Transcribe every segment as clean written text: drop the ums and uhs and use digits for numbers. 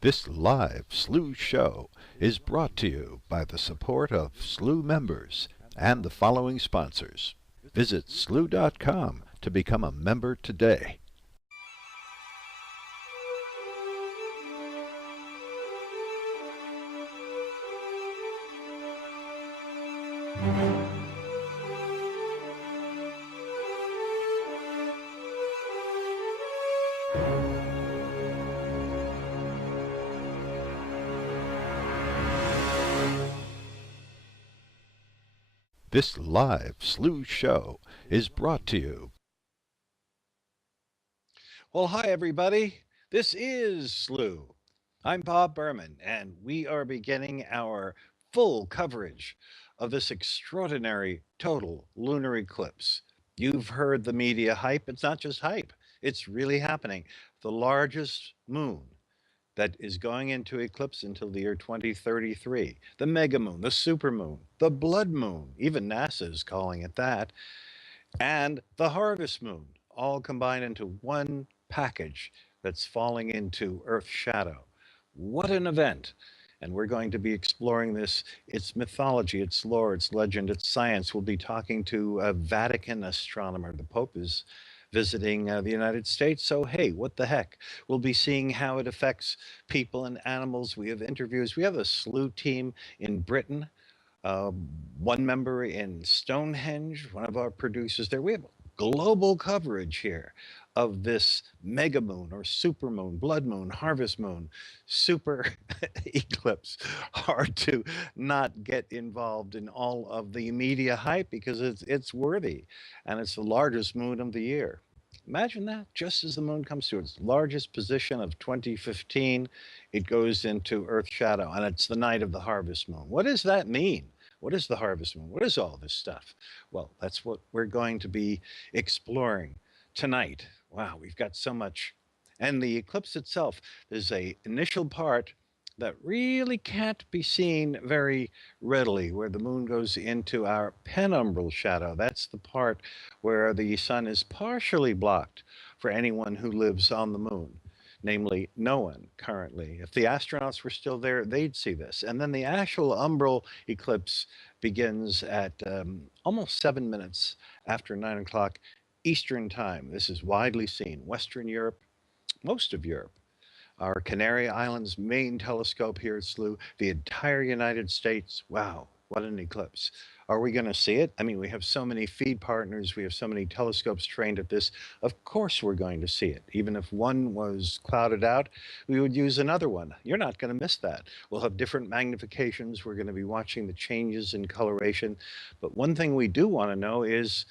This live SLU show is brought to you by the support of SLU members and the following sponsors. Visit SLU.com to become a member today. This live SLU show is brought to you. Well, hi, everybody. This is SLU. I'm Bob Berman, and we are beginning our full coverage of this extraordinary total lunar eclipse. You've heard the media hype. It's not just hype. It's really happening. The largest moon that is going into eclipse until the year 2033. The mega moon, the supermoon, the blood moon, even NASA is calling it that, and the harvest moon, all combined into one package that's falling into Earth's shadow. What an event! And we're going to be exploring this, its mythology, its lore, its legend, its science. We'll be talking to a Vatican astronomer. The Pope is visiting the United States. So, hey, what the heck? We'll be seeing how it affects people and animals. We have interviews. We have a SLU team in Britain, one member in Stonehenge, one of our producers there. We have global coverage here of this mega moon or super moon, blood moon, harvest moon, super eclipse. Hard to not get involved in all of the media hype because it's worthy, and it's the largest moon of the year. Imagine that, just as the moon comes to its largest position of 2015, it goes into Earth's shadow, and it's the night of the harvest moon. What does that mean? What is the harvest moon? What is all this stuff? Well, that's what we're going to be exploring tonight. Wow, we've got so much. And the eclipse itself, there's a initial part that really can't be seen very readily, where the moon goes into our penumbral shadow. That's the part where the sun is partially blocked for anyone who lives on the moon, namely no one currently. If the astronauts were still there, they'd see this. And then the actual umbral eclipse begins at almost 7 minutes after 9 o'clock Eastern time. This is widely seen. Western Europe, most of Europe, our Canary Islands main telescope here at SLU, the entire United States. Wow, what an eclipse. Are we going to see it? I mean, we have so many feed partners. We have so many telescopes trained at this. Of course we're going to see it. Even if one was clouded out, we would use another one. You're not going to miss that. We'll have different magnifications. We're going to be watching the changes in coloration. But one thing we do want to know is,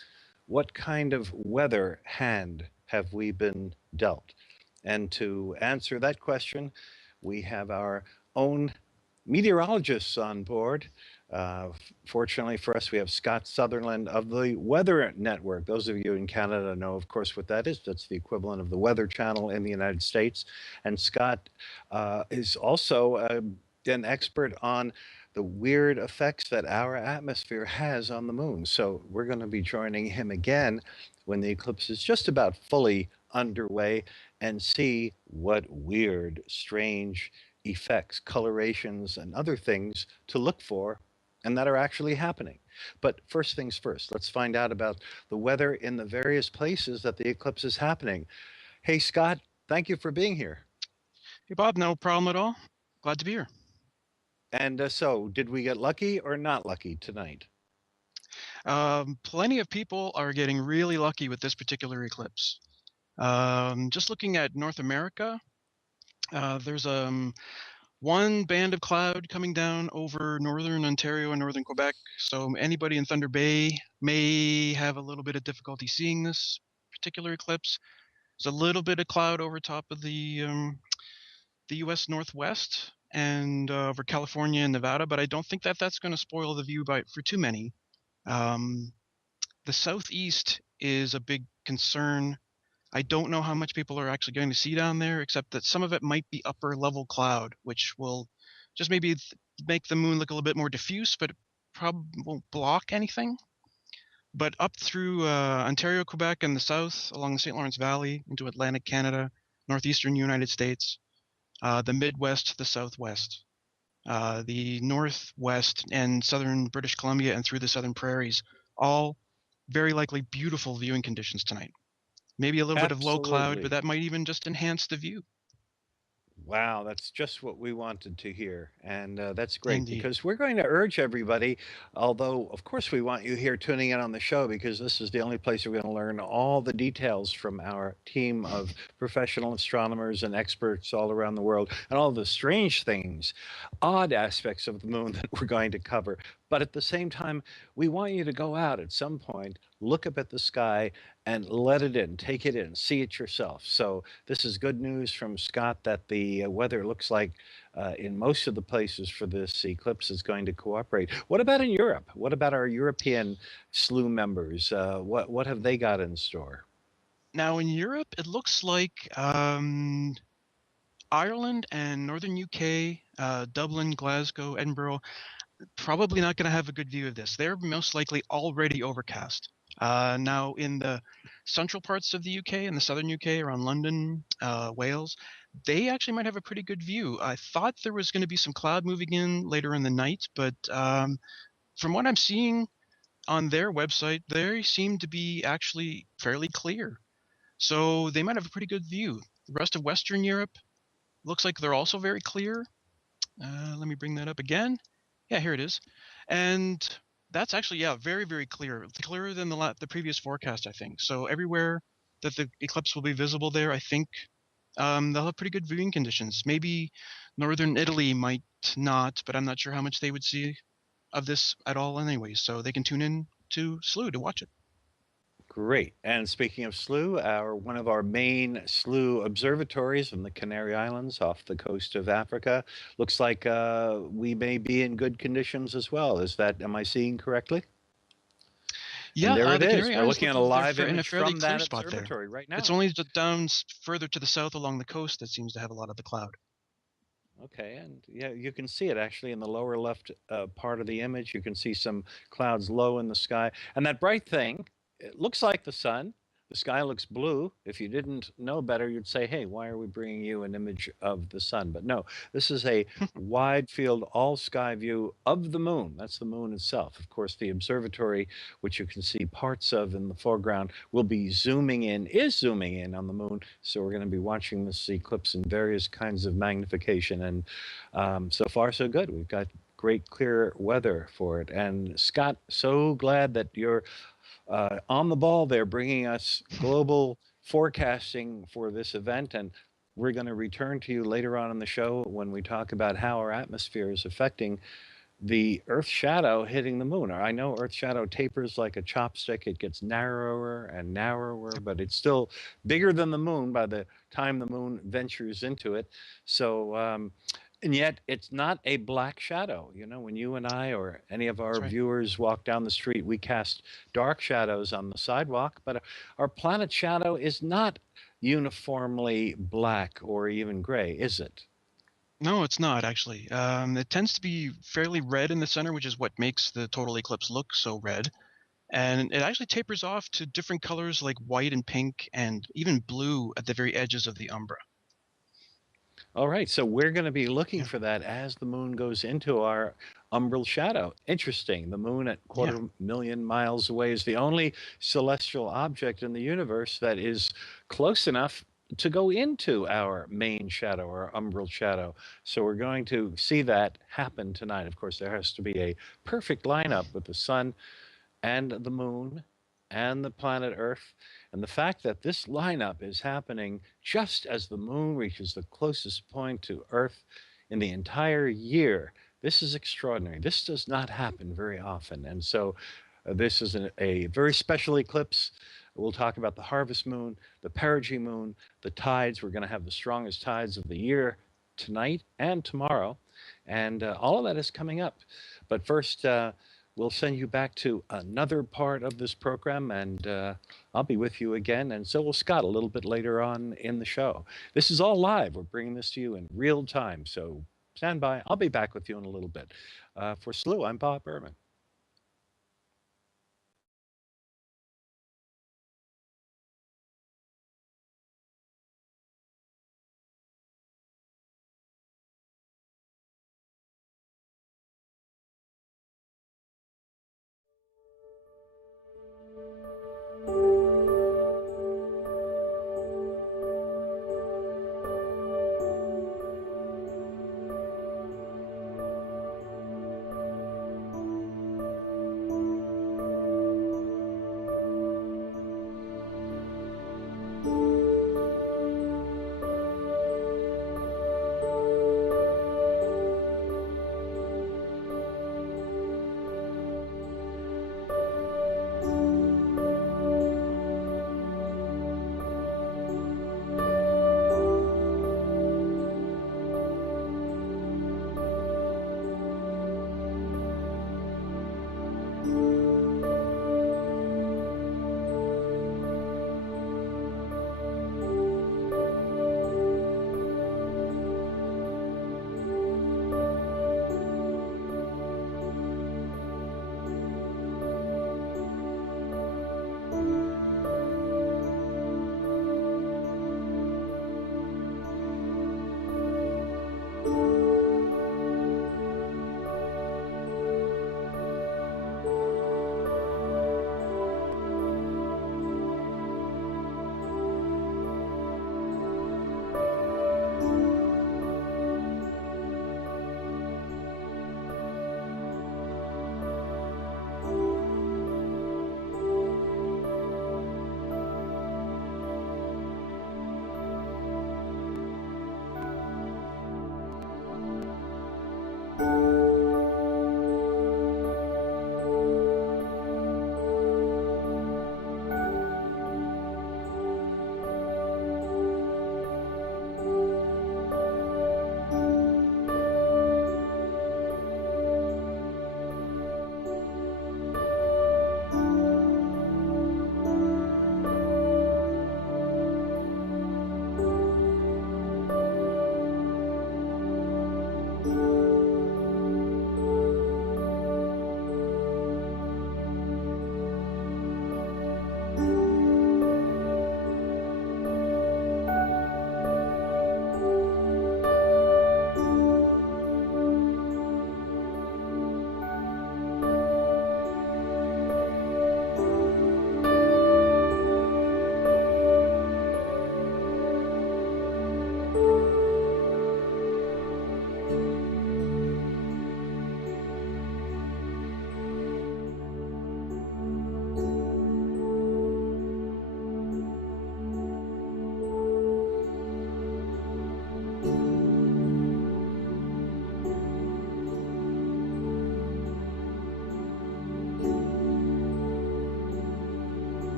what kind of weather hand have we been dealt? And to answer that question, we have our own meteorologists on board. Fortunately for us, we have Scott Sutherland of the Weather Network. Those of you in Canada know, of course, what that is. That's the equivalent of the Weather Channel in the United States. And Scott is also an expert on the weird effects that our atmosphere has on the moon. So we're going to be joining him again when the eclipse is just about fully underway and see what weird, strange effects, colorations, and other things to look for and that are actually happening. But first things first, let's find out about the weather in the various places that the eclipse is happening. Hey, Scott, thank you for being here. Hey, Bob, no problem at all. Glad to be here. And so, did we get lucky or not lucky tonight? Plenty of people are getting really lucky with this particular eclipse. Just looking at North America, there's one band of cloud coming down over northern Ontario and northern Quebec. So anybody in Thunder Bay may have a little bit of difficulty seeing this particular eclipse. There's a little bit of cloud over top of the U.S. Northwest and over California and Nevada, but I don't think that that's going to spoil the view for too many. Um, the southeast is a big concern. I don't know how much people are actually going to see down there, except that some of it might be upper level cloud, which will just maybe make the moon look a little bit more diffuse, but it probably won't block anything. But up through Ontario, Quebec, and the south along the St. Lawrence Valley into Atlantic Canada, northeastern United States, the Midwest, the Southwest, the Northwest, and southern British Columbia, and through the southern prairies, all very likely beautiful viewing conditions tonight. Maybe a little bit of low cloud, but Absolutely. that might even just enhance the view. Wow, that's just what we wanted to hear. And that's great Indeed. because we're going to urge everybody, although, of course, we want you here tuning in on the show because this is the only place we're going to learn all the details from our team of professional astronomers and experts all around the world and all the strange things, odd aspects of the moon that we're going to cover. But at the same time, we want you to go out at some point, look up at the sky, and let it in, take it in, see it yourself. So this is good news from Scott that the weather looks like in most of the places for this eclipse is going to cooperate. What about in Europe? What about our European SLU members? What have they got in store? Now in Europe, it looks like Ireland and northern UK, Dublin, Glasgow, Edinburgh, probably not going to have a good view of this. They're most likely already overcast. Now, in the central parts of the UK and the southern UK around London, Wales, they actually might have a pretty good view. I thought there was going to be some cloud moving in later in the night, but from what I'm seeing on their website, they seem to be actually fairly clear. So they might have a pretty good view. The rest of Western Europe looks like they're also very clear. Let me bring that up again. Yeah, here it is. And that's actually, yeah, very, very clear. Clearer than the previous forecast, I think. So everywhere that the eclipse will be visible there, I think they'll have pretty good viewing conditions. Maybe northern Italy might not, but I'm not sure how much they would see of this at all anyway. So they can tune in to SLU to watch it. Great. And speaking of SLU, one of our main SLU observatories in the Canary Islands off the coast of Africa looks like we may be in good conditions as well. Am I seeing correctly? And Yeah, there it the is. Canary We're Islands looking look at a like live they're in a image fairly from clear that spot there. observatory right It's now. only down further to the south along the coast that seems to have a lot of the cloud. Okay, and yeah, you can see it actually in the lower left part of the image. You can see some clouds low in the sky. And that bright thing, it looks like the sun. The sky looks blue. If you didn't know better, you'd say, hey, why are we bringing you an image of the sun? But no, this is a wide field, all sky view of the moon. That's the moon itself. Of course, the observatory, which you can see parts of in the foreground, is zooming in on the moon. So we're going to be watching this eclipse in various kinds of magnification. And so far, so good. We've got great clear weather for it. And Scott, so glad that you're on the ball there, bringing us global forecasting for this event. And we're going to return to you later on in the show when we talk about how our atmosphere is affecting the Earth shadow hitting the moon. I know Earth shadow tapers like a chopstick. It gets narrower and narrower, but it's still bigger than the moon by the time the moon ventures into it. So, and yet it's not a black shadow. You know, when you and I or any of our That's right. viewers walk down the street, we cast dark shadows on the sidewalk, but our planet shadow is not uniformly black or even gray, is it? No, it's not actually. It tends to be fairly red in the center, which is what makes the total eclipse look so red. And it actually tapers off to different colors like white and pink and even blue at the very edges of the umbra. All right, so we're going to be looking Yeah. for that as the moon goes into our umbral shadow. Interesting. The moon at Yeah. 250,000 miles away is the only celestial object in the universe that is close enough to go into our main shadow, our umbral shadow. So we're going to see that happen tonight. Of course, there has to be a perfect lineup with the sun and the moon and the planet Earth. And the fact that this lineup is happening just as the moon reaches the closest point to Earth in the entire year, this is extraordinary. This does not happen very often. And so this is a very special eclipse. We'll talk about the harvest moon, the perigee moon, the tides. We're going to have the strongest tides of the year tonight and tomorrow. And all of that is coming up. But first, we'll send you back to another part of this program, and I'll be with you again. And so will Scott a little bit later on in the show. This is all live. We're bringing this to you in real time. So stand by. I'll be back with you in a little bit. For SLU, I'm Bob Berman.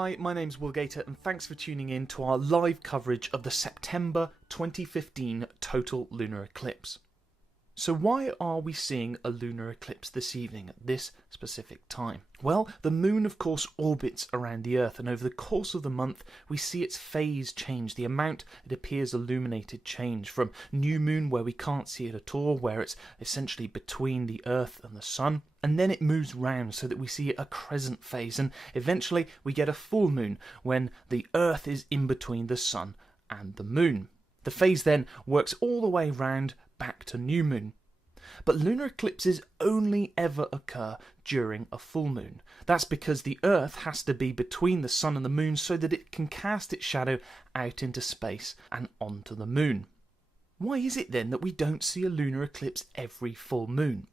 Hi, my name's Will Gator, and thanks for tuning in to our live coverage of the September 2015 total lunar eclipse. So why are we seeing a lunar eclipse this evening at this specific time? Well, the moon of course orbits around the Earth, and over the course of the month we see its phase change, the amount it appears illuminated change, from new moon where we can't see it at all, where it's essentially between the Earth and the Sun, and then it moves round so that we see a crescent phase, and eventually we get a full moon when the Earth is in between the Sun and the Moon. The phase then works all the way round back to new moon. But lunar eclipses only ever occur during a full moon. That's because the Earth has to be between the Sun and the Moon so that it can cast its shadow out into space and onto the Moon. Why is it then that we don't see a lunar eclipse every full moon?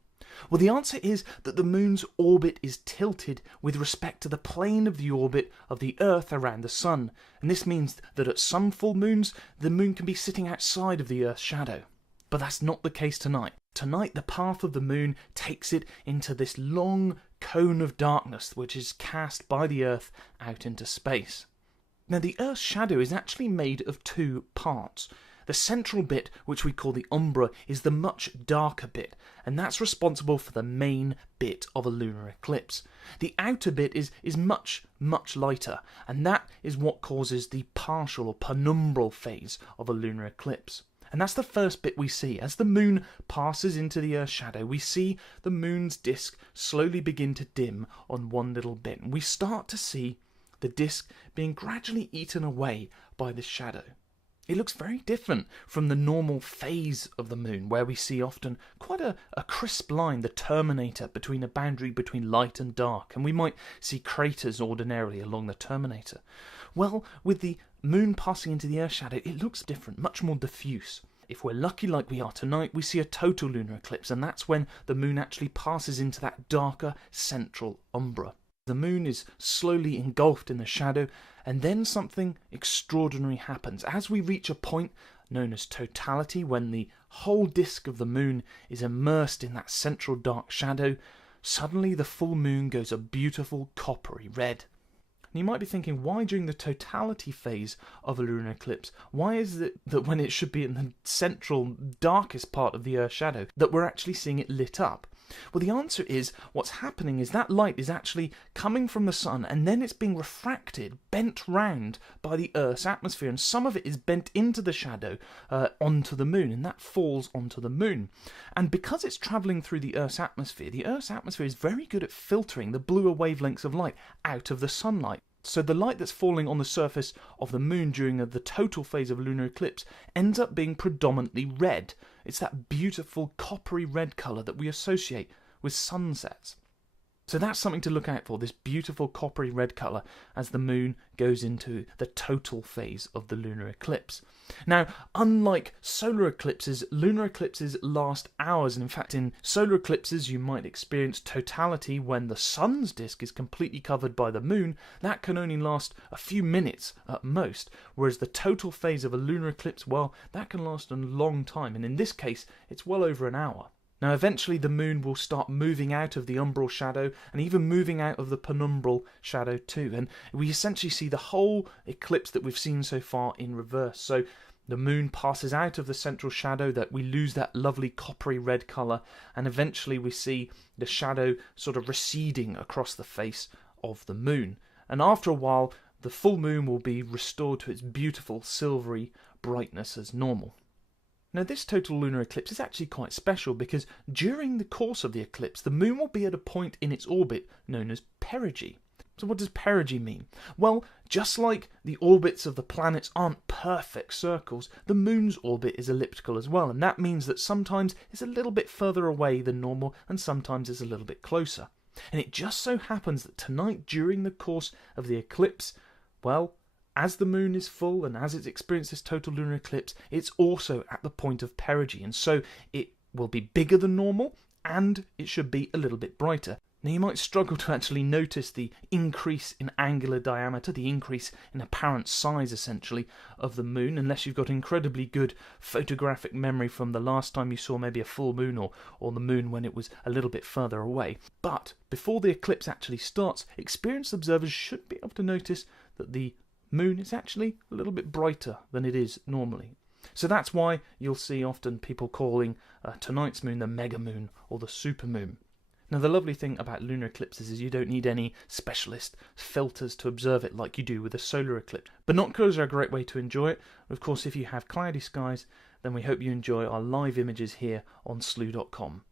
Well, the answer is that the Moon's orbit is tilted with respect to the plane of the orbit of the Earth around the Sun, and this means that at some full moons the Moon can be sitting outside of the Earth's shadow. But that's not the case tonight. Tonight the path of the Moon takes it into this long cone of darkness which is cast by the Earth out into space. Now the Earth's shadow is actually made of two parts. The central bit, which we call the umbra, is the much darker bit, and that's responsible for the main bit of a lunar eclipse. The outer bit is much, much lighter, and that is what causes the partial or penumbral phase of a lunar eclipse. And that's the first bit we see. As the Moon passes into the Earth's shadow, we see the Moon's disk slowly begin to dim on one little bit, and we start to see the disk being gradually eaten away by the shadow. It looks very different from the normal phase of the Moon, where we see often quite a crisp line, the terminator, between a boundary between light and dark, and we might see craters ordinarily along the terminator. Well, with the Moon passing into the Earth's shadow, it looks different, much more diffuse. If we're lucky like we are tonight, we see a total lunar eclipse, and that's when the Moon actually passes into that darker central umbra. The Moon is slowly engulfed in the shadow, and then something extraordinary happens. As we reach a point known as totality, when the whole disk of the Moon is immersed in that central dark shadow, suddenly the full moon goes a beautiful coppery red. And you might be thinking, why during the totality phase of a lunar eclipse? Why is it that when it should be in the central, darkest part of the Earth's shadow, that we're actually seeing it lit up? Well, the answer is, what's happening is that light is actually coming from the Sun, and then it's being refracted, bent round by the Earth's atmosphere, and some of it is bent into the shadow onto the Moon, and that falls onto the Moon. And because it's travelling through the Earth's atmosphere is very good at filtering the bluer wavelengths of light out of the sunlight. So the light that's falling on the surface of the Moon during the total phase of a lunar eclipse ends up being predominantly red. It's that beautiful coppery red colour that we associate with sunsets. So that's something to look out for, this beautiful coppery red colour as the Moon goes into the total phase of the lunar eclipse. Now, unlike solar eclipses, lunar eclipses last hours, and in fact in solar eclipses you might experience totality when the Sun's disk is completely covered by the Moon. That can only last a few minutes at most, whereas the total phase of a lunar eclipse, well, that can last a long time, and in this case it's well over an hour. Now eventually the Moon will start moving out of the umbral shadow and even moving out of the penumbral shadow too, and we essentially see the whole eclipse that we've seen so far in reverse. So the Moon passes out of the central shadow, that we lose that lovely coppery red colour, and eventually we see the shadow sort of receding across the face of the Moon. And after a while the full Moon will be restored to its beautiful silvery brightness as normal. Now this total lunar eclipse is actually quite special because during the course of the eclipse the Moon will be at a point in its orbit known as perigee. So what does perigee mean? Well, just like the orbits of the planets aren't perfect circles, the Moon's orbit is elliptical as well, and that means that sometimes it's a little bit further away than normal and sometimes it's a little bit closer. And it just so happens that tonight during the course of the eclipse, well, as the Moon is full and as it's experienced this total lunar eclipse, it's also at the point of perigee, and so it will be bigger than normal and it should be a little bit brighter. Now you might struggle to actually notice the increase in angular diameter, the increase in apparent size essentially of the moon, unless you've got incredibly good photographic memory from the last time you saw maybe a full moon or the moon when it was a little bit further away. But before the eclipse actually starts, experienced observers should be able to notice that the moon is actually a little bit brighter than it is normally. So that's why you'll see often people calling tonight's moon the mega moon or the super moon. Now the lovely thing about lunar eclipses is you don't need any specialist filters to observe it like you do with a solar eclipse. Binoculars are a great way to enjoy it. Of course, if you have cloudy skies, then we hope you enjoy our live images here on slew.com.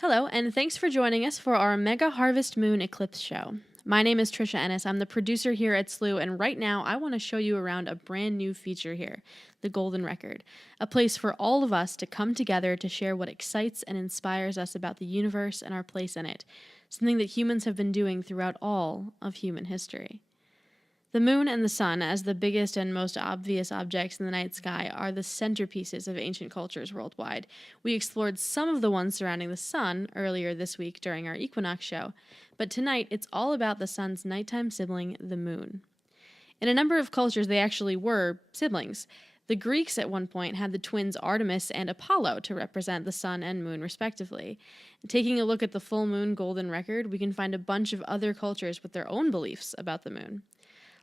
Hello, and thanks for joining us for our Mega Harvest Moon Eclipse show. My name is Trisha Ennis. I'm the producer here at SLU, and right now I want to show you around a brand new feature here, the Golden Record, a place for all of us to come together to share what excites and inspires us about the universe and our place in it, something that humans have been doing throughout all of human history. The moon and the sun, as the biggest and most obvious objects in the night sky, are the centerpieces of ancient cultures worldwide. We explored some of the ones surrounding the sun earlier this week during our equinox show, but tonight it's all about the sun's nighttime sibling, the moon. In a number of cultures, they actually were siblings. The Greeks at one point had the twins Artemis and Apollo to represent the sun and moon respectively. Taking a look at the full moon golden record, we can find a bunch of other cultures with their own beliefs about the moon.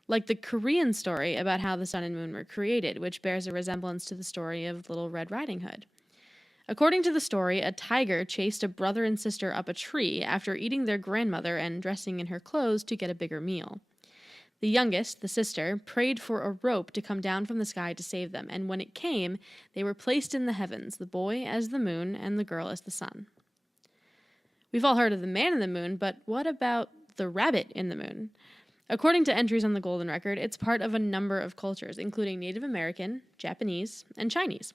Like the Korean story about how the sun and moon were created, which bears a resemblance to the story of Little Red Riding Hood. According to the story, a tiger chased a brother and sister up a tree after eating their grandmother and dressing in her clothes to get a bigger meal. The youngest, the sister, prayed for a rope to come down from the sky to save them, and when it came, they were placed in the heavens, the boy as the moon and the girl as the sun. We've all heard of the man in the moon, but what about the rabbit in the moon? According to entries on the Golden Record, it's part of a number of cultures, including Native American, Japanese, and Chinese.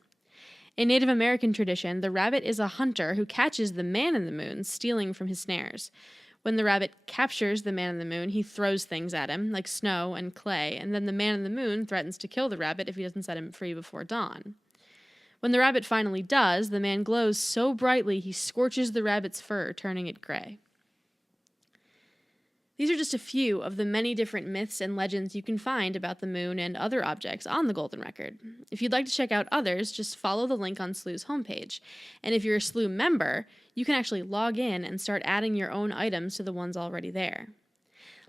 In Native American tradition, the rabbit is a hunter who catches the man in the moon, stealing from his snares. When the rabbit captures the man in the moon, he throws things at him, like snow and clay, and then the man in the moon threatens to kill the rabbit if he doesn't set him free before dawn. When the rabbit finally does, the man glows so brightly he scorches the rabbit's fur, turning it gray. These are just a few of the many different myths and legends you can find about the moon and other objects on the Golden Record. If you'd like to check out others, just follow the link on SLU's homepage. And if you're a SLU member, you can actually log in and start adding your own items to the ones already there.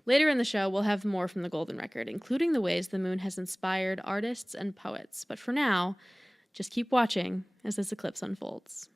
Later in the show, we'll have more from the Golden Record, including the ways the moon has inspired artists and poets. But for now, just keep watching as this eclipse unfolds.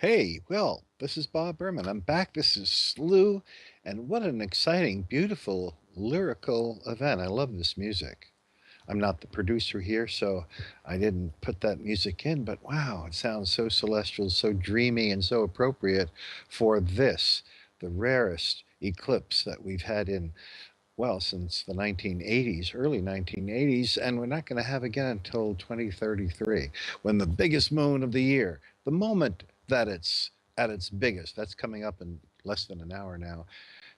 Hey, well, this is Bob Berman. I'm back. This is Slew, and what an exciting, beautiful, lyrical event. I love this music. I'm not the producer here, so I didn't put that music in, but wow, it sounds so celestial, so dreamy, and so appropriate for this, the rarest eclipse that we've had in, well, since the 1980s, early 1980s, and we're not going to have again until 2033, when the biggest moon of the year, the moment that it's at its biggest, that's coming up in less than an hour now,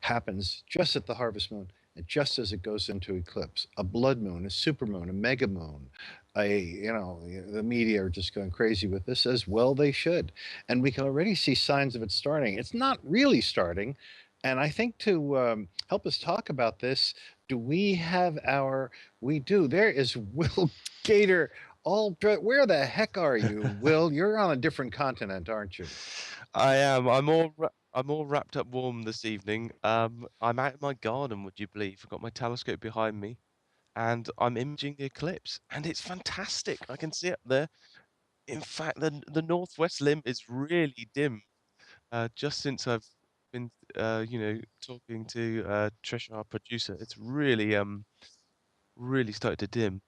happens just at the harvest moon and just as it goes into eclipse. A blood moon, a supermoon, a mega moon. The media are just going crazy with this, as well they should. And we can already see signs of it starting. It's not really starting. And I think to help us talk about this, do we have our, we do. There is Will Gator. Where the heck are you, Will? You're on a different continent, aren't you? I am. I'm all wrapped up warm this evening. I'm out in my garden, would you believe? I've got my telescope behind me, and I'm imaging the eclipse, and it's fantastic. I can see it there. In fact, the northwest limb is really dim. Just since I've been, talking to Trisha, our producer, it's really started to dim.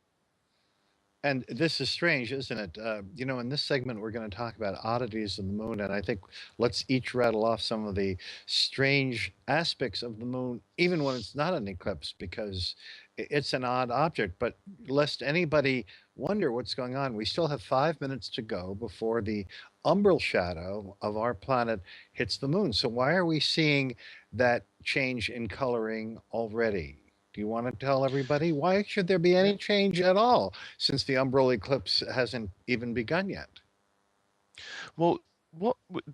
And this is strange, isn't it? In this segment, we're going to talk about oddities of the moon. And I think let's each rattle off some of the strange aspects of the moon, even when it's not an eclipse, because it's an odd object. But lest anybody wonder what's going on, we still have 5 minutes to go before the umbral shadow of our planet hits the moon. So, why are we seeing that change in coloring already? Do you want to tell everybody why should there be any change at all since the umbral eclipse hasn't even begun yet? Well,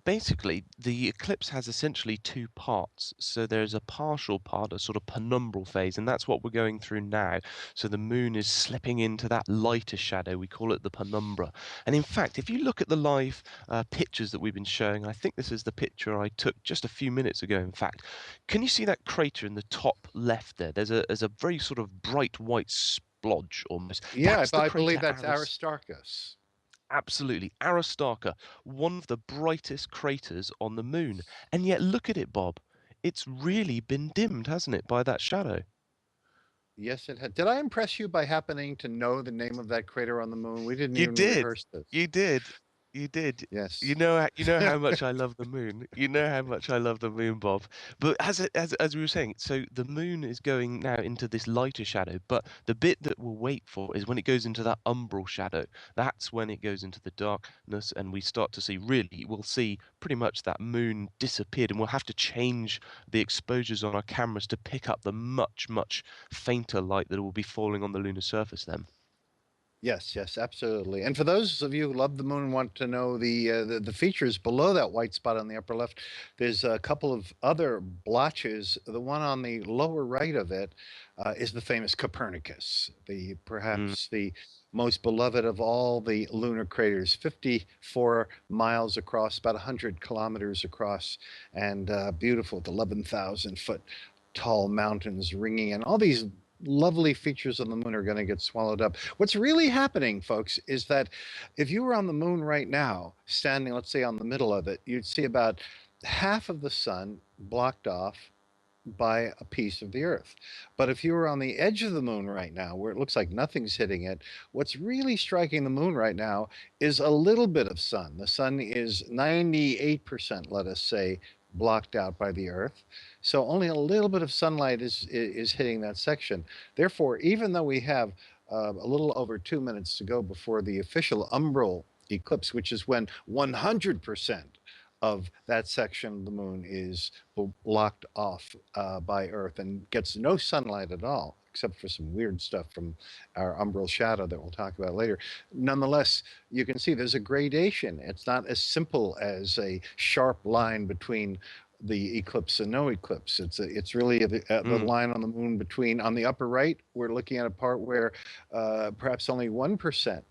basically the eclipse has essentially two parts. So there's a partial part, a sort of penumbral phase, and that's what we're going through now. So the moon is slipping into that lighter shadow. We call it the penumbra. And in fact, if you look at the live pictures that we've been showing, I think this is the picture I took just a few minutes ago. In fact, can you see that crater in the top left there? There's a very sort of bright white splodge almost. Yeah, That's the I believe crater that's Aristarchus. Absolutely. Aristarcha, one of the brightest craters on the moon. And yet, look at it, Bob. It's really been dimmed, hasn't it, by that shadow? Yes, it had. Did I impress you by happening to know the name of that crater on the moon? We didn't You even did. rehearse this. You did. You did. Yes. You know how much I love the moon. You know how much I love the moon, Bob. But as we were saying, so the moon is going now into this lighter shadow, but the bit that we'll wait for is when it goes into that umbral shadow. That's when it goes into the darkness, and we start to see, really, we'll see pretty much that moon disappeared, and we'll have to change the exposures on our cameras to pick up the much, much fainter light that will be falling on the lunar surface then. Yes, yes, absolutely. And for those of you who love the moon and want to know the features below that white spot on the upper left, there's a couple of other blotches. The one on the lower right of it is the famous Copernicus, the Mm. perhaps the most beloved of all the lunar craters, 54 miles across, about 100 kilometers across, and beautiful, 11,000-foot tall mountains ringing, and all these lovely features on the moon are going to get swallowed up. What's really happening, folks, is that if you were on the moon right now, standing, let's say, on the middle of it, you'd see about half of the sun blocked off by a piece of the earth. But if you were on the edge of the moon right now, where it looks like nothing's hitting it, what's really striking the moon right now is a little bit of sun. The sun is 98%, let us say, blocked out by the earth. So only a little bit of sunlight is hitting that section. Therefore, even though we have a little over 2 minutes to go before the official umbral eclipse, which is when 100% of that section of the moon is blocked off by Earth and gets no sunlight at all, except for some weird stuff from our umbral shadow that we'll talk about later. Nonetheless, you can see there's a gradation. It's not as simple as a sharp line between the eclipse and no eclipse. It's really the line on the moon between, on the upper right, we're looking at a part where perhaps only 1%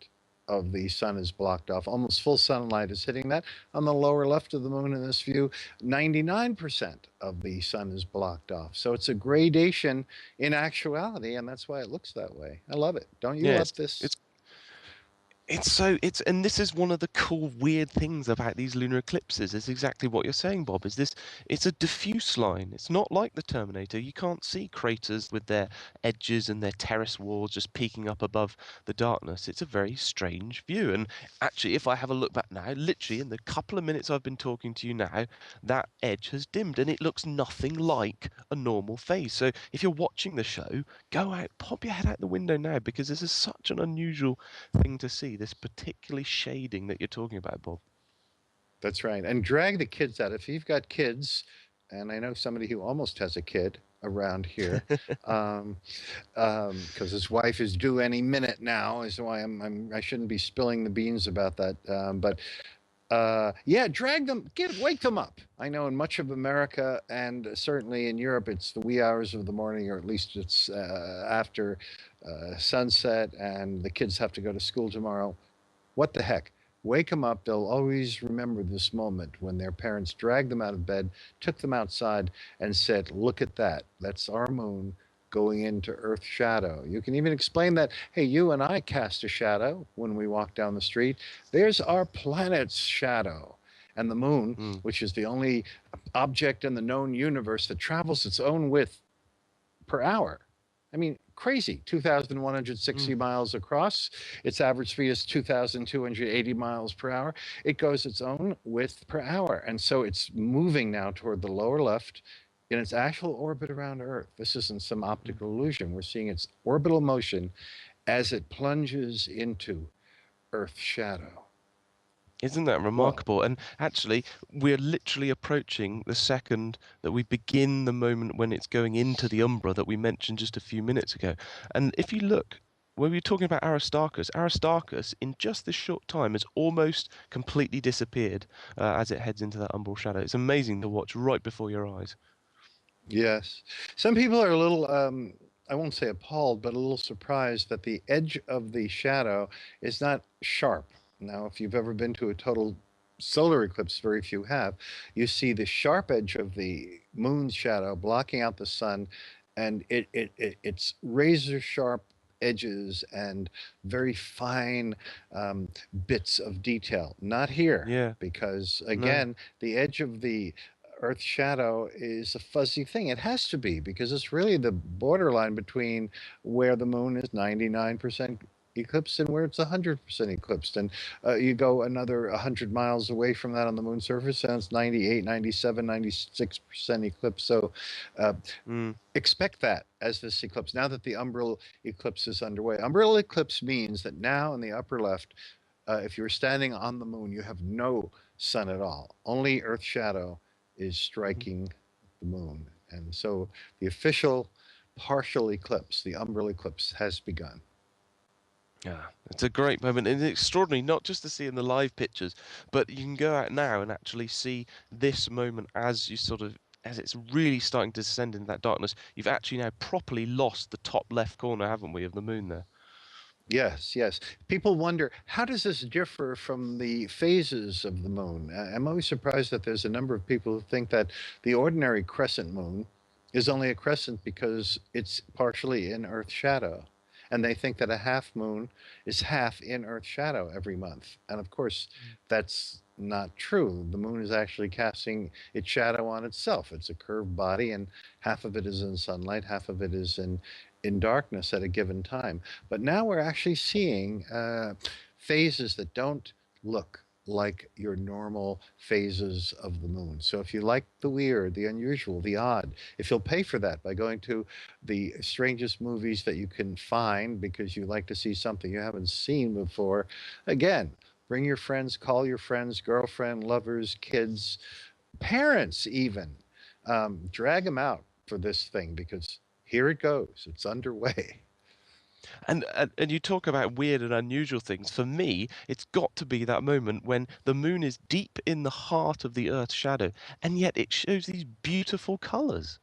of the sun is blocked off. Almost full sunlight is hitting that. On the lower left of the moon in this view, 99% of the sun is blocked off. So it's a gradation in actuality, and that's why it looks that way. I love it. Don't you Yeah, love this? And this is one of the cool weird things about these lunar eclipses, is exactly what you're saying, Bob, is this, it's a diffuse line. It's not like the Terminator. You can't see craters with their edges and their terrace walls just peeking up above the darkness. It's a very strange view. And actually, if I have a look back now, literally in the couple of minutes I've been talking to you now, that edge has dimmed and it looks nothing like a normal phase. So if you're watching the show, go out, pop your head out the window now, because this is such an unusual thing to see, this particularly shading that you're talking about, Bob. That's right. And drag the kids out. If you've got kids, and I know somebody who almost has a kid around here, because his wife is due any minute now, is why I shouldn't be spilling the beans about that. But yeah, drag them, wake them up. I know in much of America and certainly in Europe, it's the wee hours of the morning, or at least it's after sunset, and the kids have to go to school tomorrow. What the heck? Wake them up. They'll always remember this moment when their parents dragged them out of bed, took them outside, and said, "Look at that. That's our moon going into Earth's shadow." You can even explain that, hey, you and I cast a shadow when we walk down the street. There's our planet's shadow. And the moon, which is the only object in the known universe that travels its own width per hour. I mean, crazy. 2,160 miles across. Its average speed is 2,280 miles per hour. It goes its own width per hour. And so it's moving now toward the lower left in its actual orbit around Earth. This isn't some optical illusion. We're seeing its orbital motion as it plunges into Earth's shadow. Isn't that remarkable? And actually, we're literally approaching the second that we begin the moment when it's going into the umbra that we mentioned just a few minutes ago. And if you look, when we were talking about Aristarchus in just this short time has almost completely disappeared as it heads into that umbral shadow. It's amazing to watch right before your eyes. Yes. Some people are a little, I won't say appalled, but a little surprised that the edge of the shadow is not sharp. Now, if you've ever been to a total solar eclipse, very few have, you see the sharp edge of the moon's shadow blocking out the sun, and it's razor sharp edges and very fine bits of detail. Not here, Yeah. because No. again, the edge of the Earth's shadow is a fuzzy thing. It has to be, because it's really the borderline between where the moon is 99% eclipsed and where it's 100% eclipsed. And you go another 100 miles away from that on the moon's surface, and it's 98, 97, 96% eclipse. So expect that as this eclipse, now that the umbral eclipse is underway. Umbral eclipse means that now in the upper left, if you're standing on the moon, you have no sun at all. Only Earth's shadow is striking the moon. And so the official partial eclipse, the umbral eclipse, has begun. Yeah, it's a great moment. It's extraordinary, not just to see in the live pictures, but you can go out now and actually see this moment as you as it's really starting to descend into that darkness. You've actually now properly lost the top left corner, haven't we, of the moon there? Yes, yes. People wonder, how does this differ from the phases of the moon? I'm always surprised that there's a number of people who think that the ordinary crescent moon is only a crescent because it's partially in Earth's shadow. And they think that a half moon is half in Earth's shadow every month. And of course, that's not true. The moon is actually casting its shadow on itself. It's a curved body, and half of it is in sunlight, half of it is in darkness at a given time. But now we're actually seeing phases that don't look like your normal phases of the moon. So if you like the weird, the unusual, the odd, if you'll pay for that by going to the strangest movies that you can find because you like to see something you haven't seen before, again, bring your friends, call your friends, girlfriend, lovers, kids, parents even. Drag them out for this thing, because here it goes. It's underway. And you talk about weird and unusual things. For me, it's got to be that moment when the moon is deep in the heart of the Earth's shadow, and yet it shows these beautiful colors.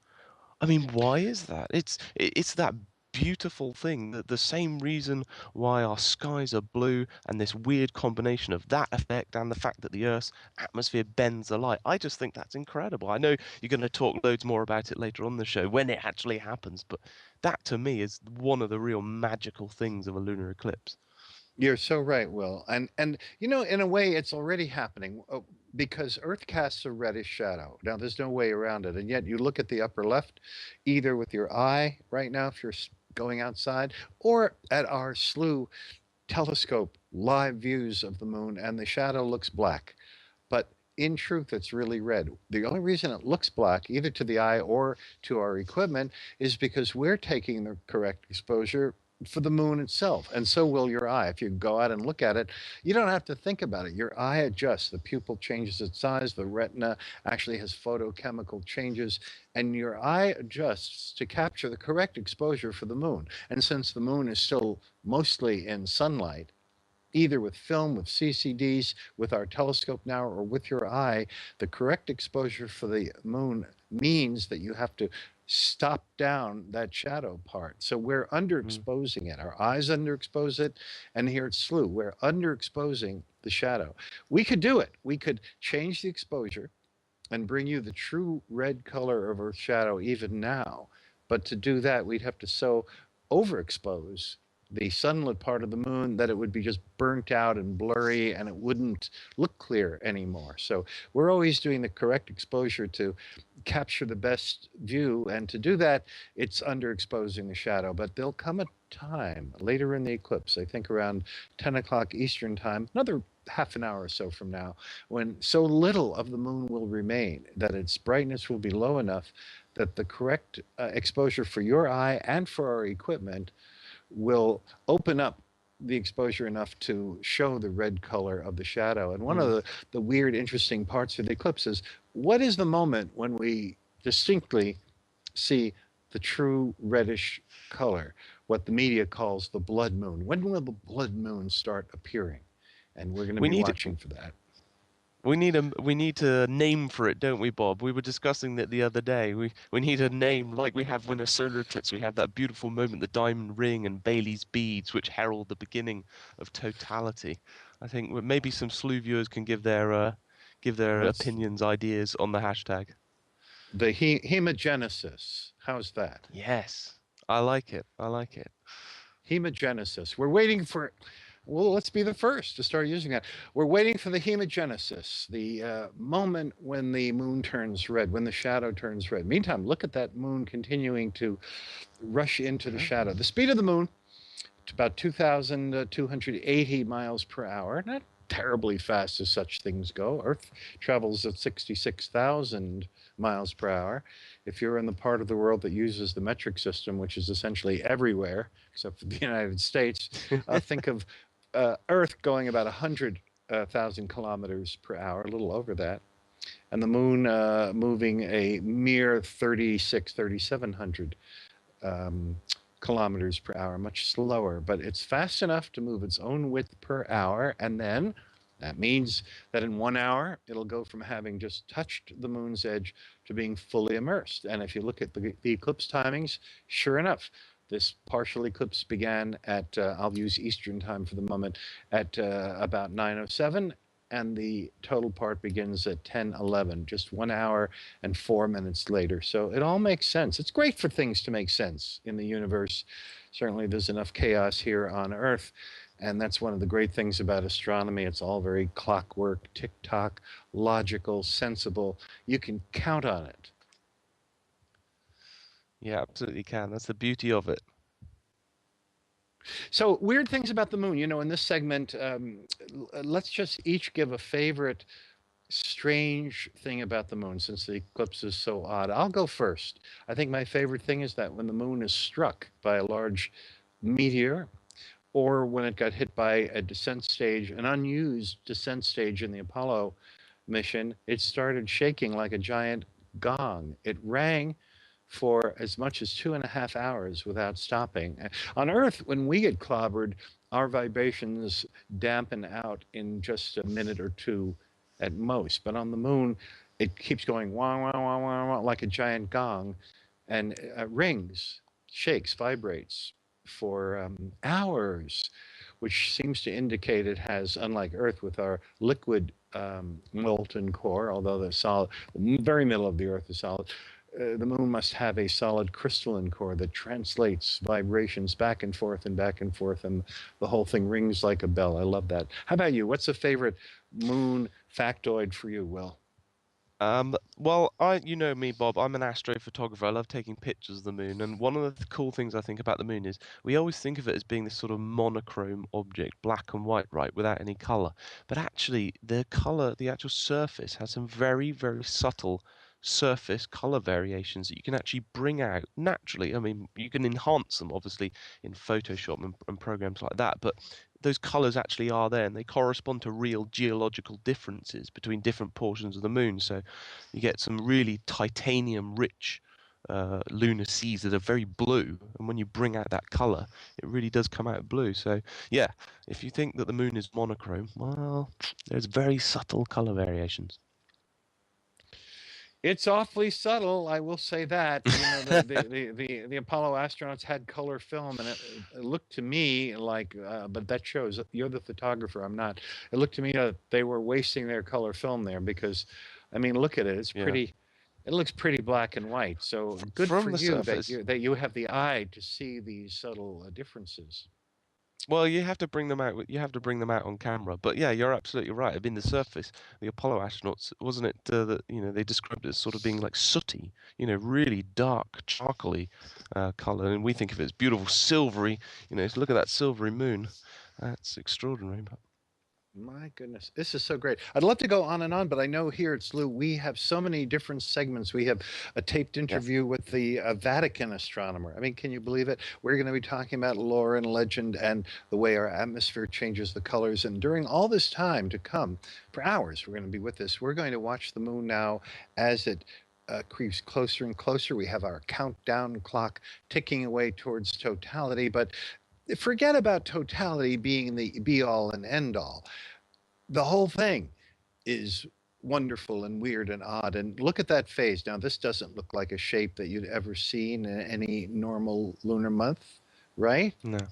I mean, why is that? It's that beautiful thing, that the same reason why our skies are blue, and this weird combination of that effect and the fact that the Earth's atmosphere bends the light. I just think that's incredible. I know you're going to talk loads more about it later on the show when it actually happens, but that to me is one of the real magical things of a lunar eclipse. You're so right, Will. And you know, in a way, it's already happening because Earth casts a reddish shadow. Now, there's no way around it, and yet you look at the upper left, either with your eye right now, if you're going outside, or at our SLU telescope live views of the moon, and the shadow looks black. But in truth, it's really red. The only reason it looks black, either to the eye or to our equipment, is because we're taking the correct exposure for the moon itself. And so will your eye. If you go out and look at it, you don't have to think about it. Your eye adjusts. The pupil changes its size. The retina actually has photochemical changes. And your eye adjusts to capture the correct exposure for the moon. And since the moon is still mostly in sunlight, either with film, with CCDs, with our telescope now, or with your eye, the correct exposure for the moon means that you have to stop down that shadow part. So we're Mm. underexposing it. Our eyes underexpose it, and here at SLU, we're underexposing the shadow. We could do it. We could change the exposure and bring you the true red color of Earth's shadow even now. But to do that, we'd have to so overexpose the sunlit part of the moon that it would be just burnt out and blurry and it wouldn't look clear anymore. So we're always doing the correct exposure to capture the best view. And to do that, it's underexposing the shadow. But there'll come a time later in the eclipse, I think around 10 o'clock Eastern time, another half an hour or so from now, when so little of the moon will remain that its brightness will be low enough that the correct exposure for your eye and for our equipment will open up the exposure enough to show the red color of the shadow. And one of Mm. the weird, interesting parts of the eclipse is what is the moment when we distinctly see the true reddish color, what the media calls the blood moon? When will the blood moon start appearing? And we're going to We be need watching for that. we need a name for it, don't we, Bob? We were discussing that the other day. We need a name like we have when a solar eclipse. We have that beautiful moment, the diamond ring and Bailey's beads, which herald the beginning of totality. I think maybe some SLU viewers can give their Let's opinions, ideas on the hashtag. the hemogenesis. How's that? Yes, I like it. I like it. Hemogenesis. We're waiting for, well, let's be the first to start using that. We're waiting for the hemogenesis, the moment when the moon turns red, when the shadow turns red. Meantime, look at that moon continuing to rush into the shadow. The speed of the moon, to about 2,280 miles per hour, not terribly fast as such things go. Earth travels at 66,000 miles per hour. If you're in the part of the world that uses the metric system, which is essentially everywhere except for the United States, think of Earth going about 100,000 kilometers per hour, a little over that, and the moon moving a mere 3,700 um, kilometers per hour, much slower, but it's fast enough to move its own width per hour. And then that means that in 1 hour, it'll go from having just touched the moon's edge to being fully immersed. And if you look at the eclipse timings, sure enough, this partial eclipse began at, I'll use Eastern time for the moment, at about 9:07, and the total part begins at 10:11, just 1 hour and 4 minutes later. So it all makes sense. It's great for things to make sense in the universe. Certainly, there's enough chaos here on Earth. And that's one of the great things about astronomy. It's all very clockwork, tick tock, logical, sensible. You can count on it. Yeah, absolutely can. That's the beauty of it. So, weird things about the moon. You know, in this segment, let's just each give a favorite strange thing about the moon since the eclipse is so odd. I'll go first. I think my favorite thing is that when the moon is struck by a large meteor or when it got hit by a descent stage, an unused descent stage in the Apollo mission, it started shaking like a giant gong. It rang for as much as 2.5 hours without stopping. On Earth, when we get clobbered, our vibrations dampen out in just a minute or two at most. But on the moon, it keeps going wah, wah, wah, wah, wah, like a giant gong and rings, shakes, vibrates for hours, which seems to indicate it has, unlike Earth with our liquid molten core, although the solid, the very middle of the Earth is solid, the moon must have a solid crystalline core that translates vibrations back and forth and back and forth, and the whole thing rings like a bell. I love that. How about you? What's a favorite moon factoid for you, Will? Well, you know me, Bob. I'm an astrophotographer. I love taking pictures of the moon, and one of the cool things I think about the moon is we always think of it as being this sort of monochrome object, black and white, right, without any color. But actually, the color, the actual surface, has some very, very subtle surface color variations that you can actually bring out naturally. I mean, you can enhance them, obviously, in Photoshop and programs like that, but those colors actually are there, and they correspond to real geological differences between different portions of the moon. So you get some really titanium rich lunar seas that are very blue, and when you bring out that color, it really does come out blue. So yeah, if you think that the moon is monochrome, well, there's very subtle color variations. It's awfully subtle, I will say that. You know, the Apollo astronauts had color film, and it looked to me like, but that shows you're the photographer, I'm not. It looked to me that they were wasting their color film there because, I mean, look at it. It's Yeah. pretty. It looks pretty black and white. So good From for the you surface. that you have the eye to see these subtle differences. Well, you have to bring them out. You have to bring them out on camera. But yeah, you're absolutely right. I mean, the surface, the Apollo astronauts, wasn't it that they described it as sort of being like sooty, really dark, charcoaly color, and we think of it as beautiful, silvery. So look at that silvery moon. That's extraordinary. But My goodness, this is so great. I'd love to go on and on, but I know here at SLU we have so many different segments. We have a taped yes, interview with the Vatican astronomer. I mean, can you believe it? We're going to be talking about lore and legend and the way our atmosphere changes the colors. And during all this time to come, for hours, we're going to be with this. We're going to watch the moon now as it creeps closer and closer. We have our countdown clock ticking away towards totality, but forget about totality being the be all and end all. The whole thing is wonderful and weird and odd. And look at that phase. Now, this doesn't look like a shape that you'd ever seen in any normal lunar month, right? no, no,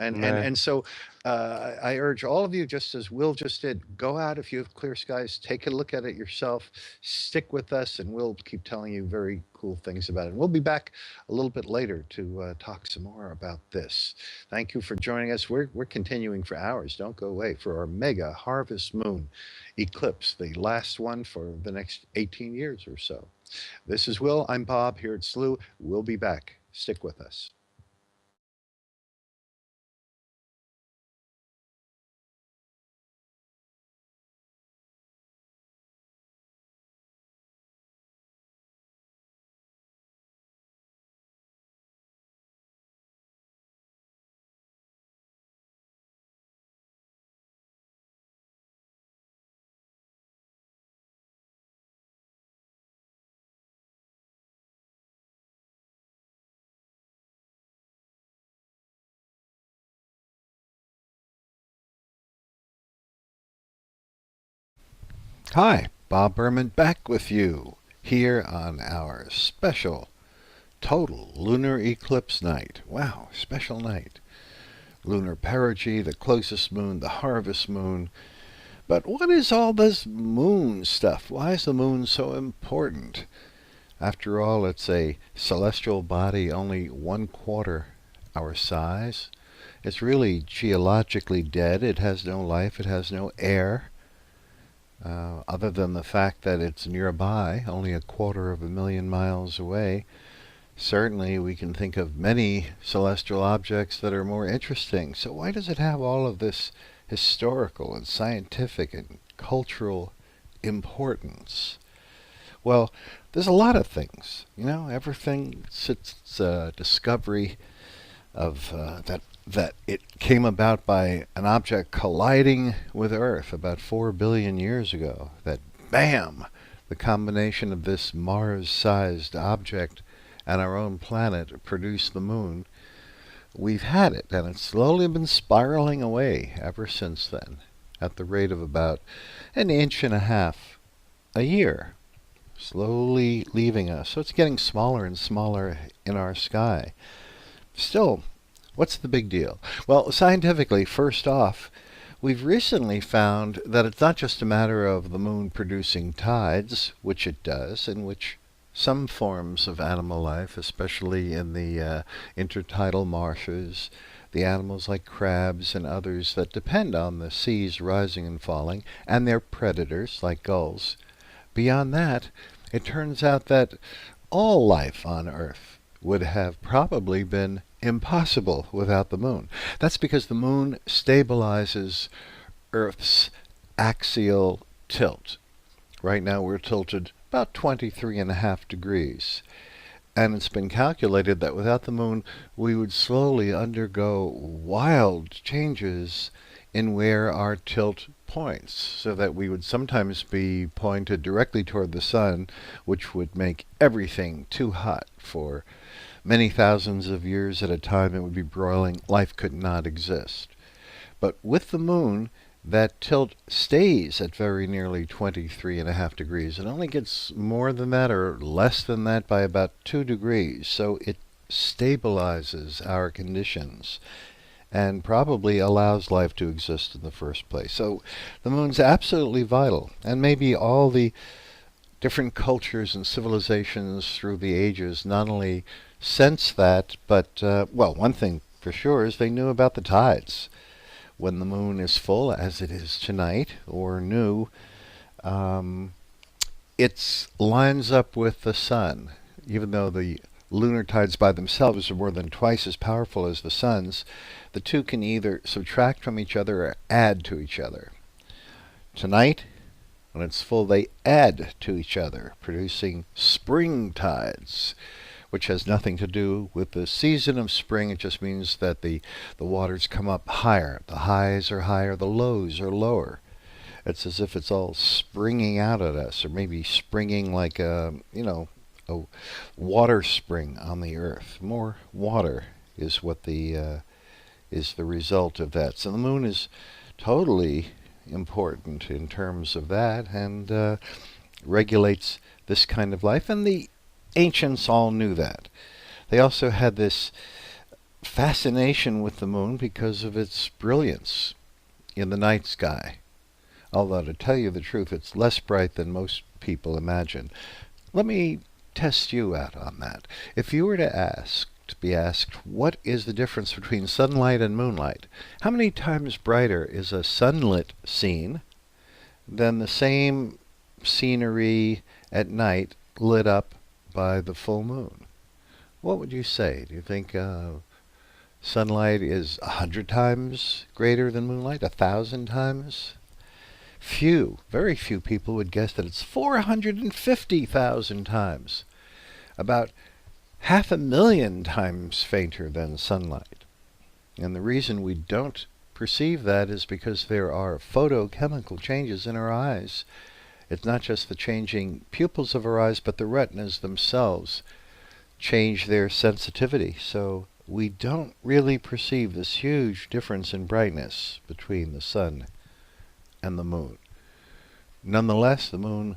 And so I urge all of you, just as Will just did, go out if you have clear skies, take a look at it yourself, stick with us, and we'll keep telling you very cool things about it. And we'll be back a little bit later to talk some more about this. Thank you for joining us. We're continuing for hours. Don't go away for our mega harvest moon eclipse, the last one for the next 18 years or so. This is Will. I'm Bob here at SLU. We'll be back. Stick with us. Hi, Bob Berman back with you here on our special total lunar eclipse night. Wow, special night. Lunar perigee, the closest moon, the harvest moon. But what is all this moon stuff? Why is the moon so important? After all, it's a celestial body only 1/4 our size. It's really geologically dead. It has no life. It has no air. Other than the fact that it's nearby, only 250,000 miles away. Certainly we can think of many celestial objects that are more interesting. So why does it have all of this historical and scientific and cultural importance? Well, there's a lot of things. Everything since discovery of that it came about by an object colliding with Earth about 4 billion years ago. That bam, the combination of this Mars-sized object and our own planet produced the moon. We've had it, and it's slowly been spiraling away ever since then, at the rate of about 1.5 inches a year, slowly leaving us. So it's getting smaller and smaller in our sky. Still, what's the big deal? Well, scientifically, first off, we've recently found that it's not just a matter of the moon producing tides, which it does, and which some forms of animal life, especially in the intertidal marshes, the animals like crabs and others that depend on the seas rising and falling, and their predators like gulls. Beyond that, it turns out that all life on Earth would have probably been impossible without the moon. That's because the moon stabilizes Earth's axial tilt. Right now we're tilted about 23.5 degrees. And it's been calculated that without the moon, we would slowly undergo wild changes in where our tilt points, so that we would sometimes be pointed directly toward the sun, which would make everything too hot for many thousands of years at a time. It would be broiling. Life could not exist. But with the moon, that tilt stays at very nearly 23.5 degrees. It only gets more than that or less than that by about 2 degrees. So it stabilizes our conditions and probably allows life to exist in the first place. So the moon's absolutely vital. And maybe all the different cultures and civilizations through the ages not only sense that, but, well, one thing for sure is they knew about the tides. When the moon is full, as it is tonight, or new, it lines up with the sun. Even though the lunar tides by themselves are more than twice as powerful as the sun's, the two can either subtract from each other or add to each other. Tonight, when it's full, they add to each other, producing spring tides, which has nothing to do with the season of spring. It just means that the waters come up higher. The highs are higher, the lows are lower. It's as if it's all springing out at us, or maybe springing like a water spring on the earth. More water is what is the result of that. So the moon is totally important in terms of that, and regulates this kind of life. And the ancients all knew that. They also had this fascination with the moon because of its brilliance in the night sky. Although, to tell you the truth, it's less bright than most people imagine. Let me test you out on that. If you were to be asked, what is the difference between sunlight and moonlight? How many times brighter is a sunlit scene than the same scenery at night lit up by the full moon? What would you say? Do you think sunlight is 100 times greater than moonlight? 1,000 times? Very few people would guess that it's 450,000 times. About 500,000 times fainter than sunlight. And the reason we don't perceive that is because there are photochemical changes in our eyes. It's not just the changing pupils of our eyes, but the retinas themselves change their sensitivity. So we don't really perceive this huge difference in brightness between the sun and the moon. Nonetheless, the moon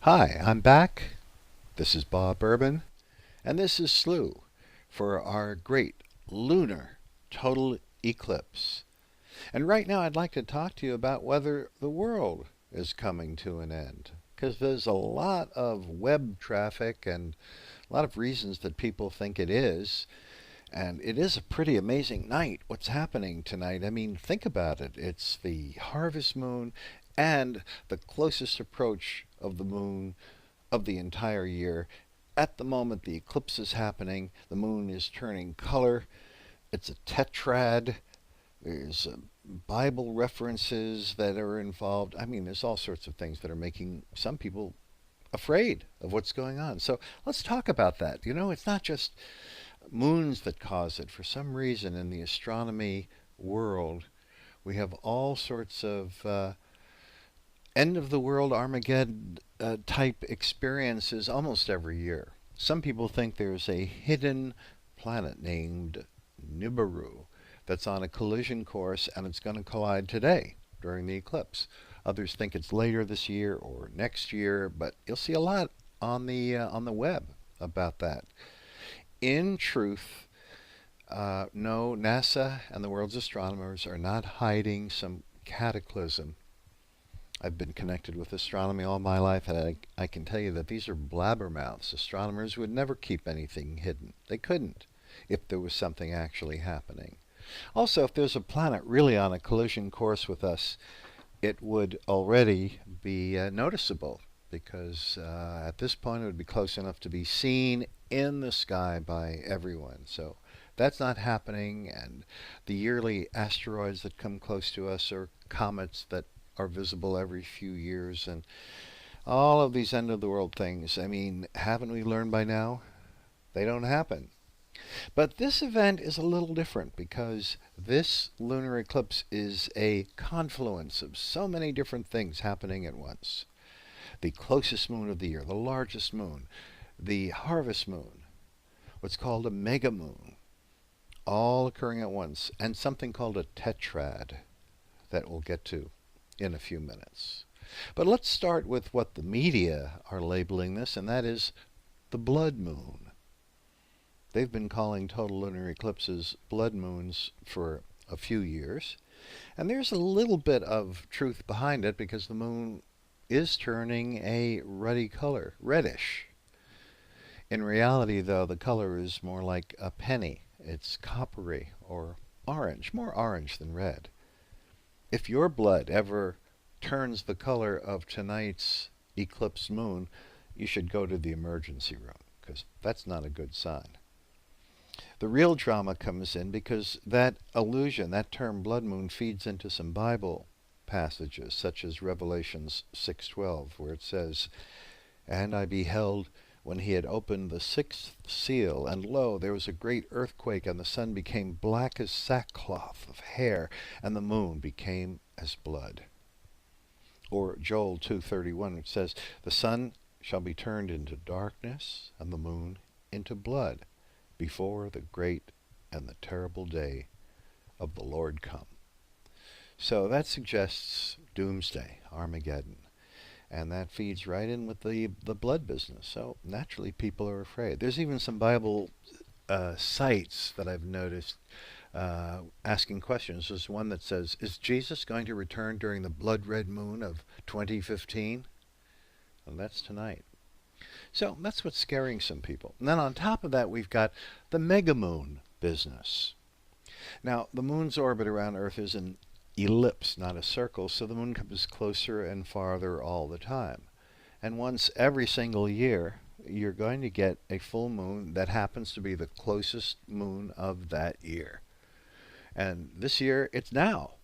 Hi, I'm back. This is Bob Urban, and this is SLU for our great lunar total eclipse. And right now I'd like to talk to you about whether the world is coming to an end, because there's a lot of web traffic and a lot of reasons that people think it is. And it is a pretty amazing night, what's happening tonight. I mean, think about it. It's the harvest moon and the closest approach of the moon of the entire year. At the moment the eclipse is happening, the moon is turning color. It's a tetrad. There's Bible references that are involved. I mean, there's all sorts of things that are making some people afraid of what's going on. So let's talk about that. You know, it's not just moons that cause it. For some reason in the astronomy world, we have all sorts of end of the world Armageddon type experiences almost every year. Some people think there's a hidden planet named Nibiru that's on a collision course and it's going to collide today during the eclipse. Others think it's later this year or next year, but you'll see a lot on the web about that. In truth, no, NASA and the world's astronomers are not hiding some cataclysm. I've been connected with astronomy all my life, and I can tell you that these are blabbermouths. Astronomers would never keep anything hidden. They couldn't if there was something actually happening. Also, if there's a planet really on a collision course with us, it would already be noticeable because at this point it would be close enough to be seen in the sky by everyone. So that's not happening, and the yearly asteroids that come close to us are comets that are visible every few years, and all of these end of the world things. I mean, haven't we learned by now? They don't happen. But this event is a little different because this lunar eclipse is a confluence of so many different things happening at once. The closest moon of the year, the largest moon, the harvest moon, what's called a mega moon, all occurring at once, and something called a tetrad that we'll get to in a few minutes. But let's start with what the media are labeling this, and that is the blood moon. They've been calling total lunar eclipses blood moons for a few years, and there's a little bit of truth behind it because the moon is turning a ruddy color, reddish. In reality, though, the color is more like a penny. It's coppery or orange, more orange than red. If your blood ever turns the color of tonight's eclipse moon, you should go to the emergency room because that's not a good sign. The real drama comes in because that illusion, that term blood moon, feeds into some Bible passages such as Revelations 6:12, where it says, "And I beheld when he had opened the sixth seal, and lo, there was a great earthquake, and the sun became black as sackcloth of hair, and the moon became as blood." Or Joel 2:31, which says, "The sun shall be turned into darkness, and the moon into blood, before the great and the terrible day of the Lord come." So that suggests doomsday, Armageddon. And that feeds right in with the blood business. So naturally people are afraid. There's even some Bible sites that I've noticed asking questions. There's one that says, "Is Jesus going to return during the blood red moon of 2015? Well, that's tonight. So that's what's scaring some people. And then on top of that, we've got the megamoon business. Now, the moon's orbit around Earth is an ellipse, not a circle, so the moon comes closer and farther all the time. And once every single year, you're going to get a full moon that happens to be the closest moon of that year. And this year, it's now.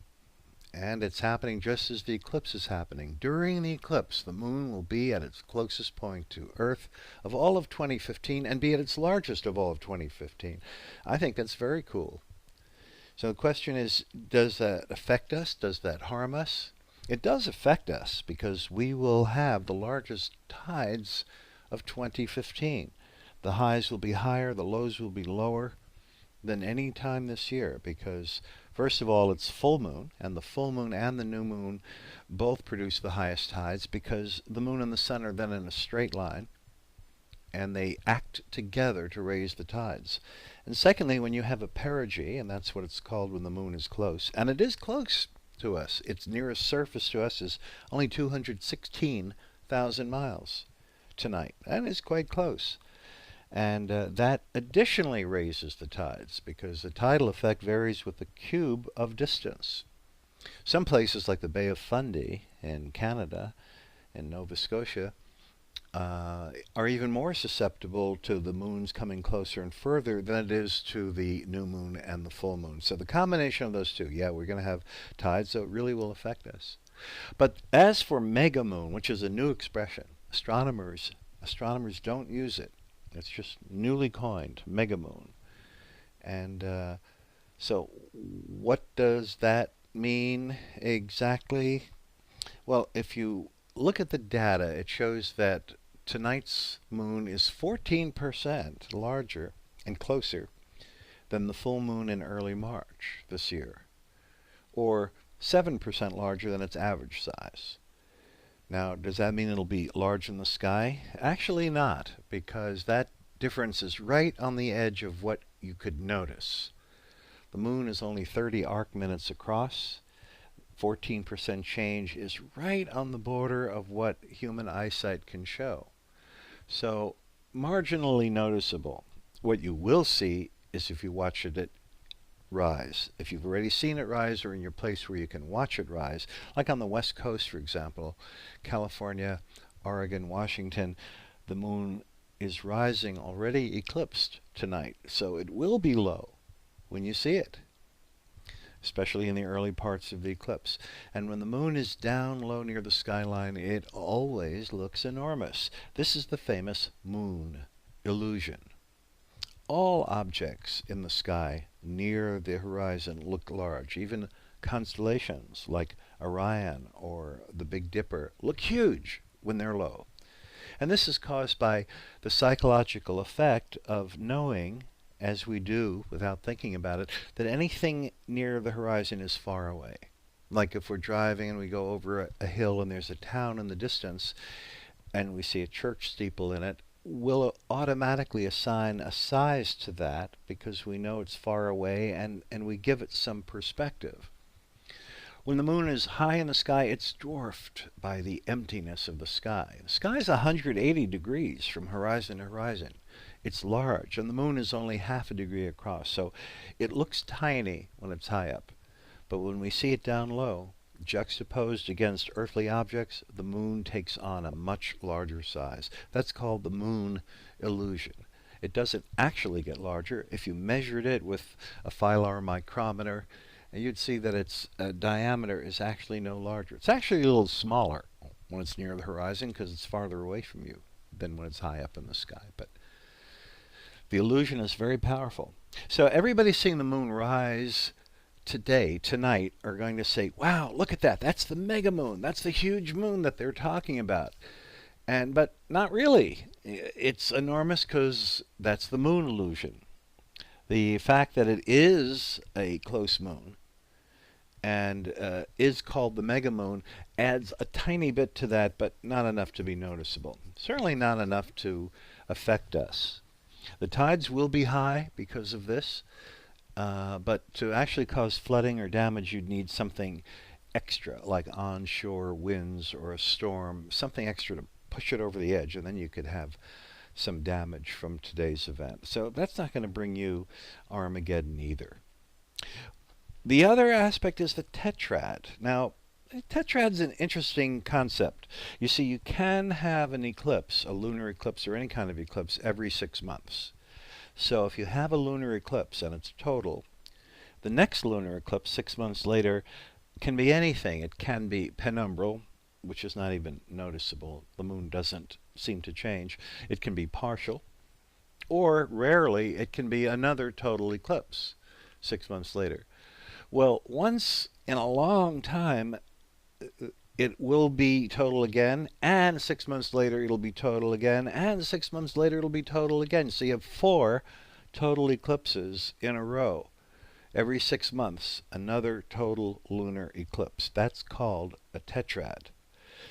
And it's happening just as the eclipse is happening. During the eclipse, the moon will be at its closest point to Earth of all of 2015 and be at its largest of all of 2015. I think that's very cool. So the question is, does that affect us? Does that harm us? It does affect us because we will have the largest tides of 2015. The highs will be higher, the lows will be lower than any time this year because, first of all, it's full moon, and the full moon and the new moon both produce the highest tides because the moon and the sun are then in a straight line, and they act together to raise the tides. And secondly, when you have a perigee, and that's what it's called when the moon is close, and it is close to us, its nearest surface to us is only 216,000 miles tonight. That is quite close. And that additionally raises the tides because the tidal effect varies with the cube of distance. Some places like the Bay of Fundy in Canada and Nova Scotia are even more susceptible to the moons coming closer and further than it is to the new moon and the full moon. So the combination of those two, yeah, we're going to have tides, so it really will affect us. But as for mega moon, which is a new expression, astronomers don't use it. It's just newly coined, megamoon. And so what does that mean exactly? Well, if you look at the data, it shows that tonight's moon is 14% larger and closer than the full moon in early March this year, or 7% larger than its average size. Now, does that mean it'll be large in the sky? Actually not, because that difference is right on the edge of what you could notice. The moon is only 30 arc minutes across. 14% change is right on the border of what human eyesight can show. So marginally noticeable. What you will see is if you watch it rise. If you've already seen it rise or in your place where you can watch it rise, like on the West Coast, for example, California, Oregon, Washington, the moon is rising already eclipsed tonight. So it will be low when you see it, especially in the early parts of the eclipse. And when the moon is down low near the skyline, it always looks enormous. This is the famous moon illusion. All objects in the sky near the horizon look large. Even constellations like Orion or the Big Dipper look huge when they're low. And this is caused by the psychological effect of knowing, as we do without thinking about it, that anything near the horizon is far away. Like if we're driving and we go over a hill and there's a town in the distance and we see a church steeple in it, we'll automatically assign a size to that because we know it's far away, and we give it some perspective. When the moon is high in the sky, it's dwarfed by the emptiness of the sky. The sky is 180 degrees from horizon to horizon. It's large, and the moon is only half a degree across, so it looks tiny when it's high up. But when we see it down low, juxtaposed against earthly objects, the moon takes on a much larger size. That's called the moon illusion. It doesn't actually get larger. If you measured it with a filar micrometer, you'd see that its diameter is actually no larger. It's actually a little smaller when it's near the horizon because it's farther away from you than when it's high up in the sky. But the illusion is very powerful. So everybody seeing the moon rise tonight, are going to say, wow, look at that. That's the mega moon. That's the huge moon that they're talking about. But not really. It's enormous because that's the moon illusion. The fact that it is a close moon and is called the mega moon adds a tiny bit to that, but not enough to be noticeable. Certainly not enough to affect us. The tides will be high because of this. But to actually cause flooding or damage, you'd need something extra, like onshore winds or a storm, something extra to push it over the edge, and then you could have some damage from today's event. So that's not going to bring you Armageddon either. The other aspect is the tetrad. Now, tetrad's an interesting concept. You see, you can have an eclipse, a lunar eclipse or any kind of eclipse, every 6 months. So if you have a lunar eclipse and it's total, the next lunar eclipse 6 months later can be anything. It can be penumbral, which is not even noticeable. The moon doesn't seem to change. It can be partial, or rarely it can be another total eclipse 6 months later. Well, once in a long time, it will be total again, and 6 months later it'll be total again, and 6 months later it'll be total again. So you have 4 total eclipses in a row. Every 6 months, another total lunar eclipse. That's called a tetrad.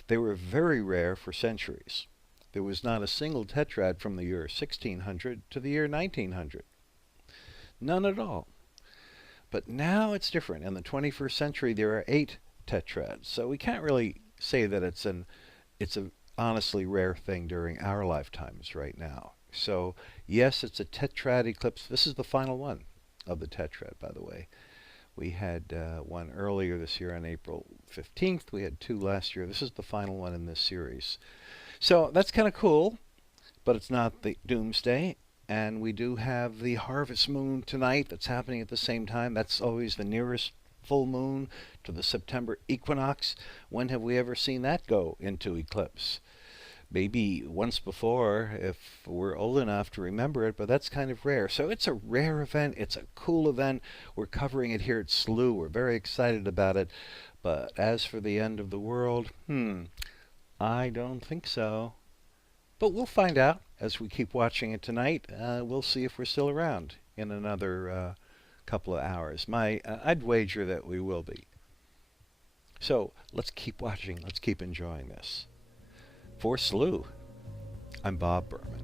They were very rare for centuries. There was not a single tetrad from the year 1600 to the year 1900. None at all. But now it's different. In the 21st century, there are 8 tetrads. So we can't really say that it's a honestly rare thing during our lifetimes right now. So yes, it's a tetrad eclipse. This is the final one of the tetrad, by the way. We had one earlier this year on April 15th. We had 2 last year. This is the final one in this series. So that's kind of cool, but it's not the doomsday. And we do have the harvest moon tonight that's happening at the same time. That's always the nearest full moon to the September equinox. When have we ever seen that go into eclipse? Maybe once before, if we're old enough to remember it, but that's kind of rare. So it's a rare event. It's a cool event. We're covering it here at SLU. We're very excited about it. But as for the end of the world, I don't think so. But we'll find out as we keep watching it tonight. We'll see if we're still around in another couple of hours. I'd wager that we will be. So let's keep watching. Let's keep enjoying this. For SLU, I'm Bob Berman.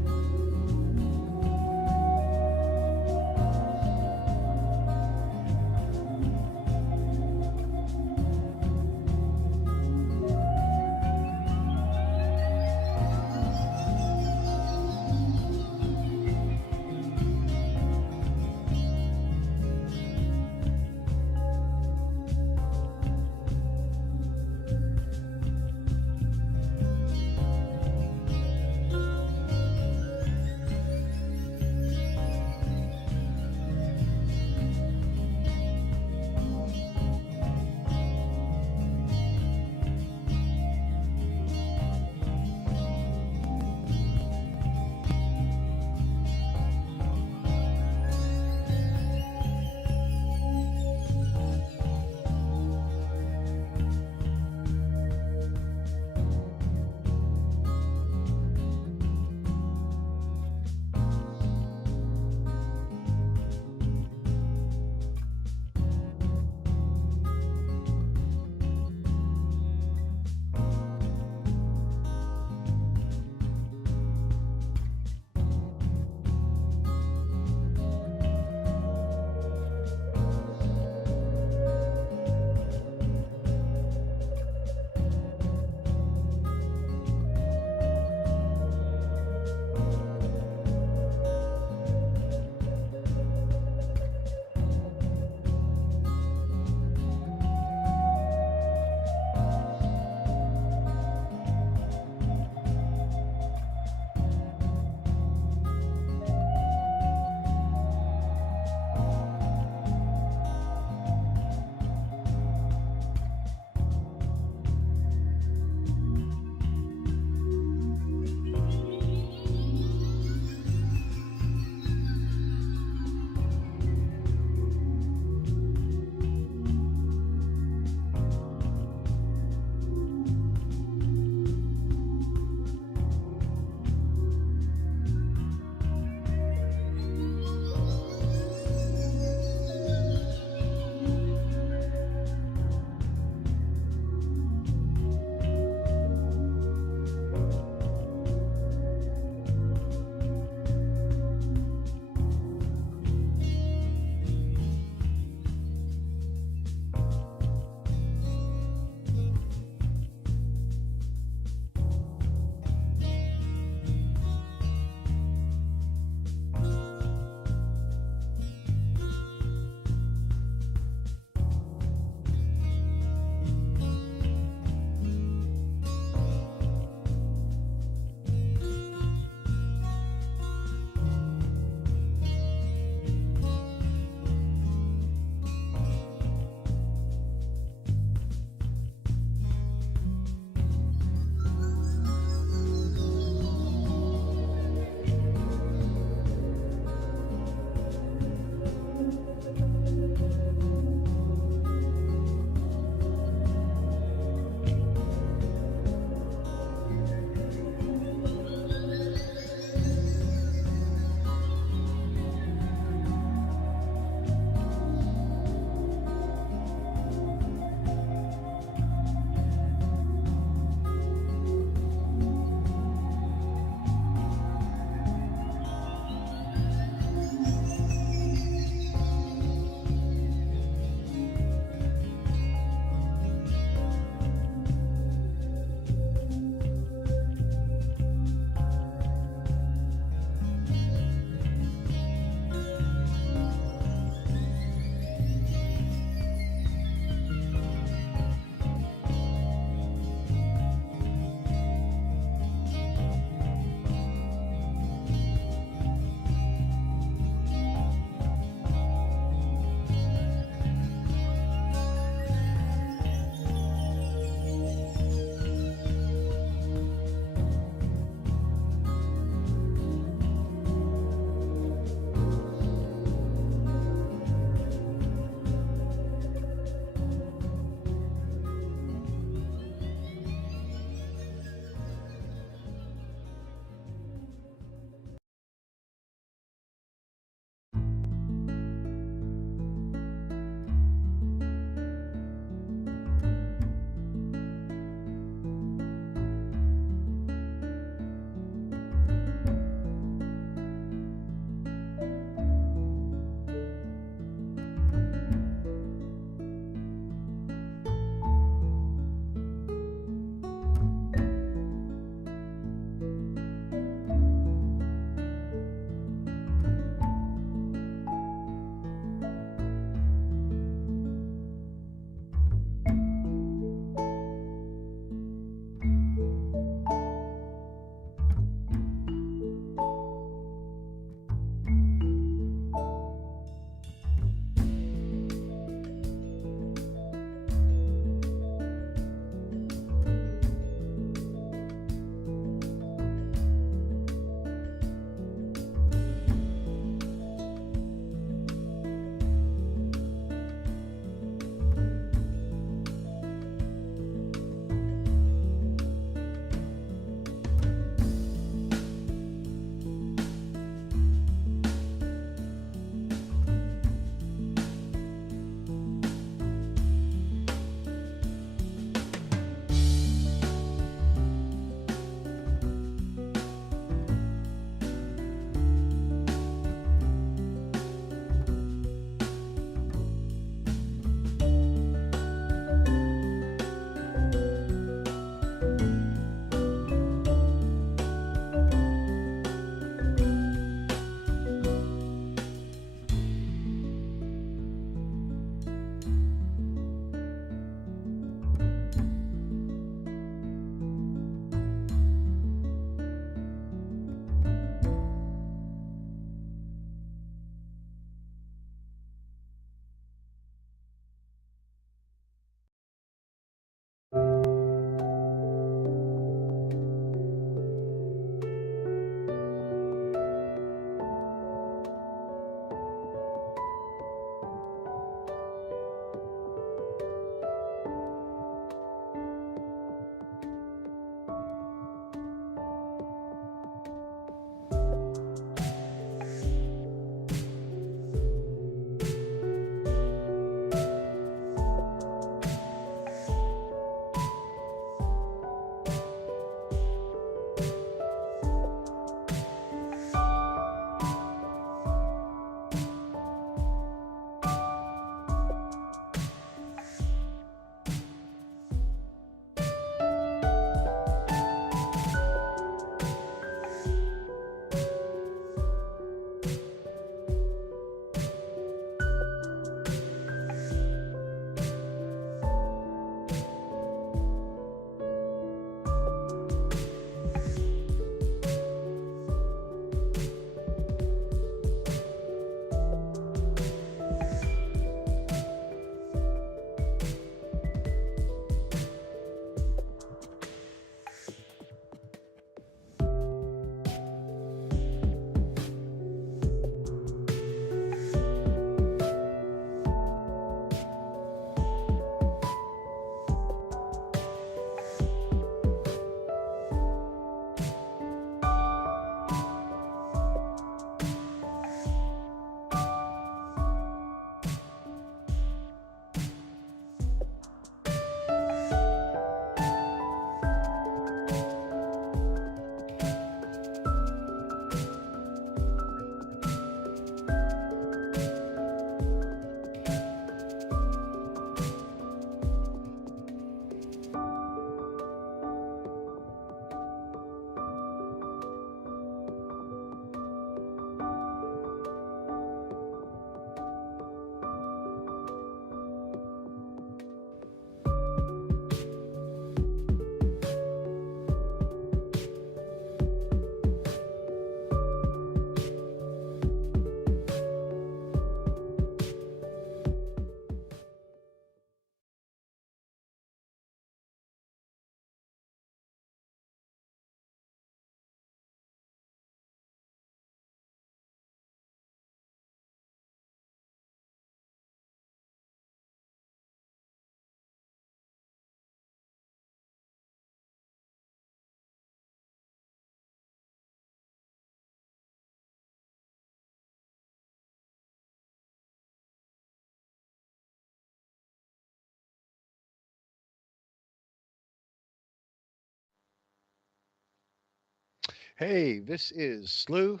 Hey, this is Slew.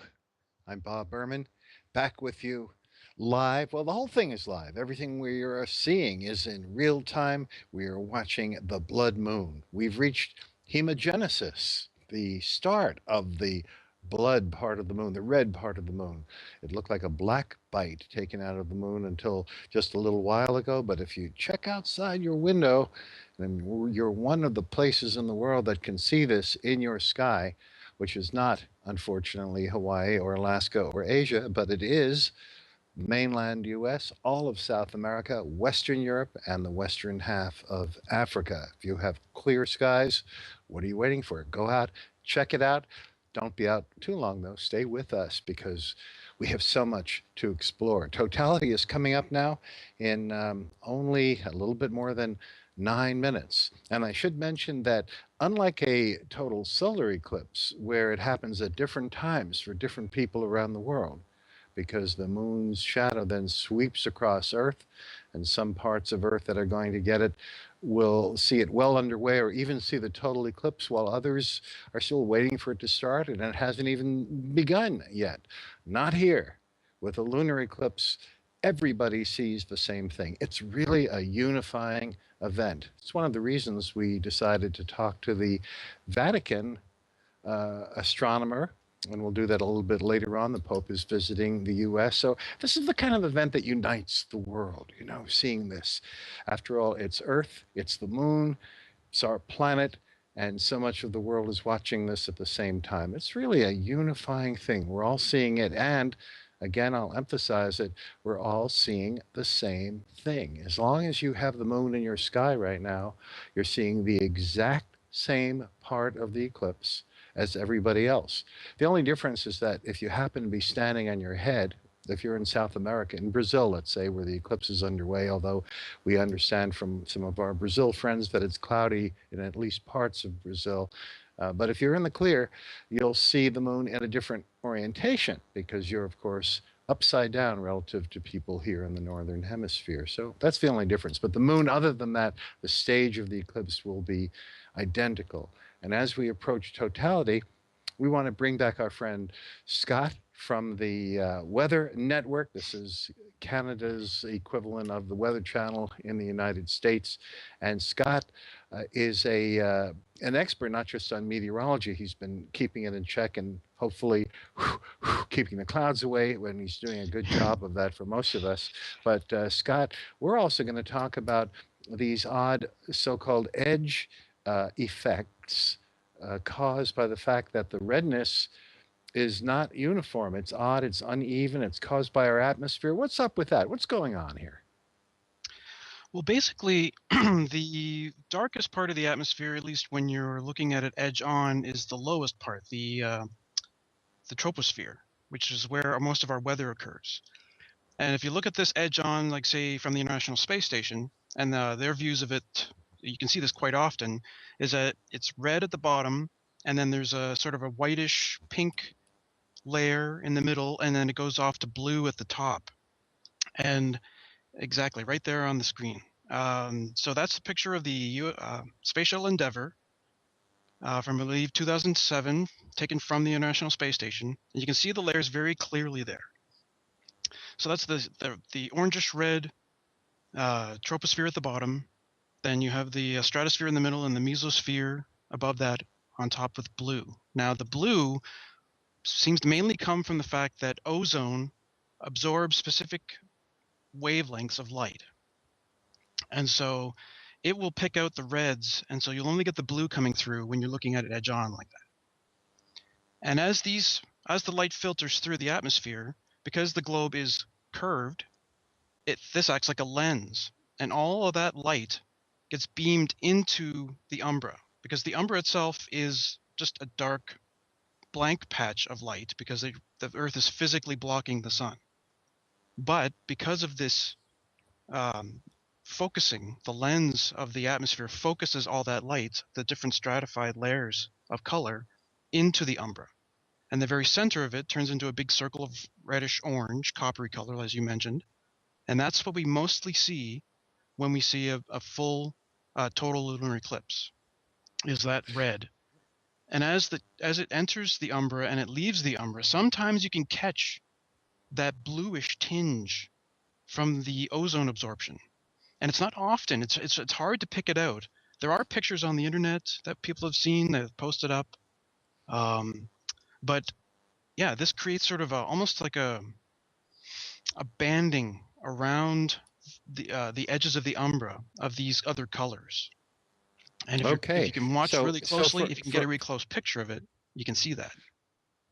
I'm Bob Berman, back with you live. Well, the whole thing is live. Everything we are seeing is in real time. We are watching the blood moon. We've reached hemogenesis, the start of the blood part of the moon, the red part of the moon. It looked like a black bite taken out of the moon until just a little while ago. But if you check outside your window, and you're one of the places in the world that can see this in your sky, which is not, unfortunately, Hawaii or Alaska or Asia, but it is mainland US, all of South America, Western Europe, and the western half of Africa. If you have clear skies, what are you waiting for? Go out, check it out. Don't be out too long, though. Stay with us because we have so much to explore. Totality is coming up now in only a little bit more than 9 minutes. And I should mention that unlike a total solar eclipse, where it happens at different times for different people around the world, because the moon's shadow then sweeps across Earth, and some parts of Earth that are going to get it will see it well underway or even see the total eclipse, while others are still waiting for it to start and it hasn't even begun yet. Not here. With a lunar eclipse, everybody sees the same thing. It's really a unifying event. It's one of the reasons we decided to talk to the Vatican astronomer, and we'll do that a little bit later on. The Pope is visiting the US. So this is the kind of event that unites the world, seeing this. After all, it's Earth, it's the moon, it's our planet, and so much of the world is watching this at the same time. It's really a unifying thing. We're all seeing it, and again, I'll emphasize it, we're all seeing the same thing. As long as you have the moon in your sky right now, you're seeing the exact same part of the eclipse as everybody else. The only difference is that if you happen to be standing on your head, if you're in South America, in Brazil, let's say, where the eclipse is underway, although we understand from some of our Brazil friends that it's cloudy in at least parts of Brazil. But if you're in the clear, you'll see the moon in a different orientation because you're, of course, upside down relative to people here in the northern hemisphere. So that's the only difference. But the moon, other than that, the stage of the eclipse will be identical. And as we approach totality, we want to bring back our friend Scott from the Weather Network. This is Canada's equivalent of the Weather Channel in the United States. And Scott is an expert, not just on meteorology. He's been keeping it in check and hopefully keeping the clouds away when he's doing a good job of that for most of us. But Scott, we're also going to talk about these odd so-called edge effects caused by the fact that the redness is not uniform. It's odd, it's uneven, it's caused by our atmosphere. What's up with that? What's going on here? Well, basically, the darkest part of the atmosphere, at least when you're looking at it edge on, is the lowest part, the troposphere, which is where most of our weather occurs. And if you look at this edge on, like say from the International Space Station, and their views of it, you can see this quite often, is that it's red at the bottom, and then there's a sort of a whitish pink layer in the middle, and then it goes off to blue at the top. And exactly right there on the screen. So that's a picture of the Space Shuttle Endeavour from, I believe, 2007, taken from the International Space Station. And you can see the layers very clearly there. So that's the orangish red troposphere at the bottom. Then you have the stratosphere in the middle and the mesosphere above that on top with blue. Now the blue seems to mainly come from the fact that ozone absorbs specific wavelengths of light. And so it will pick out the reds, and so you'll only get the blue coming through when you're looking at it edge on like that. And as the light filters through the atmosphere, because the globe is curved, this acts like a lens, and all of that light gets beamed into the umbra, because the umbra itself is just a dark blank patch of light because the Earth is physically blocking the sun. But because of this focusing, the lens of the atmosphere focuses all that light, the different stratified layers of color, into the umbra. And the very center of it turns into a big circle of reddish orange, coppery color, as you mentioned. And that's what we mostly see when we see a full total lunar eclipse, is that red. And as it enters the umbra and it leaves the umbra, sometimes you can catch that bluish tinge from the ozone absorption. And it's not often. It's hard to pick it out. There are pictures on the internet that people have seen, that have posted up. But yeah, this creates sort of almost like a banding around the edges of the umbra of these other colors. And if Okay. you can watch really closely, if you can get a for really close picture of it, you can see that.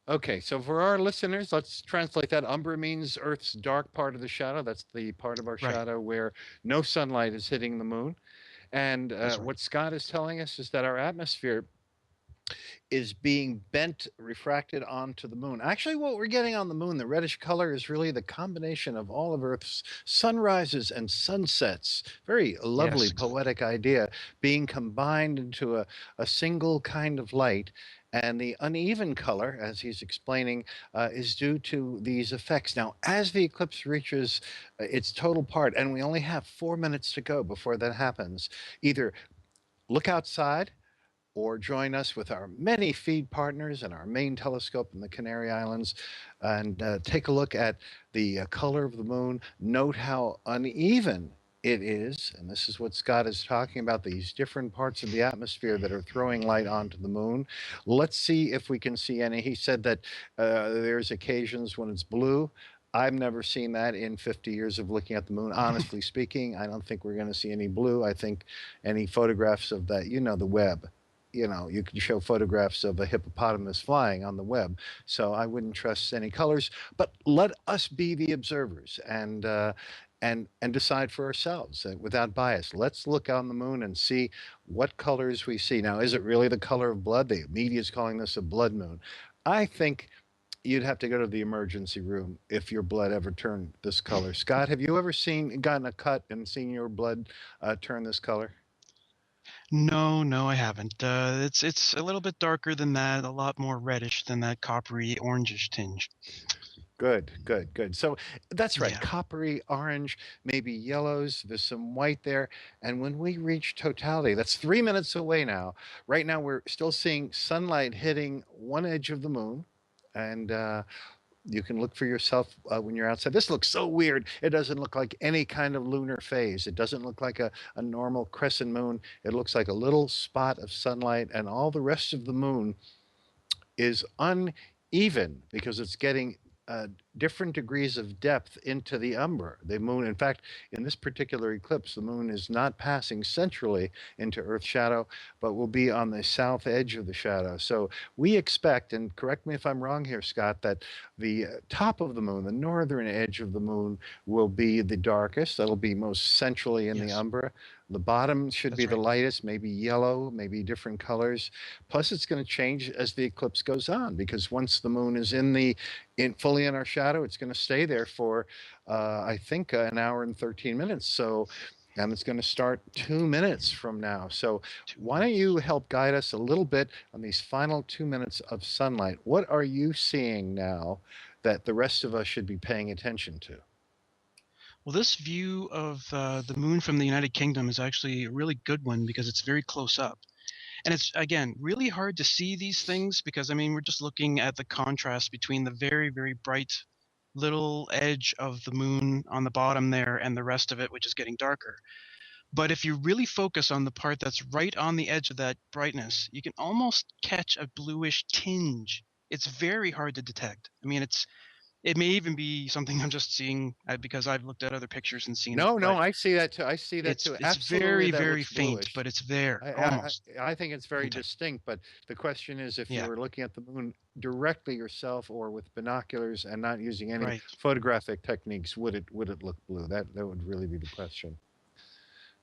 Okay, so for our listeners, let's translate that. Umbra means Earth's dark part of the shadow. That's the part of our Right. shadow where no sunlight is hitting the moon. And That's right. what Scott is telling us is that our atmosphere is being bent, refracted onto the moon. Actually, what we're getting on the moon, the reddish color, is really the combination of all of Earth's sunrises and sunsets. Very lovely, Yes, exactly. poetic idea being combined into a single kind of light. And the uneven color, as he's explaining, is due to these effects. Now, as the eclipse reaches its total part, and we only have 4 minutes to go before that happens, either look outside or join us with our many feed partners and our main telescope in the Canary Islands and take a look at the color of the moon. Note how uneven it is. And this is what Scott is talking about, these different parts of the atmosphere that are throwing light onto the moon. Let's see if we can see any. He said that there's occasions when it's blue. I've never seen that in 50 years of looking at the moon. Honestly speaking, I don't think we're going to see any blue. I think any photographs of that, the web, you can show photographs of a hippopotamus flying on the web. So I wouldn't trust any colors, but let us be the observers and decide for ourselves without bias. Let's look on the moon and see what colors we see. Now, is it really the color of blood? The media is calling this a blood moon. I think you'd have to go to the emergency room if your blood ever turned this color. Scott, have you ever gotten a cut and seen your blood turn this color? No, I haven't. It's a little bit darker than that, a lot more reddish than that coppery orangish tinge. Good, good, good. So that's right. Yeah. Coppery, orange, maybe yellows. There's some white there. And when we reach totality, that's 3 minutes away now. Right now, we're still seeing sunlight hitting one edge of the moon. And you can look for yourself when you're outside. This looks so weird. It doesn't look like any kind of lunar phase. It doesn't look like a normal crescent moon. It looks like a little spot of sunlight, and all the rest of the moon is uneven because it's getting different degrees of depth into the umbra. The moon, in fact, in this particular eclipse, the moon is not passing centrally into Earth's shadow, but will be on the south edge of the shadow. So we expect, and correct me if I'm wrong here, Scott, that the top of the moon, the northern edge of the moon, will be the darkest. That'll be most centrally in the umbra. The bottom should be the lightest, maybe yellow, maybe different colors. Plus, it's going to change as the eclipse goes on, because once the moon is fully in our shadow, it's going to stay there for, I think, an hour and 13 minutes. So, and it's going to start 2 minutes from now. So why don't you help guide us a little bit on these final 2 minutes of sunlight? What are you seeing now that the rest of us should be paying attention to? Well, this view of the moon from the United Kingdom is actually a really good one because it's very close up. And it's, again, really hard to see these things because, I mean, we're just looking at the contrast between the very, very bright little edge of the moon on the bottom there and the rest of it, which is getting darker. But if you really focus on the part that's right on the edge of that brightness, you can almost catch a bluish tinge. It's very hard to detect. I mean, it may even be something I'm just seeing because I've looked at other pictures and seen it. No, I see that too. I see that too. It's Absolutely, very, that very looks faint, bluish. but it's there I, almost. I think it's very distinct, but the question is if you were looking at the moon directly yourself or with binoculars and not using any photographic techniques, would it look blue? That would really be the question.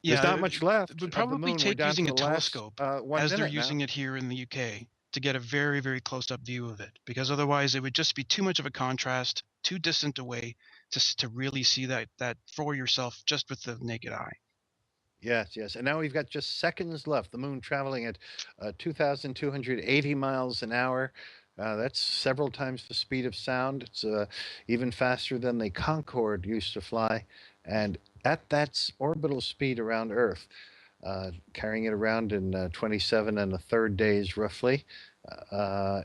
There's not much left would of the probably moon. We're take down using to a the last telescope 1 as they're minute using now. it here in the UK to get a very, very close-up view of it, because otherwise it would just be too much of a contrast, too distant away to really see that for yourself just with the naked eye. Yes. And now we've got just seconds left. The moon traveling at 2,280 miles an hour. That's several times the speed of sound. It's even faster than the Concorde used to fly. And at that orbital speed around Earth, carrying it around in 27 and a third days roughly,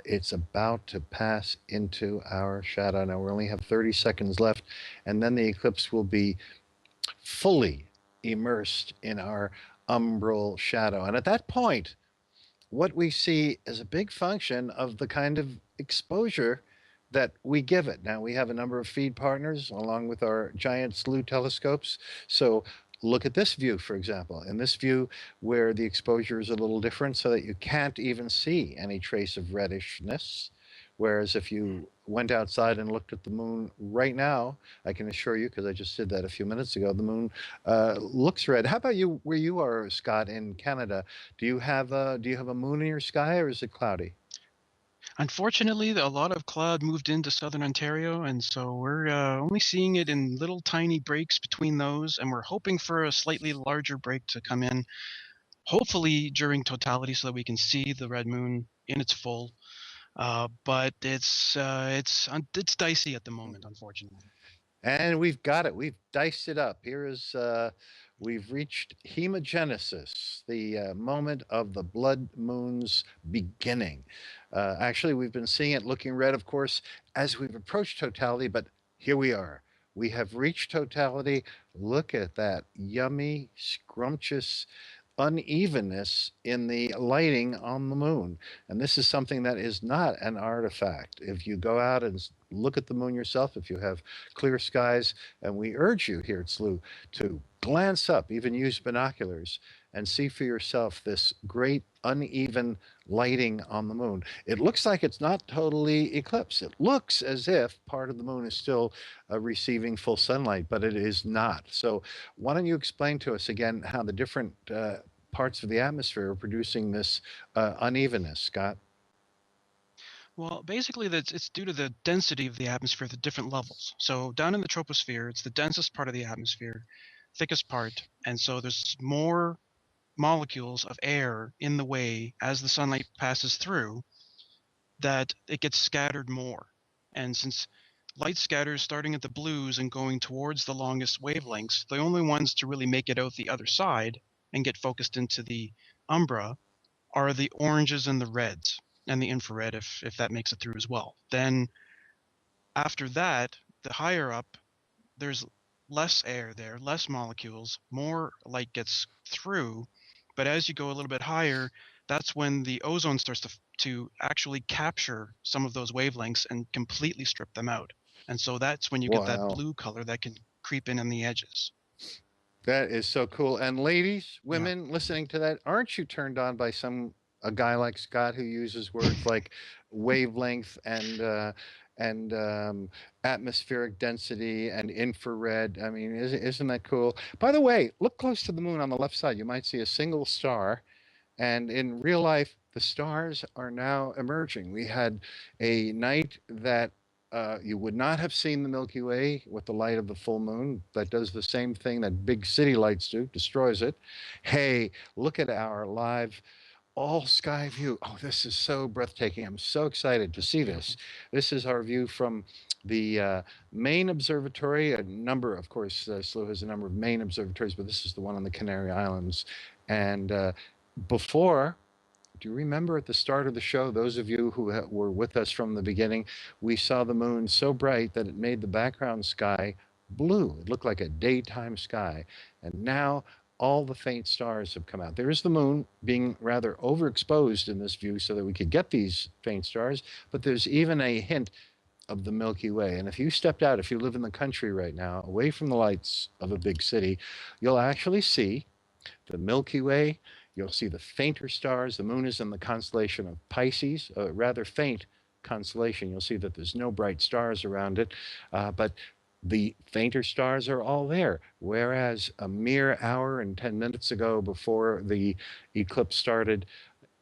It's about to pass into our shadow. Now we only have 30 seconds left, and then the eclipse will be fully immersed in our umbral shadow. And at that point, what we see is a big function of the kind of exposure that we give it. Now, we have a number of feed partners along with our giant SLU telescopes. So look at this view, for example. In this view, where the exposure is a little different so that you can't even see any trace of reddishness. Whereas if you went outside and looked at the moon right now, I can assure you, because I just did that a few minutes ago, the moon looks red. How about you, where you are, Scott, in Canada? Do you have a moon in your sky, or is it cloudy? Unfortunately, a lot of cloud moved into southern Ontario, and so we're only seeing it in little tiny breaks between those, and we're hoping for a slightly larger break to come in, hopefully during totality, so that we can see the red moon in its full. But it's dicey at the moment, unfortunately. And we've got it. We've diced it up. We've reached hemogenesis, the moment of the blood moon's beginning. Actually, we've been seeing it looking red, of course, as we've approached totality, but here we are. We have reached totality. Look at that yummy, scrumptious unevenness in the lighting on the moon. And this is something that is not an artifact. If you go out and look at the moon yourself, if you have clear skies, and we urge you here at SLU to glance up, even use binoculars, and see for yourself this great uneven lighting on the moon. It looks like it's not totally eclipsed. It looks as if part of the moon is still receiving full sunlight, but it is not. So why don't you explain to us again how the different parts of the atmosphere are producing this unevenness, Scott? Well, basically, it's due to the density of the atmosphere at the different levels. So down in the troposphere, it's the densest part of the atmosphere, thickest part, and so there's more molecules of air in the way as the sunlight passes through, that it gets scattered more. And since light scatters starting at the blues and going towards the longest wavelengths, the only ones to really make it out the other side and get focused into the umbra are the oranges and the reds and the infrared, if that makes it through as well. Then after that, the higher up, there's less air there, less molecules, more light gets through. But as you go a little bit higher, that's when the ozone starts to actually capture some of those wavelengths and completely strip them out. And so that's when you get that Wow. blue color that can creep in on the edges. That is so cool. And ladies, Yeah. women listening to that, aren't you turned on by a guy like Scott who uses words like wavelength and atmospheric density and infrared? I mean, isn't that cool? By the way, look close to the moon on the left side. You might see a single star. And in real life, the stars are now emerging. We had a night that you would not have seen the Milky Way with the light of the full moon. That does the same thing that big city lights do, destroys it. Hey, look at our live all sky view. Oh, this is so breathtaking. I'm so excited to That's see this. beautiful. This is our view from the main observatory. A number, of course, SLU has a number of main observatories, but this is the one on the Canary Islands. And before, do you remember at the start of the show, those of you who were with us from the beginning, we saw the moon so bright that it made the background sky blue. It looked like a daytime sky. And now all the faint stars have come out. There is the moon being rather overexposed in this view so that we could get these faint stars, but there's even a hint of the Milky Way. And if you stepped out, if you live in the country right now, away from the lights of a big city, you'll actually see the Milky Way. You'll see the fainter stars. The moon is in the constellation of Pisces, a rather faint constellation. You'll see that there's no bright stars around it, but the fainter stars are all there. Whereas a mere hour and 10 minutes ago, before the eclipse started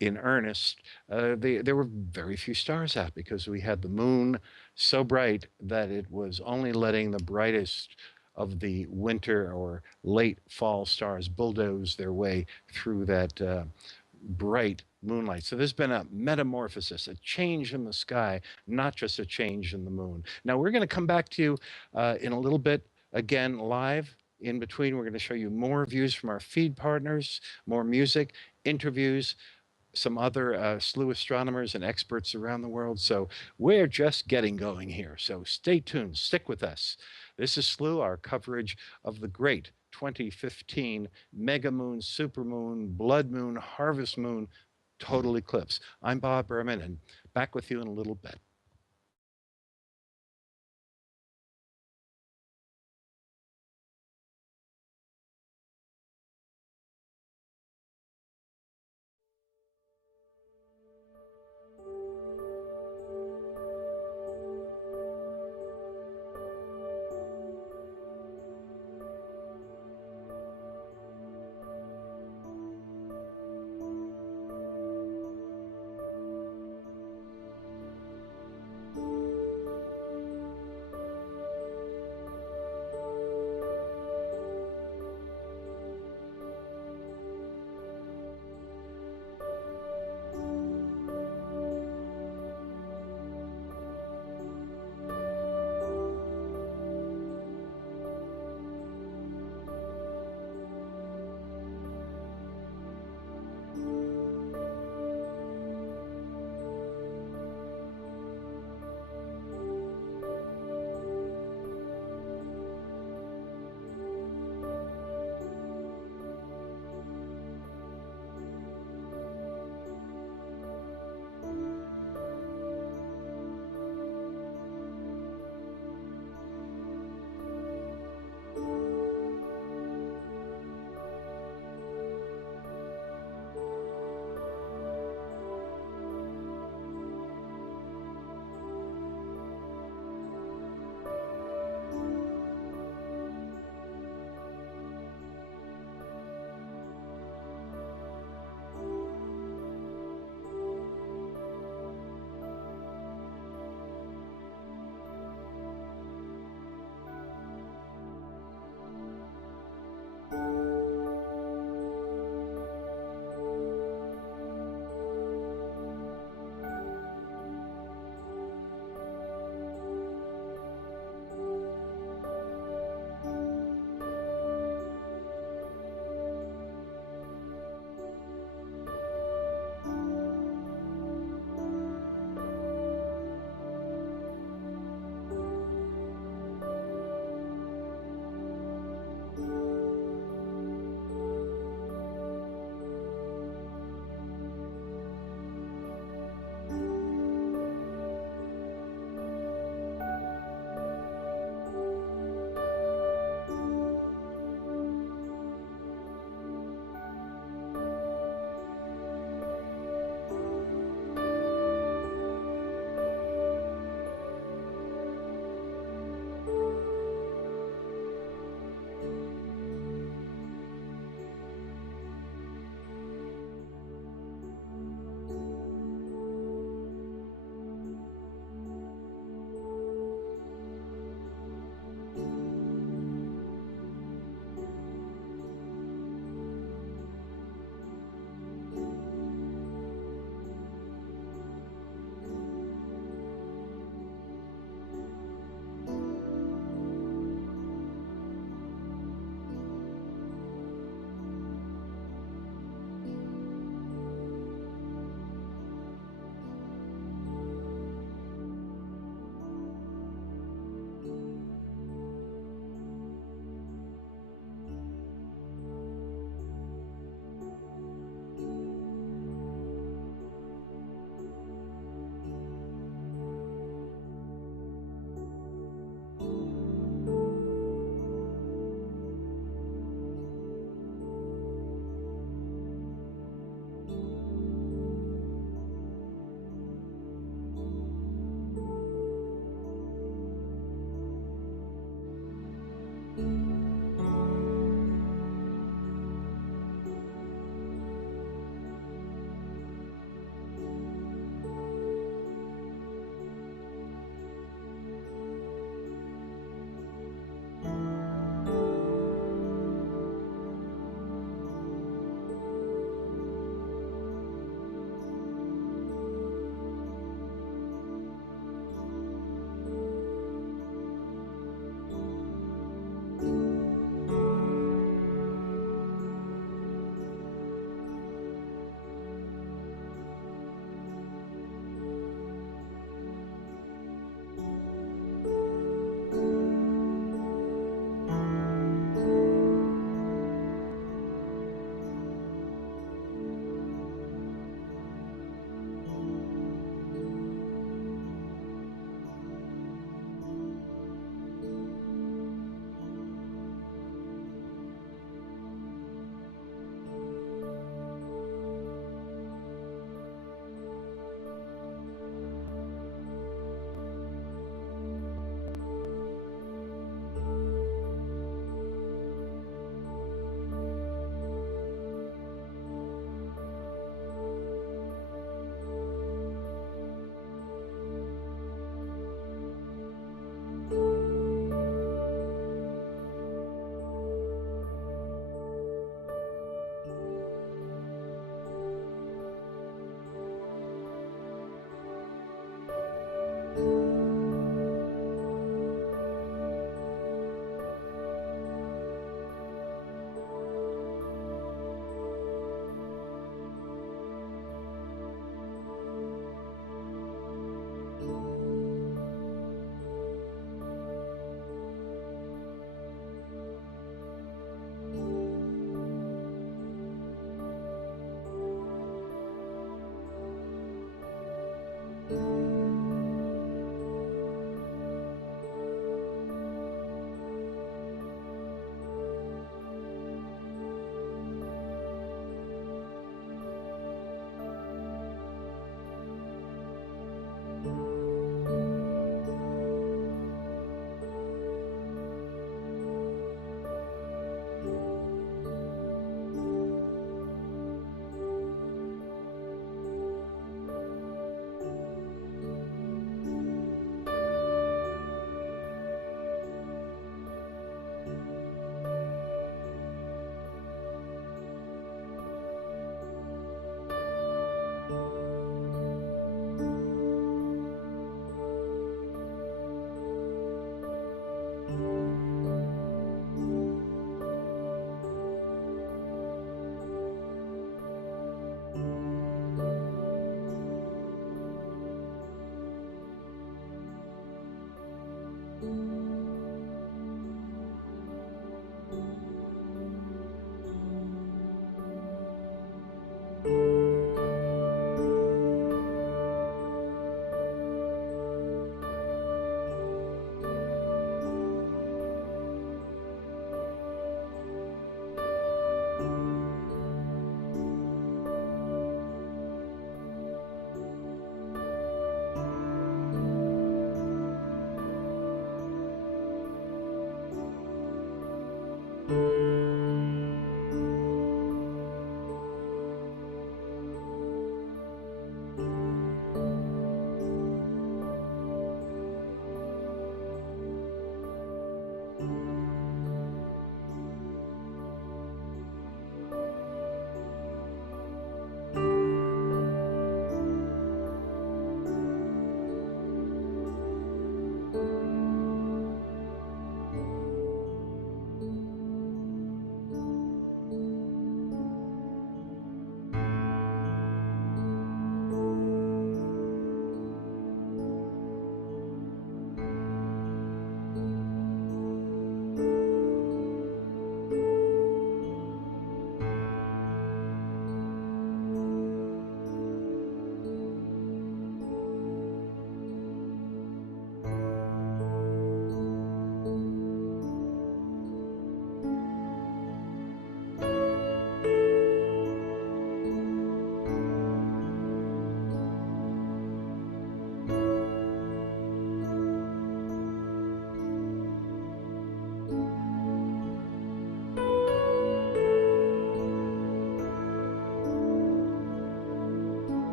in earnest, there were very few stars out because we had the moon so bright that it was only letting the brightest of the winter or late fall stars bulldoze their way through that bright moonlight. So there's been a metamorphosis, a change in the sky, not just a change in the moon. Now we're going to come back to you in a little bit, again, live. In between, we're going to show you more views from our feed partners, more music, interviews. some other SLU astronomers and experts around the world. So we're just getting going here. So stay tuned, stick with us. This is SLU, our coverage of the great 2015 mega moon, supermoon, blood moon, harvest moon, total eclipse. I'm Bob Berman, and back with you in a little bit.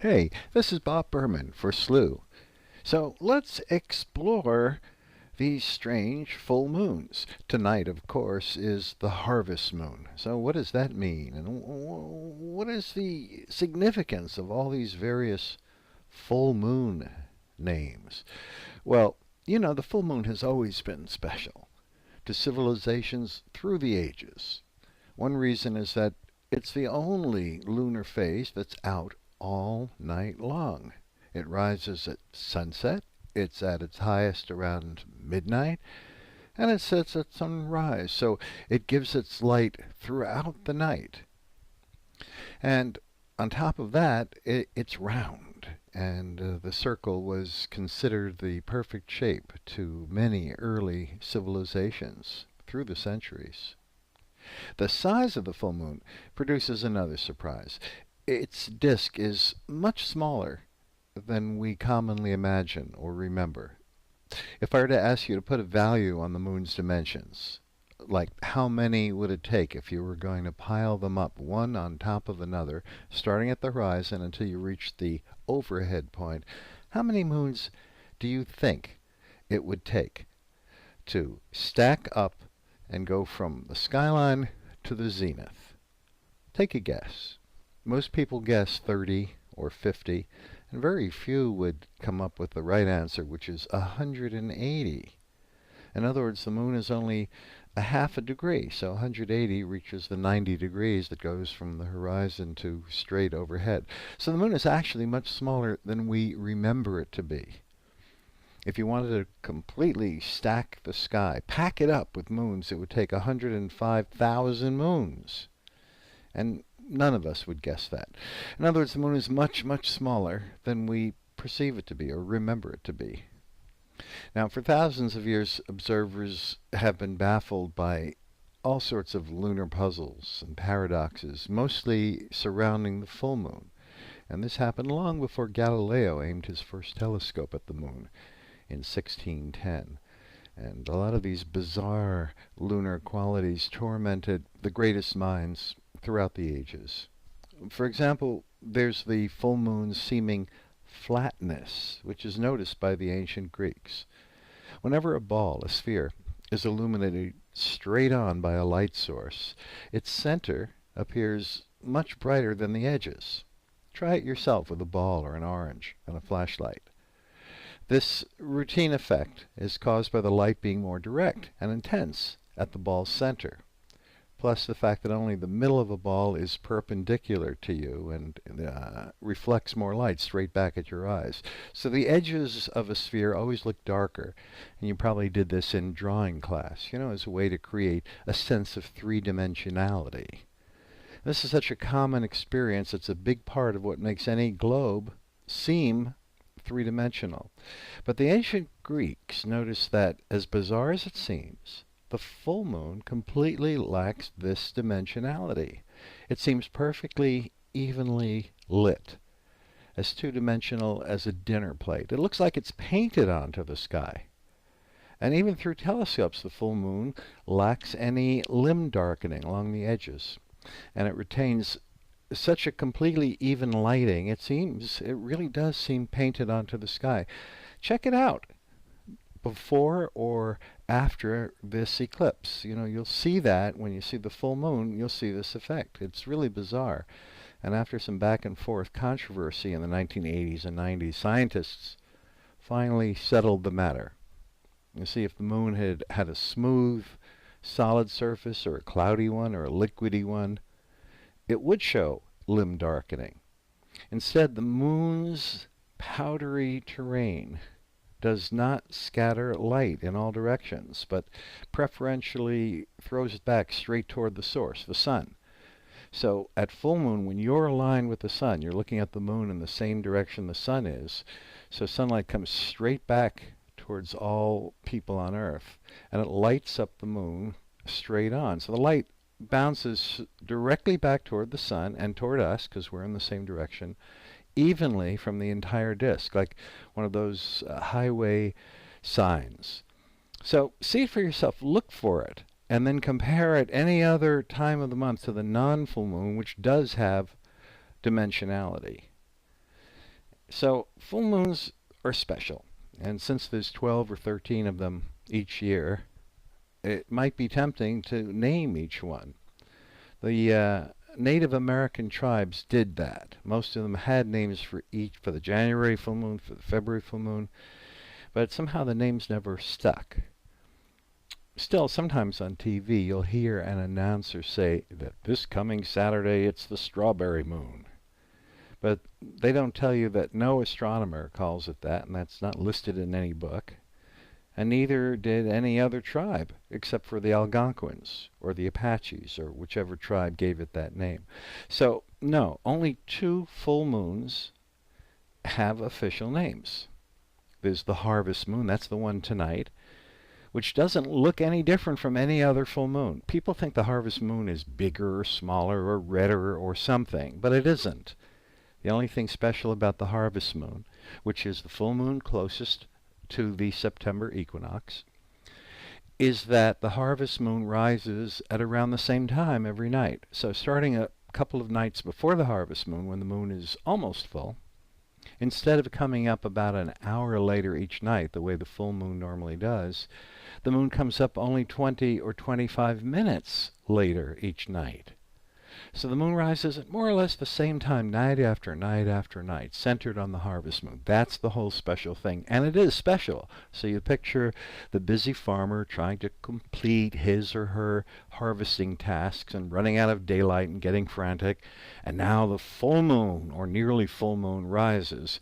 Hey, this is Bob Berman for SLU. So let's explore these strange full moons. Tonight, of course, is the harvest moon. So what does that mean? And what is the significance of all these various full moon names? Well, the full moon has always been special to civilizations through the ages. One reason is that it's the only lunar phase that's out all night long. It rises at sunset, it's at its highest around midnight, and it sets at sunrise, so it gives its light throughout the night. And on top of that, it's round, and the circle was considered the perfect shape to many early civilizations through the centuries. The size of the full moon produces another surprise. Its disk is much smaller than we commonly imagine or remember. If I were to ask you to put a value on the moon's dimensions, like how many would it take if you were going to pile them up one on top of another, starting at the horizon until you reached the overhead point, how many moons do you think it would take to stack up and go from the skyline to the zenith? Take a guess. Most people guess 30 or 50, and very few would come up with the right answer, which is 180. In other words, the moon is only a half a degree, so 180 reaches the 90 degrees that goes from the horizon to straight overhead. So the moon is actually much smaller than we remember it to be. If you wanted to completely stack the sky, pack it up with moons, it would take 105,000 moons. And none of us would guess that. In other words, the moon is much, much smaller than we perceive it to be or remember it to be. Now, for thousands of years, observers have been baffled by all sorts of lunar puzzles and paradoxes, mostly surrounding the full moon. And this happened long before Galileo aimed his first telescope at the moon in 1610. And a lot of these bizarre lunar qualities tormented the greatest minds throughout the ages. For example, there's the full moon's seeming flatness, which is noticed by the ancient Greeks. Whenever a ball, a sphere, is illuminated straight on by a light source, its center appears much brighter than the edges. Try it yourself with a ball or an orange and a flashlight. This routine effect is caused by the light being more direct and intense at the ball's center, plus the fact that only the middle of a ball is perpendicular to you and reflects more light straight back at your eyes. So the edges of a sphere always look darker, and you probably did this in drawing class, as a way to create a sense of three-dimensionality. This is such a common experience, it's a big part of what makes any globe seem three-dimensional. But the ancient Greeks noticed that, as bizarre as it seems, the full moon completely lacks this dimensionality. It seems perfectly evenly lit, as two-dimensional as a dinner plate. It looks like it's painted onto the sky. And even through telescopes, the full moon lacks any limb darkening along the edges. And it retains such a completely even lighting, it really does seem painted onto the sky. Check it out before or after this eclipse. You'll see that when you see the full moon, you'll see this effect. It's really bizarre. And after some back and forth controversy in the 1980s and 90s, scientists finally settled the matter. You see, if the moon had a smooth, solid surface or a cloudy one or a liquidy one, it would show limb darkening. Instead, the moon's powdery terrain does not scatter light in all directions, but preferentially throws it back straight toward the source, the sun. So at full moon, when you're aligned with the sun, you're looking at the moon in the same direction the sun is, so sunlight comes straight back towards all people on Earth, and it lights up the moon straight on. So the light bounces directly back toward the sun and toward us, because we're in the same direction, evenly from the entire disk, like one of those highway signs. So see it for yourself, look for it, and then compare it any other time of the month to the non-full moon, which does have dimensionality. So full moons are special, and since there's 12 or 13 of them each year, it might be tempting to name each one. The Native American tribes did that. Most of them had names for each, for the January full moon, for the February full moon, but somehow the names never stuck. Still, sometimes on TV you'll hear an announcer say that this coming Saturday it's the strawberry moon. But they don't tell you that no astronomer calls it that, and that's not listed in any book. And neither did any other tribe, except for the Algonquins, or the Apaches, or whichever tribe gave it that name. So, no, only 2 full moons have official names. There's the harvest moon, that's the one tonight, which doesn't look any different from any other full moon. People think the harvest moon is bigger or smaller or redder or something, but it isn't. The only thing special about the harvest moon, which is the full moon closest to the September equinox, is that the harvest moon rises at around the same time every night. So starting a couple of nights before the harvest moon, when the moon is almost full, instead of coming up about an hour later each night, the way the full moon normally does, the moon comes up only 20 or 25 minutes later each night. So the moon rises at more or less the same time, night after night after night, centered on the harvest moon. That's the whole special thing, and it is special. So you picture the busy farmer trying to complete his or her harvesting tasks and running out of daylight and getting frantic, and now the full moon, or nearly full moon, rises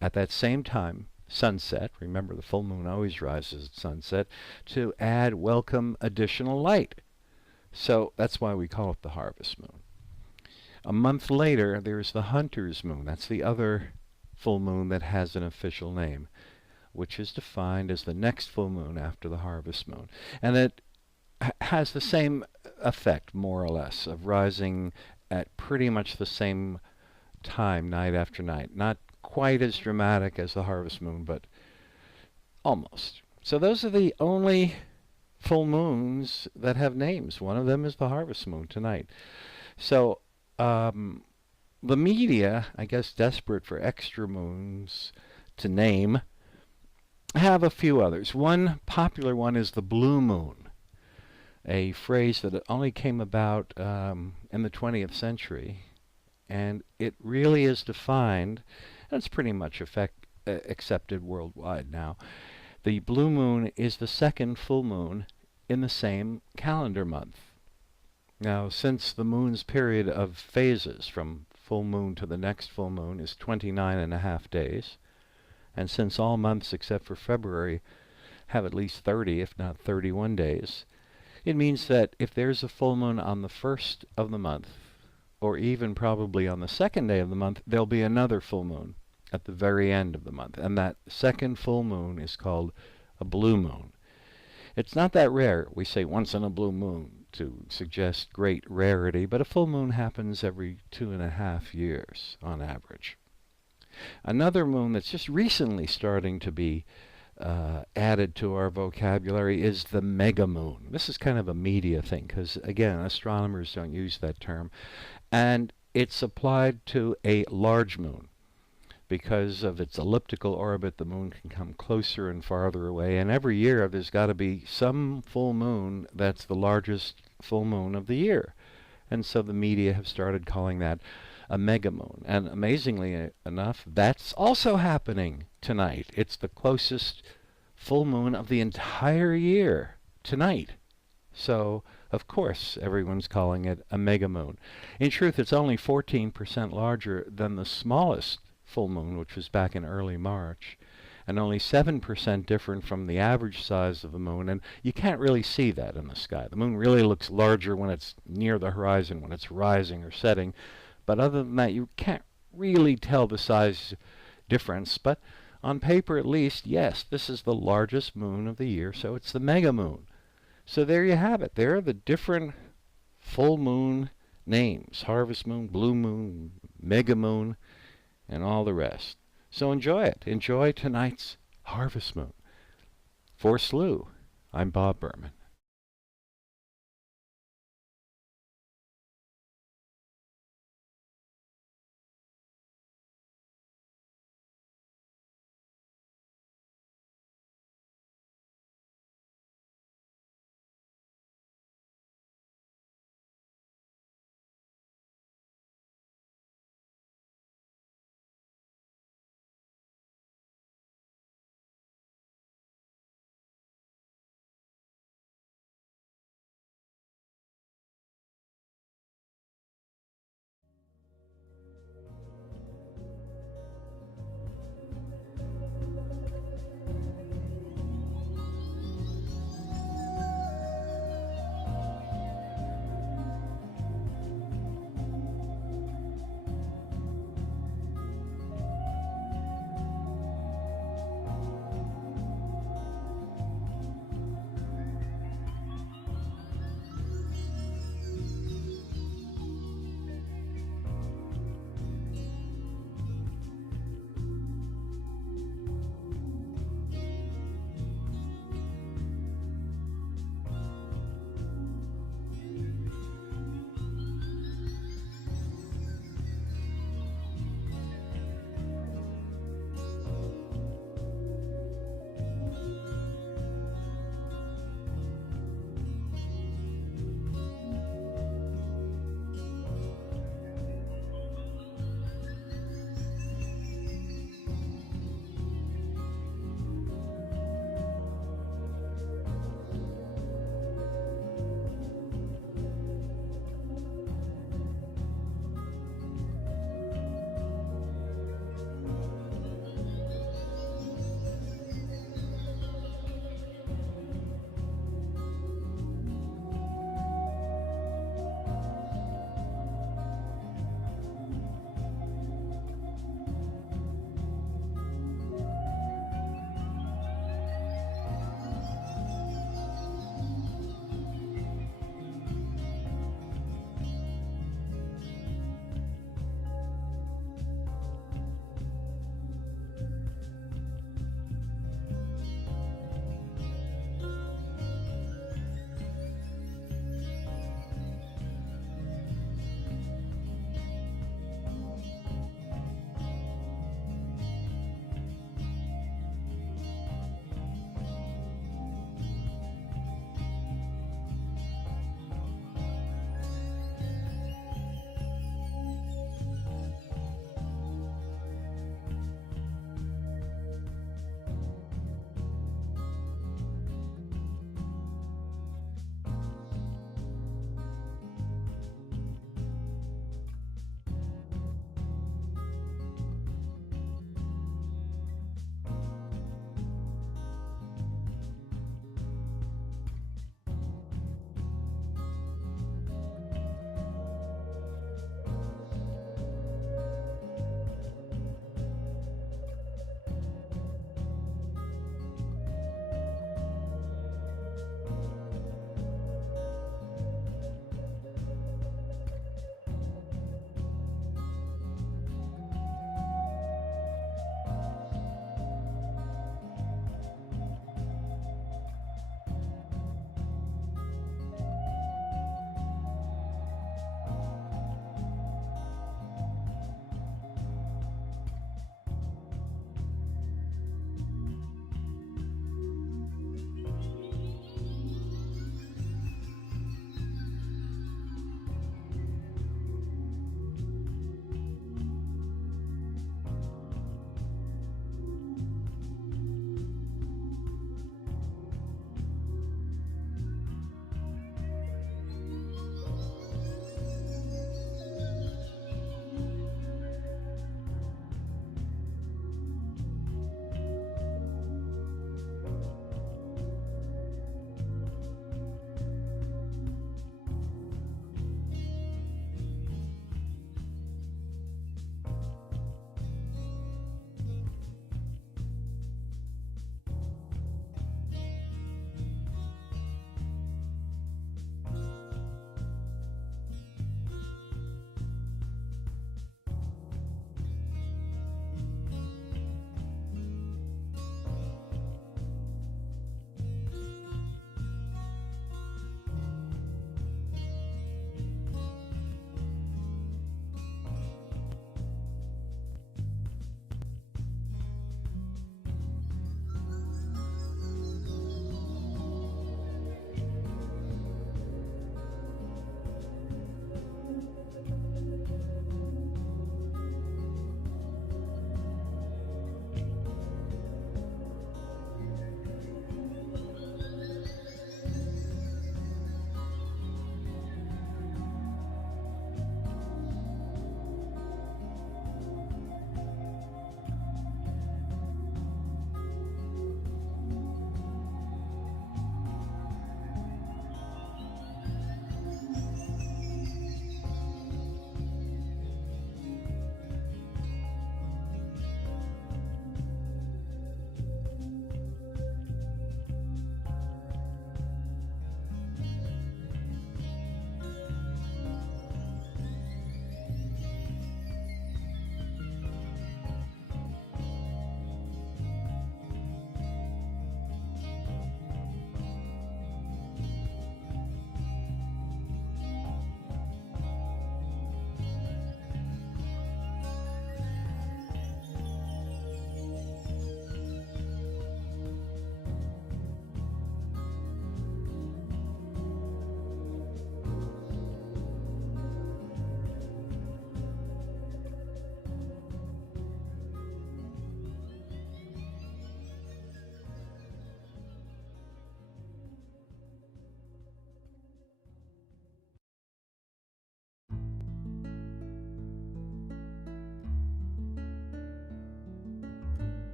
at that same time, sunset. Remember, the full moon always rises at sunset, to add welcome additional light. So that's why we call it the harvest moon. A month later, there's the hunter's moon. That's the other full moon that has an official name, which is defined as the next full moon after the harvest moon. And it has the same effect, more or less, of rising at pretty much the same time, night after night. Not quite as dramatic as the harvest moon, but almost. So those are the only full moons that have names. One of them is the harvest moon tonight. So the media, I guess desperate for extra moons to name, have a few others. One popular one is the blue moon, a phrase that only came about in the 20th century, and it really is defined, and it's pretty much accepted worldwide now. The blue moon is the second full moon in the same calendar month. Now, since the moon's period of phases from full moon to the next full moon is 29.5 days, and since all months except for February have at least 30, if not 31 days, it means that if there's a full moon on the first of the month, or even probably on the second day of the month, there'll be another full moon at the very end of the month, and that second full moon is called a blue moon. It's not that rare. We say once in a blue moon to suggest great rarity, but a full moon happens every 2.5 years on average. Another moon that's just recently starting to be added to our vocabulary is the mega moon. This is kind of a media thing because, again, astronomers don't use that term. And it's applied to a large moon. Because of its elliptical orbit, the moon can come closer and farther away, and every year there's got to be some full moon that's the largest full moon of the year. And so the media have started calling that a mega moon. And amazingly enough, that's also happening tonight. It's the closest full moon of the entire year tonight. So, of course, everyone's calling it a mega moon. In truth, it's only 14% larger than the smallest full moon, which was back in early March, and only 7% different from the average size of the moon, and you can't really see that in the sky. The moon really looks larger when it's near the horizon, when it's rising or setting, but other than that, you can't really tell the size difference. But on paper, at least, yes, this is the largest moon of the year, so it's the mega moon. So there you have it. There are the different full moon names: harvest moon, blue moon, mega moon, and all the rest. So enjoy it. Enjoy tonight's harvest moon. For SLU, I'm Bob Berman.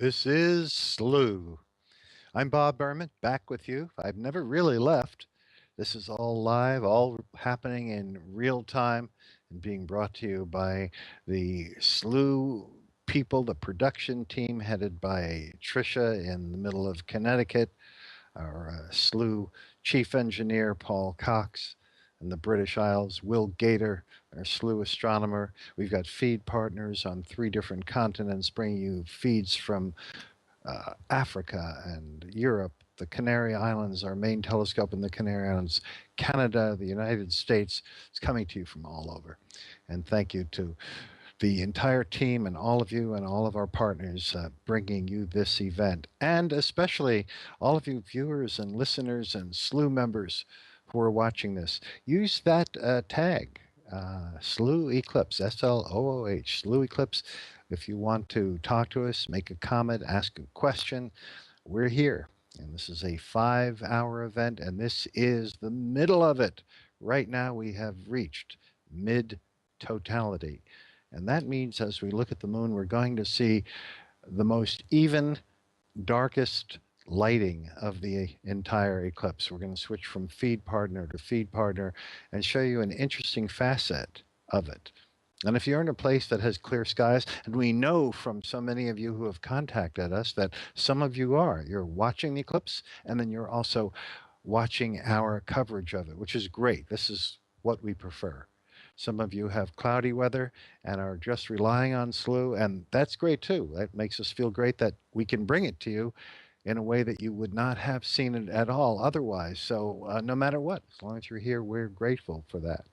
This is SLU. I'm Bob Berman, back with you. I've never really left. This is all live, all happening in real time, and being brought to you by the SLU people, the production team headed by Trisha in the middle of Connecticut, our SLU chief engineer, Paul Cox, in the British Isles, Will Gator, our SLU astronomer. We've got feed partners on 3 different continents, bringing you feeds from Africa and Europe, the Canary Islands, our main telescope in the Canary Islands, Canada, the United States. It's coming to you from all over. And thank you to the entire team and all of you and all of our partners bringing you this event. And especially all of you viewers and listeners and SLU members who are watching this. Use that tag, SLU Eclipse, SLOOH, SLU Eclipse. If you want to talk to us, make a comment, ask a question, we're here. And this is a 5-hour event, and this is the middle of it. Right now, we have reached mid-totality. And that means as we look at the moon, we're going to see the most even, darkest lighting of the entire eclipse. We're going to switch from feed partner to feed partner and show you an interesting facet of it. And if you're in a place that has clear skies, and we know from so many of you who have contacted us that some of you are, you're watching the eclipse, and then you're also watching our coverage of it, which is great. This is what we prefer. Some of you have cloudy weather and are just relying on SLU, and that's great too. That makes us feel great that we can bring it to you in a way that you would not have seen it at all otherwise. So no matter what, as long as you're here, we're grateful for that.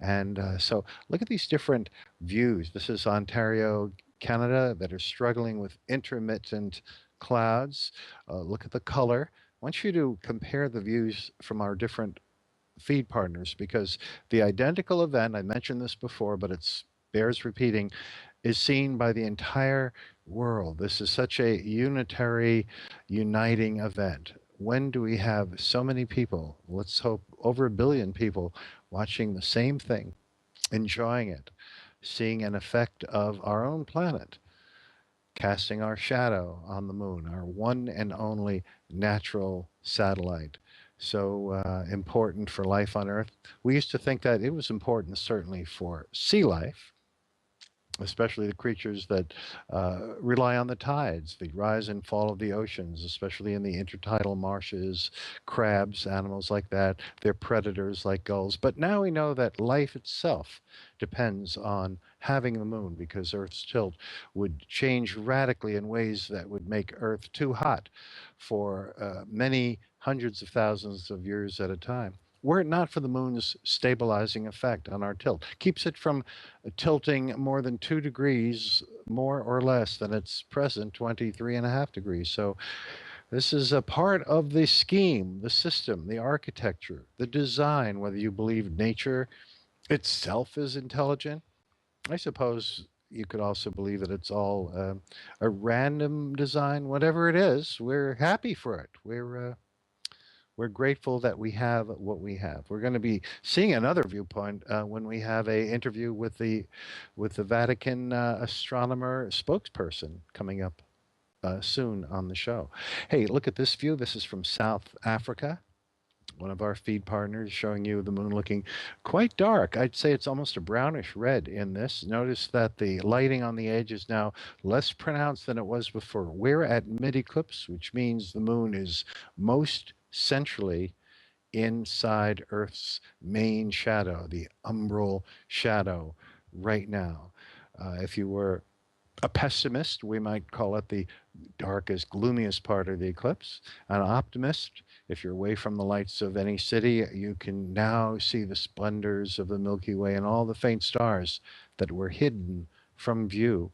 And so look at these different views. This is Ontario, Canada, that are struggling with intermittent clouds. Look at the color. I want you to compare the views from our different feed partners, because the identical event, I mentioned this before, but it bears repeating, is seen by the entire world. This is such a unitary, uniting event. When do we have so many people, let's hope over 1 billion people, watching the same thing, enjoying it, seeing an effect of our own planet, casting our shadow on the moon, our one and only natural satellite? So important for life on Earth. We used to think that it was important certainly for sea life, especially the creatures that rely on the tides, the rise and fall of the oceans, especially in the intertidal marshes, crabs, animals like that. They're predators like gulls. But now we know that life itself depends on having the moon, because Earth's tilt would change radically in ways that would make Earth too hot for many hundreds of thousands of years at a time. Were it not for the moon's stabilizing effect on our tilt, keeps it from tilting more than 2 degrees more or less than its present 23.5 degrees. So this is a part of the scheme, the system, the architecture, the design, whether you believe nature itself is intelligent. I suppose you could also believe that it's all a random design. Whatever it is, we're happy for it. We're grateful that we have what we have. We're going to be seeing another viewpoint when we have a interview with the Vatican astronomer spokesperson coming up soon on the show. Hey, look at this view. This is from South Africa. One of our feed partners showing you the moon looking quite dark. I'd say it's almost a brownish red in this. Notice that the lighting on the edge is now less pronounced than it was before. We're at mid-eclipse, which means the moon is most centrally inside Earth's main shadow, the umbral shadow right now. If you were a pessimist, we might call it the darkest, gloomiest part of the eclipse. An optimist, if you're away from the lights of any city, you can now see the splendors of the Milky Way and all the faint stars that were hidden from view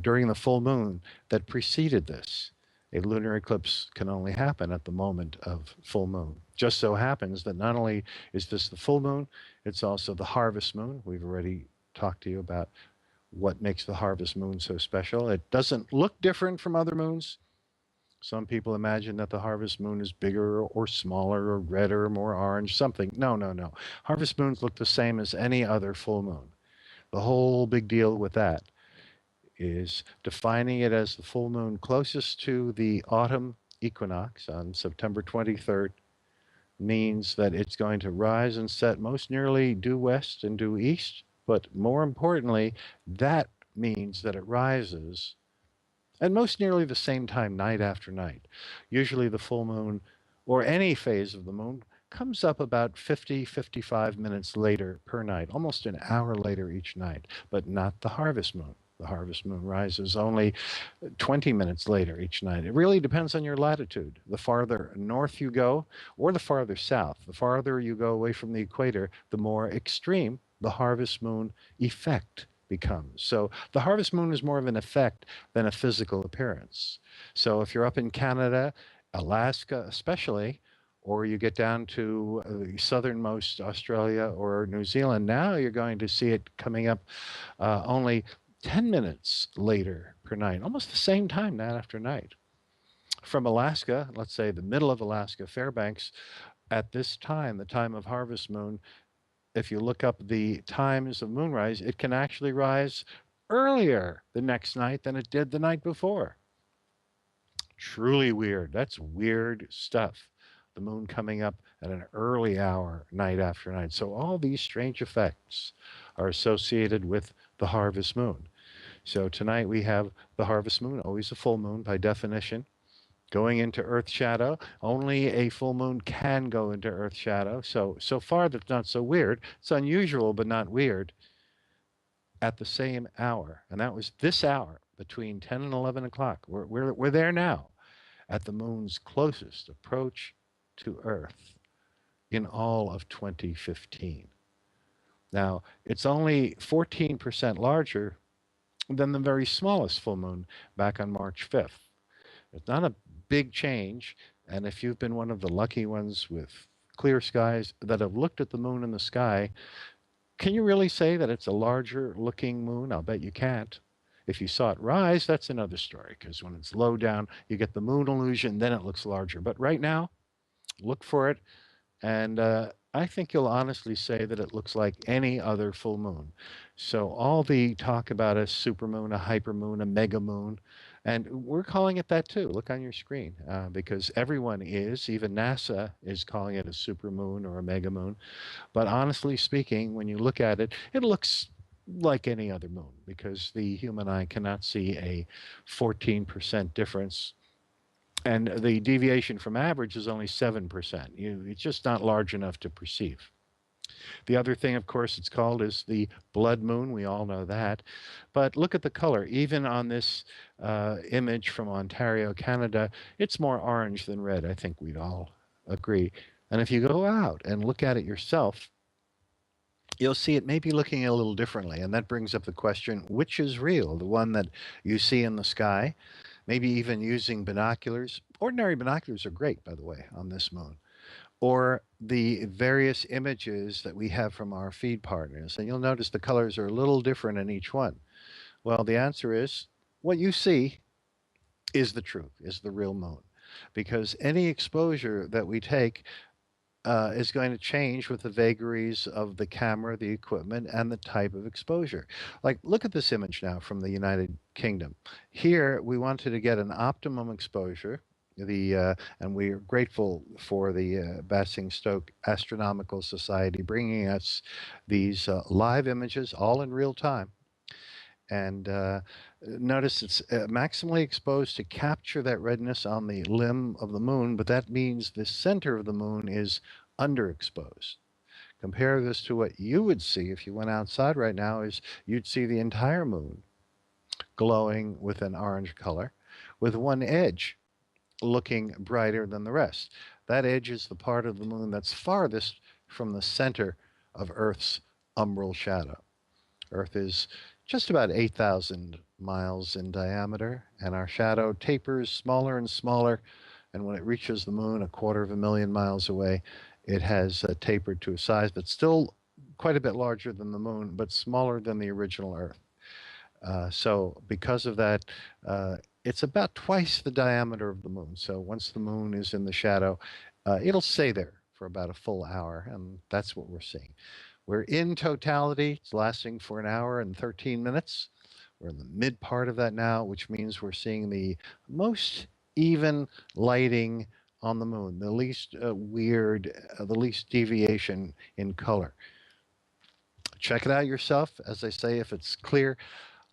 during the full moon that preceded this. A lunar eclipse can only happen at the moment of full moon. Just so happens that not only is this the full moon, it's also the harvest moon. We've already talked to you about what makes the harvest moon so special. It doesn't look different from other moons. Some people imagine that the harvest moon is bigger or smaller or redder or more orange, something. No, no, no. Harvest moons look the same as any other full moon. The whole big deal with that is defining it as the full moon closest to the autumn equinox on September 23rd means that it's going to rise and set most nearly due west and due east. But more importantly, that means that it rises at most nearly the same time night after night. Usually the full moon or any phase of the moon comes up about 50, 55 minutes later per night, almost an hour later each night, but not the harvest moon. The harvest moon rises only 20 minutes later each night. It really depends on your latitude. The farther north you go or the farther south, the farther you go away from the equator, the more extreme the harvest moon effect becomes. So the harvest moon is more of an effect than a physical appearance. So if you're up in Canada, Alaska especially, or you get down to the southernmost Australia or New Zealand, now you're going to see it coming up only 10 minutes later per night, almost the same time night after night. From Alaska, let's say the middle of Alaska, Fairbanks, at this time, the time of harvest moon, if you look up the times of moonrise, it can actually rise earlier the next night than it did the night before. Truly weird. That's weird stuff. The moon coming up at an early hour night after night. So all these strange effects are associated with the harvest moon. So tonight we have the harvest moon, always a full moon by definition. Going into Earth shadow, only a full moon can go into Earth shadow. So far that's not so weird. It's unusual, but not weird. At the same hour, and that was this hour between 10 and 11 o'clock. We're there now at the moon's closest approach to Earth in all of 2015. Now, it's only 14% larger than the very smallest full moon back on March 5th. It's not a big change, and if you've been one of the lucky ones with clear skies that have looked at the moon in the sky, can you really say that it's a larger looking moon? I'll bet you can't. If you saw it rise, that's another story, because when it's low down, you get the moon illusion, then it looks larger. But right now, look for it, and I think you'll honestly say that it looks like any other full moon. So all the talk about a supermoon, a hypermoon, a mega moon, and we're calling it that too. Look on your screen, because everyone is, even NASA is calling it a supermoon or a mega moon. But honestly speaking, when you look at it, it looks like any other moon because the human eye cannot see a 14% difference. And the deviation from average is only 7%. It's just not large enough to perceive. The other thing, of course, it's called is the blood moon. We all know that. But look at the color. Even on this image from Ontario, Canada, it's more orange than red. I think we'd all agree. And if you go out and look at it yourself, you'll see it may be looking a little differently. And that brings up the question, which is real? The one that you see in the sky, maybe even using binoculars. Ordinary binoculars are great, by the way, on this moon. Or the various images that we have from our feed partners. And you'll notice the colors are a little different in each one. Well, the answer is what you see is the truth, is the real moon. Because any exposure that we take is going to change with the vagaries of the camera, the equipment, and the type of exposure. Like, look at this image now from the United Kingdom. Here, we wanted to get an optimum exposure. And we are grateful for the Basingstoke Astronomical Society bringing us these live images, all in real time. And notice it's maximally exposed to capture that redness on the limb of the moon, but that means the center of the moon is underexposed. Compare this to what you would see if you went outside right now, is you'd see the entire moon glowing with an orange color, with one edge looking brighter than the rest. That edge is the part of the moon that's farthest from the center of Earth's umbral shadow. Earth is just about 8,000 miles in diameter, and our shadow tapers smaller and smaller. And when it reaches the moon, 250,000 miles away, it has tapered to a size that's still quite a bit larger than the moon, but smaller than the original Earth. So because of that, it's about twice the diameter of the moon. So once the moon is in the shadow, it'll stay there for about a full hour, and that's what we're seeing. We're in totality. It's lasting for an hour and 13 minutes. We're in the mid part of that now, which means we're seeing the most even lighting on the moon, the least weird, the least deviation in color. Check it out yourself. As I say, if it's clear,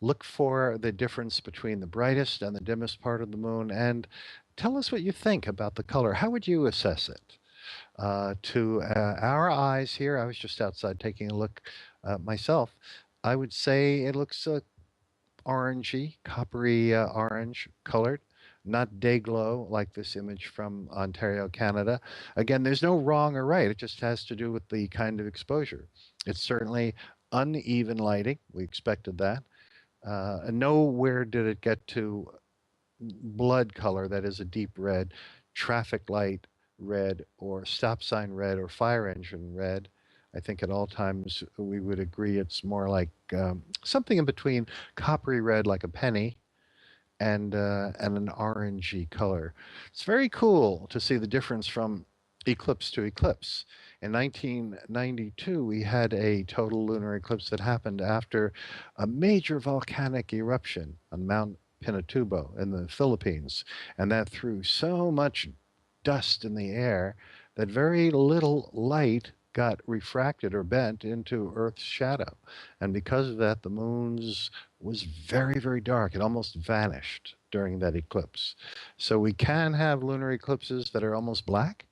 look for the difference between the brightest and the dimmest part of the moon and tell us what you think about the color. How would you assess it? To our eyes here, I was just outside taking a look myself. I would say it looks orangey, coppery orange colored, not day glow like this image from Ontario, Canada. Again, there's no wrong or right. It just has to do with the kind of exposure. It's certainly uneven lighting. We expected that. And nowhere did it get to blood color, that is a deep red, traffic light red, or stop sign red, or fire engine red. I think at all times we would agree it's more like something in between coppery red, like a penny, and an orangey color. It's very cool to see the difference from eclipse to eclipse. In 1992, we had a total lunar eclipse that happened after a major volcanic eruption on Mount Pinatubo in the Philippines, and that threw so much dust in the air that very little light got refracted or bent into Earth's shadow. And because of that, the moon's was very, very dark. It almost vanished during that eclipse. So we can have lunar eclipses that are almost black.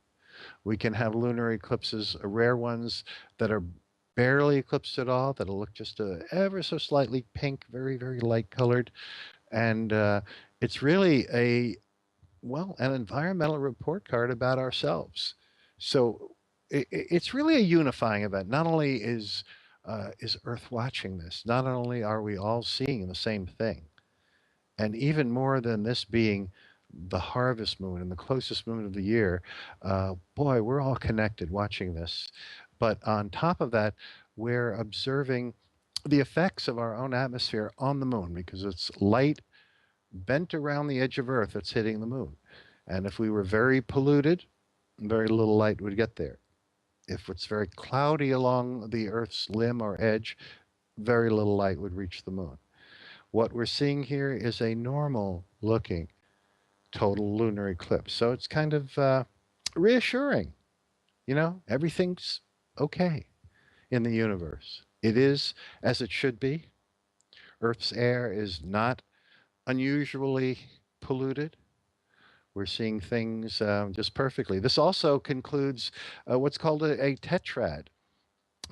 We can have lunar eclipses, rare ones that are barely eclipsed at all, that'll look just ever so slightly pink, very, very light colored. And it's really an environmental report card about ourselves. So it's really a unifying event. Not only is Earth watching this, not only are we all seeing the same thing, and even more than this being the harvest moon and the closest moon of the year, boy, we're all connected watching this. But on top of that, we're observing the effects of our own atmosphere on the moon because it's light bent around the edge of Earth that's hitting the moon. And if we were very polluted, very little light would get there. If it's very cloudy along the Earth's limb or edge, very little light would reach the moon. What we're seeing here is a normal looking total lunar eclipse. So it's kind of reassuring. You know, everything's okay in the universe. It is as it should be. Earth's air is not unusually polluted. We're seeing things just perfectly. This also concludes what's called a tetrad.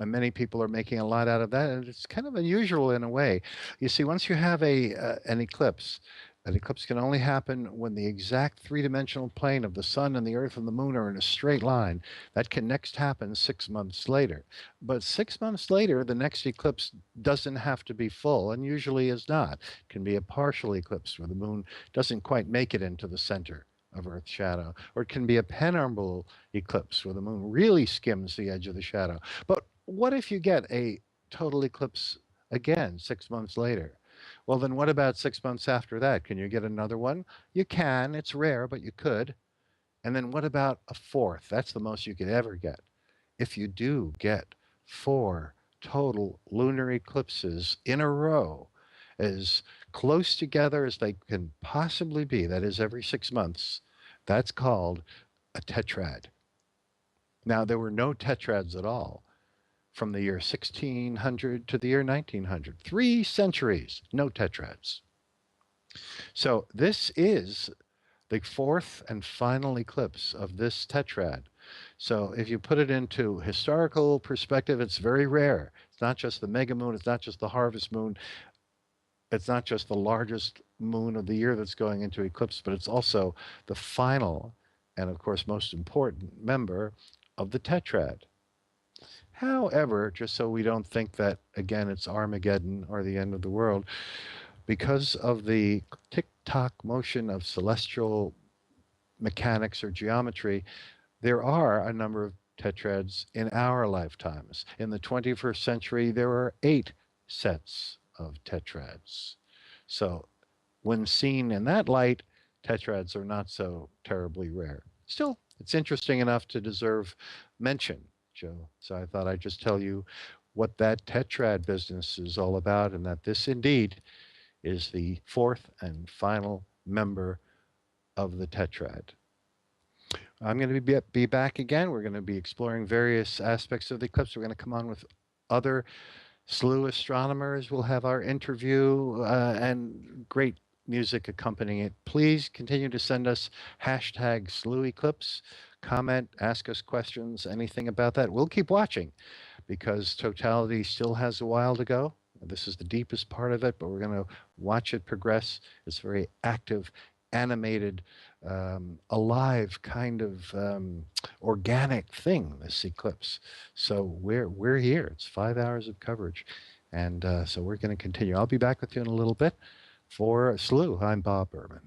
And many people are making a lot out of that, and it's kind of unusual in a way. You see, once you have an eclipse can only happen when the exact three-dimensional plane of the sun and the earth and the moon are in a straight line. That can next happen 6 months later. But 6 months later, the next eclipse doesn't have to be full, and usually is not. It can be a partial eclipse where the moon doesn't quite make it into the center of Earth's shadow. Or it can be a penumbral eclipse where the moon really skims the edge of the shadow. But what if you get a total eclipse again 6 months later? Well, then what about 6 months after that? Can you get another one? You can. It's rare, but you could. And then what about a fourth? That's the most you could ever get. If you do get 4 total lunar eclipses in a row, as close together as they can possibly be, that is every 6 months, that's called a tetrad. Now, there were no tetrads at all from the year 1600 to the year 1900. 3 centuries, no tetrads. So this is the 4th and final eclipse of this tetrad. So if you put it into historical perspective, it's very rare. It's not just the mega moon, it's not just the harvest moon, it's not just the largest moon of the year that's going into eclipse, but it's also the final and, of course, most important member of the tetrad. However, just so we don't think that, again, it's Armageddon or the end of the world, because of the tick-tock motion of celestial mechanics or geometry, there are a number of tetrads in our lifetimes. In the 21st century, there are 8 sets of tetrads. So when seen in that light, tetrads are not so terribly rare. Still, it's interesting enough to deserve mention, Joe. So I thought I'd just tell you what that tetrad business is all about, and that this indeed is the fourth and final member of the tetrad. I'm going to be back again. We're going to be exploring various aspects of the eclipse. We're going to come on with other SLU astronomers. We'll have our interview and great music accompanying it. Please continue to send us hashtag SLU Eclipse. Comment, ask us questions, anything about that. We'll keep watching because totality still has a while to go. This is the deepest part of it, but we're going to watch it progress. It's a very active, animated, alive kind of organic thing, this eclipse. So we're here. It's 5 hours of coverage. And so we're going to continue. I'll be back with you in a little bit. For SLU, I'm Bob Berman.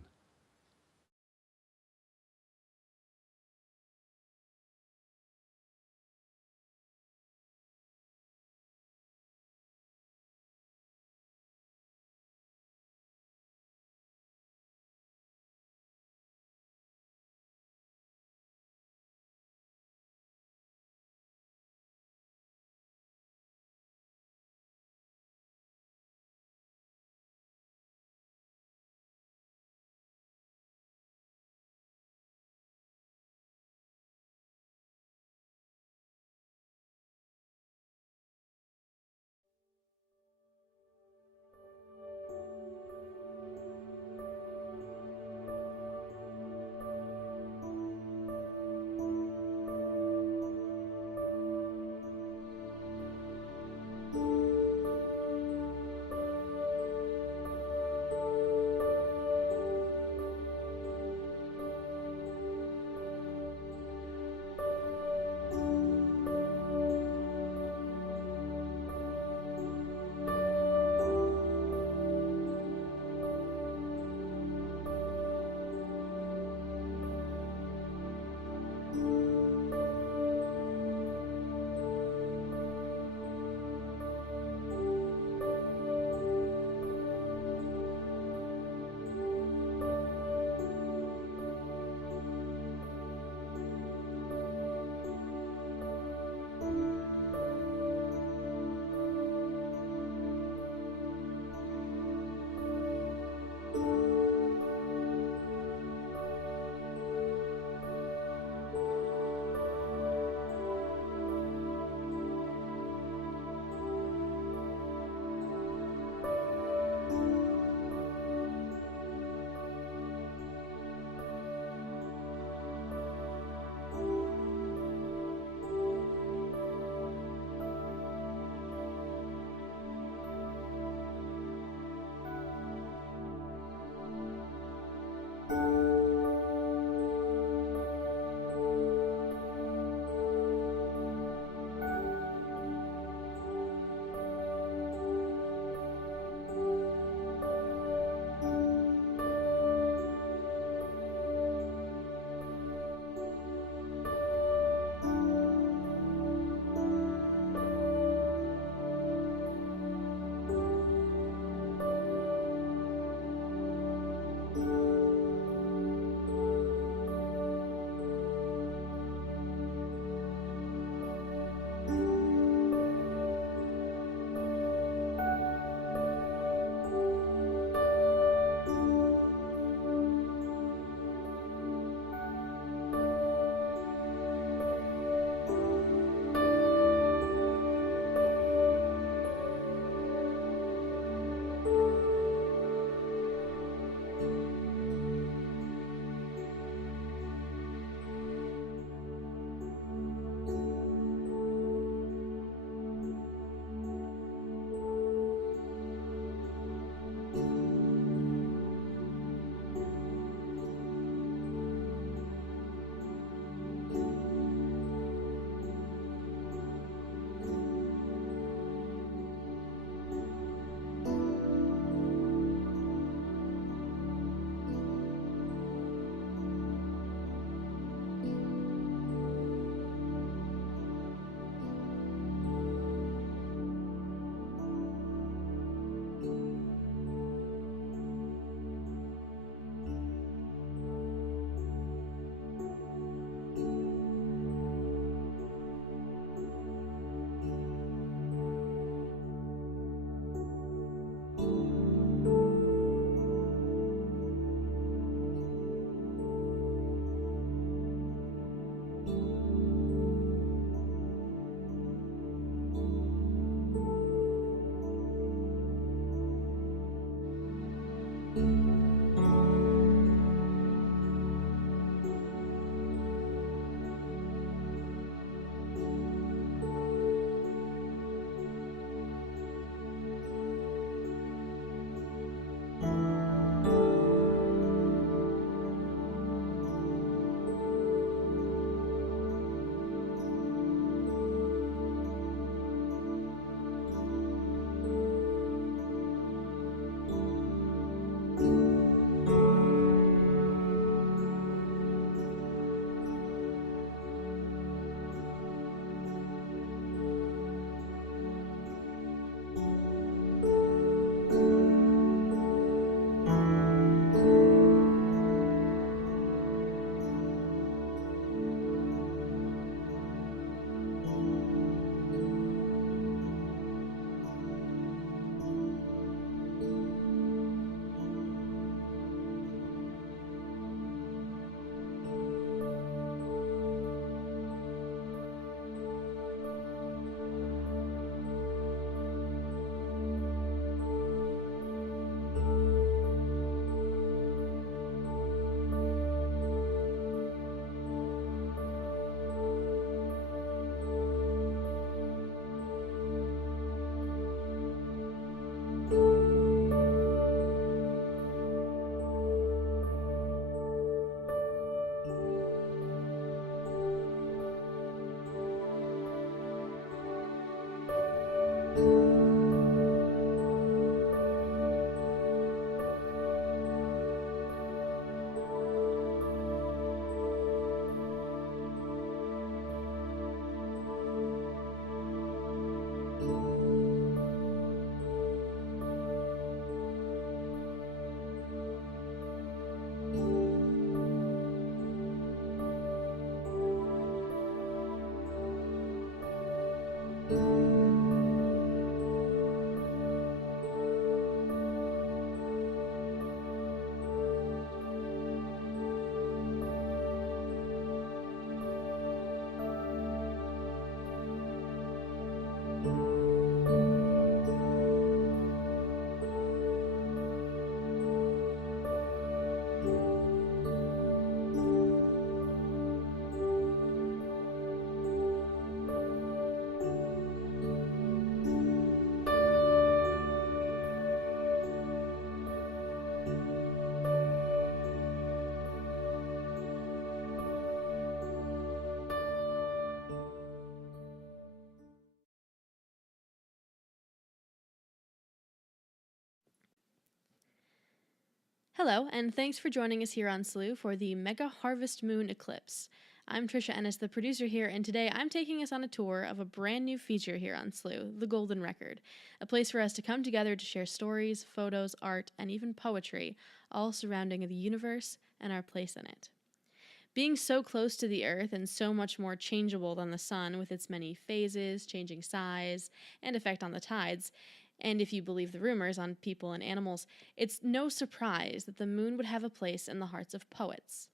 Hello, and thanks for joining us here on SLU for the Mega Harvest Moon Eclipse. I'm Trisha Ennis, the producer here, and today I'm taking us on a tour of a brand new feature here on SLU, the Golden Record, a place for us to come together to share stories, photos, art, and even poetry, all surrounding the universe and our place in it. Being so close to the Earth and so much more changeable than the Sun with its many phases, changing size, and effect on the tides, and if you believe the rumors on people and animals, it's no surprise that the moon would have a place in the hearts of poets.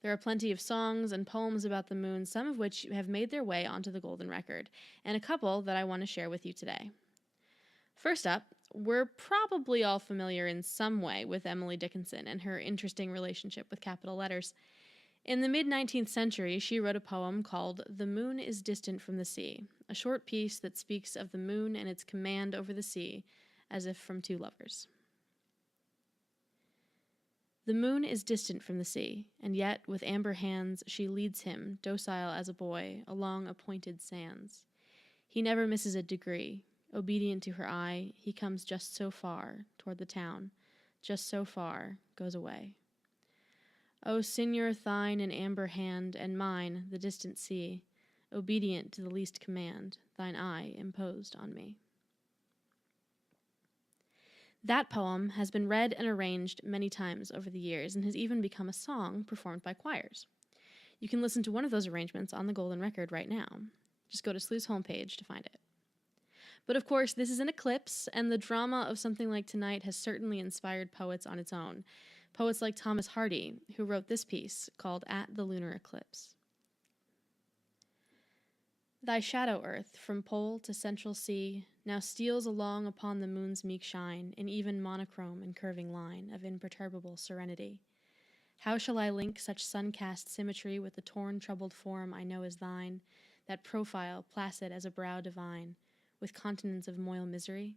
There are plenty of songs and poems about the moon, some of which have made their way onto the Golden Record, and a couple that I want to share with you today. First up, we're probably all familiar in some way with Emily Dickinson and her interesting relationship with capital letters. In the mid-19th century, she wrote a poem called "The Moon is Distant from the Sea," a short piece that speaks of the moon and its command over the sea, as if from two lovers. The moon is distant from the sea, and yet with amber hands she leads him, docile as a boy, along appointed sands. He never misses a degree. Obedient to her eye, he comes just so far, toward the town, just so far, goes away. O Signor, thine an amber hand, and mine the distant sea, obedient to the least command, thine eye imposed on me. That poem has been read and arranged many times over the years and has even become a song performed by choirs. You can listen to one of those arrangements on the Golden Record right now. Just go to SLU's homepage to find it. But of course, this is an eclipse, and the drama of something like tonight has certainly inspired poets on its own. Poets like Thomas Hardy, who wrote this piece called At the Lunar Eclipse. Thy shadow, earth, from pole to central sea, now steals along upon the moon's meek shine, in even monochrome and curving line of imperturbable serenity. How shall I link such sun-cast symmetry with the torn, troubled form I know is thine, that profile placid as a brow divine, with continents of moil misery?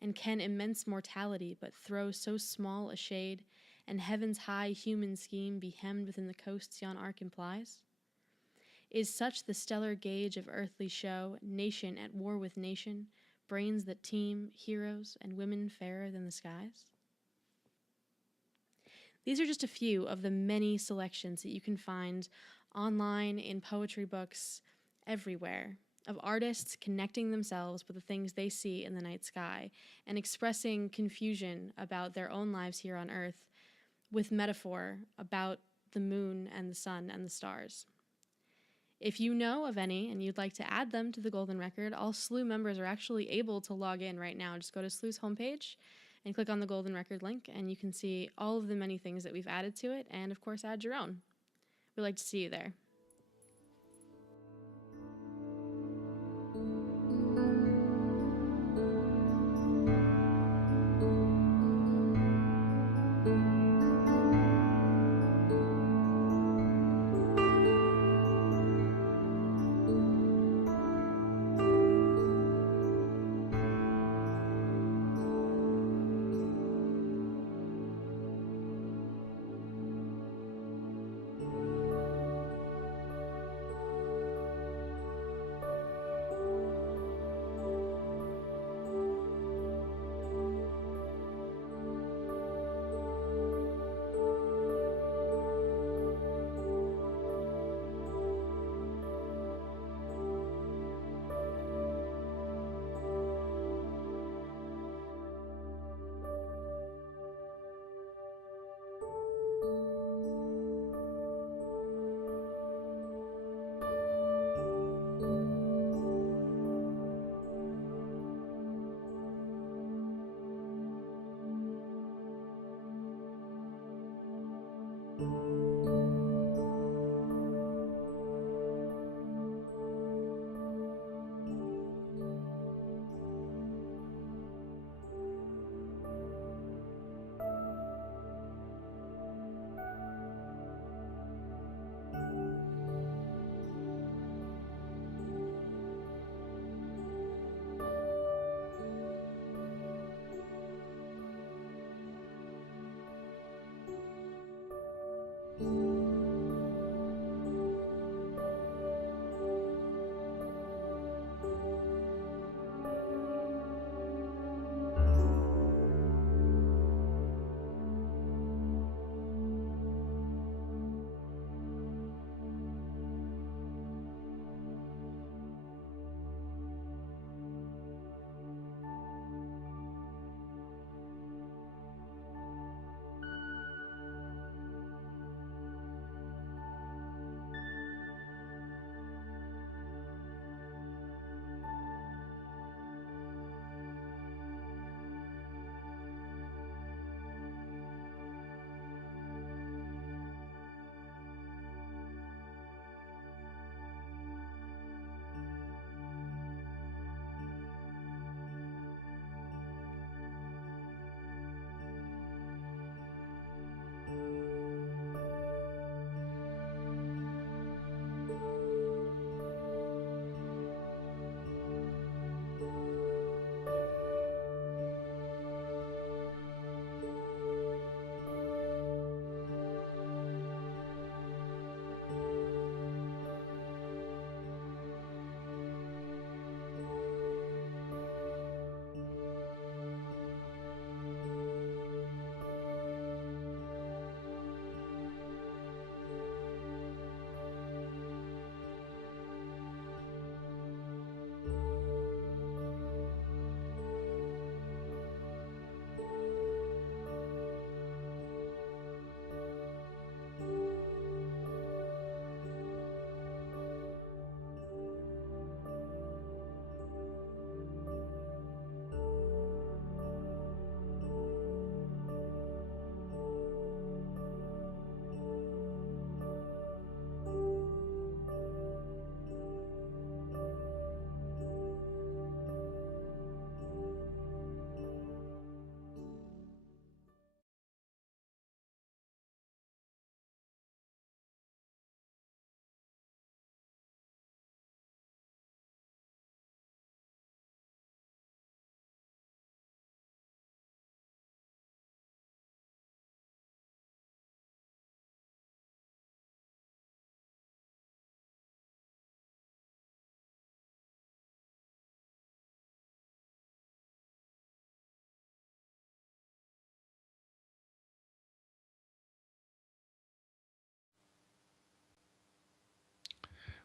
And can immense mortality but throw so small a shade, and heaven's high human scheme be hemmed within the coasts yon arc implies? Is such the stellar gauge of earthly show, nation at war with nation, brains that teem, heroes, and women fairer than the skies? These are just a few of the many selections that you can find online, in poetry books, everywhere, of artists connecting themselves with the things they see in the night sky and expressing confusion about their own lives here on Earth with metaphor about the moon and the sun and the stars. If you know of any and you'd like to add them to the Golden Record, all SLU members are actually able to log in right now. Just go to SLU's homepage and click on the Golden Record link, and you can see all of the many things that we've added to it, and of course add your own. We'd like to see you there.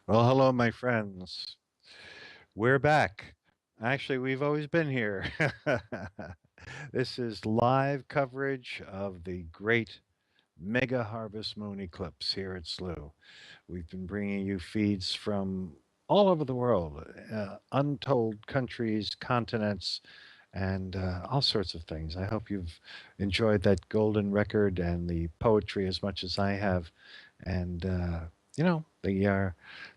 Well, hello, my friends. We're back. Actually, we've always been here. This is live coverage of the great mega harvest moon eclipse here at SLU. We've been bringing you feeds from all over the world, untold countries, continents, and all sorts of things. I hope you've enjoyed that golden record and the poetry as much as I have. And, the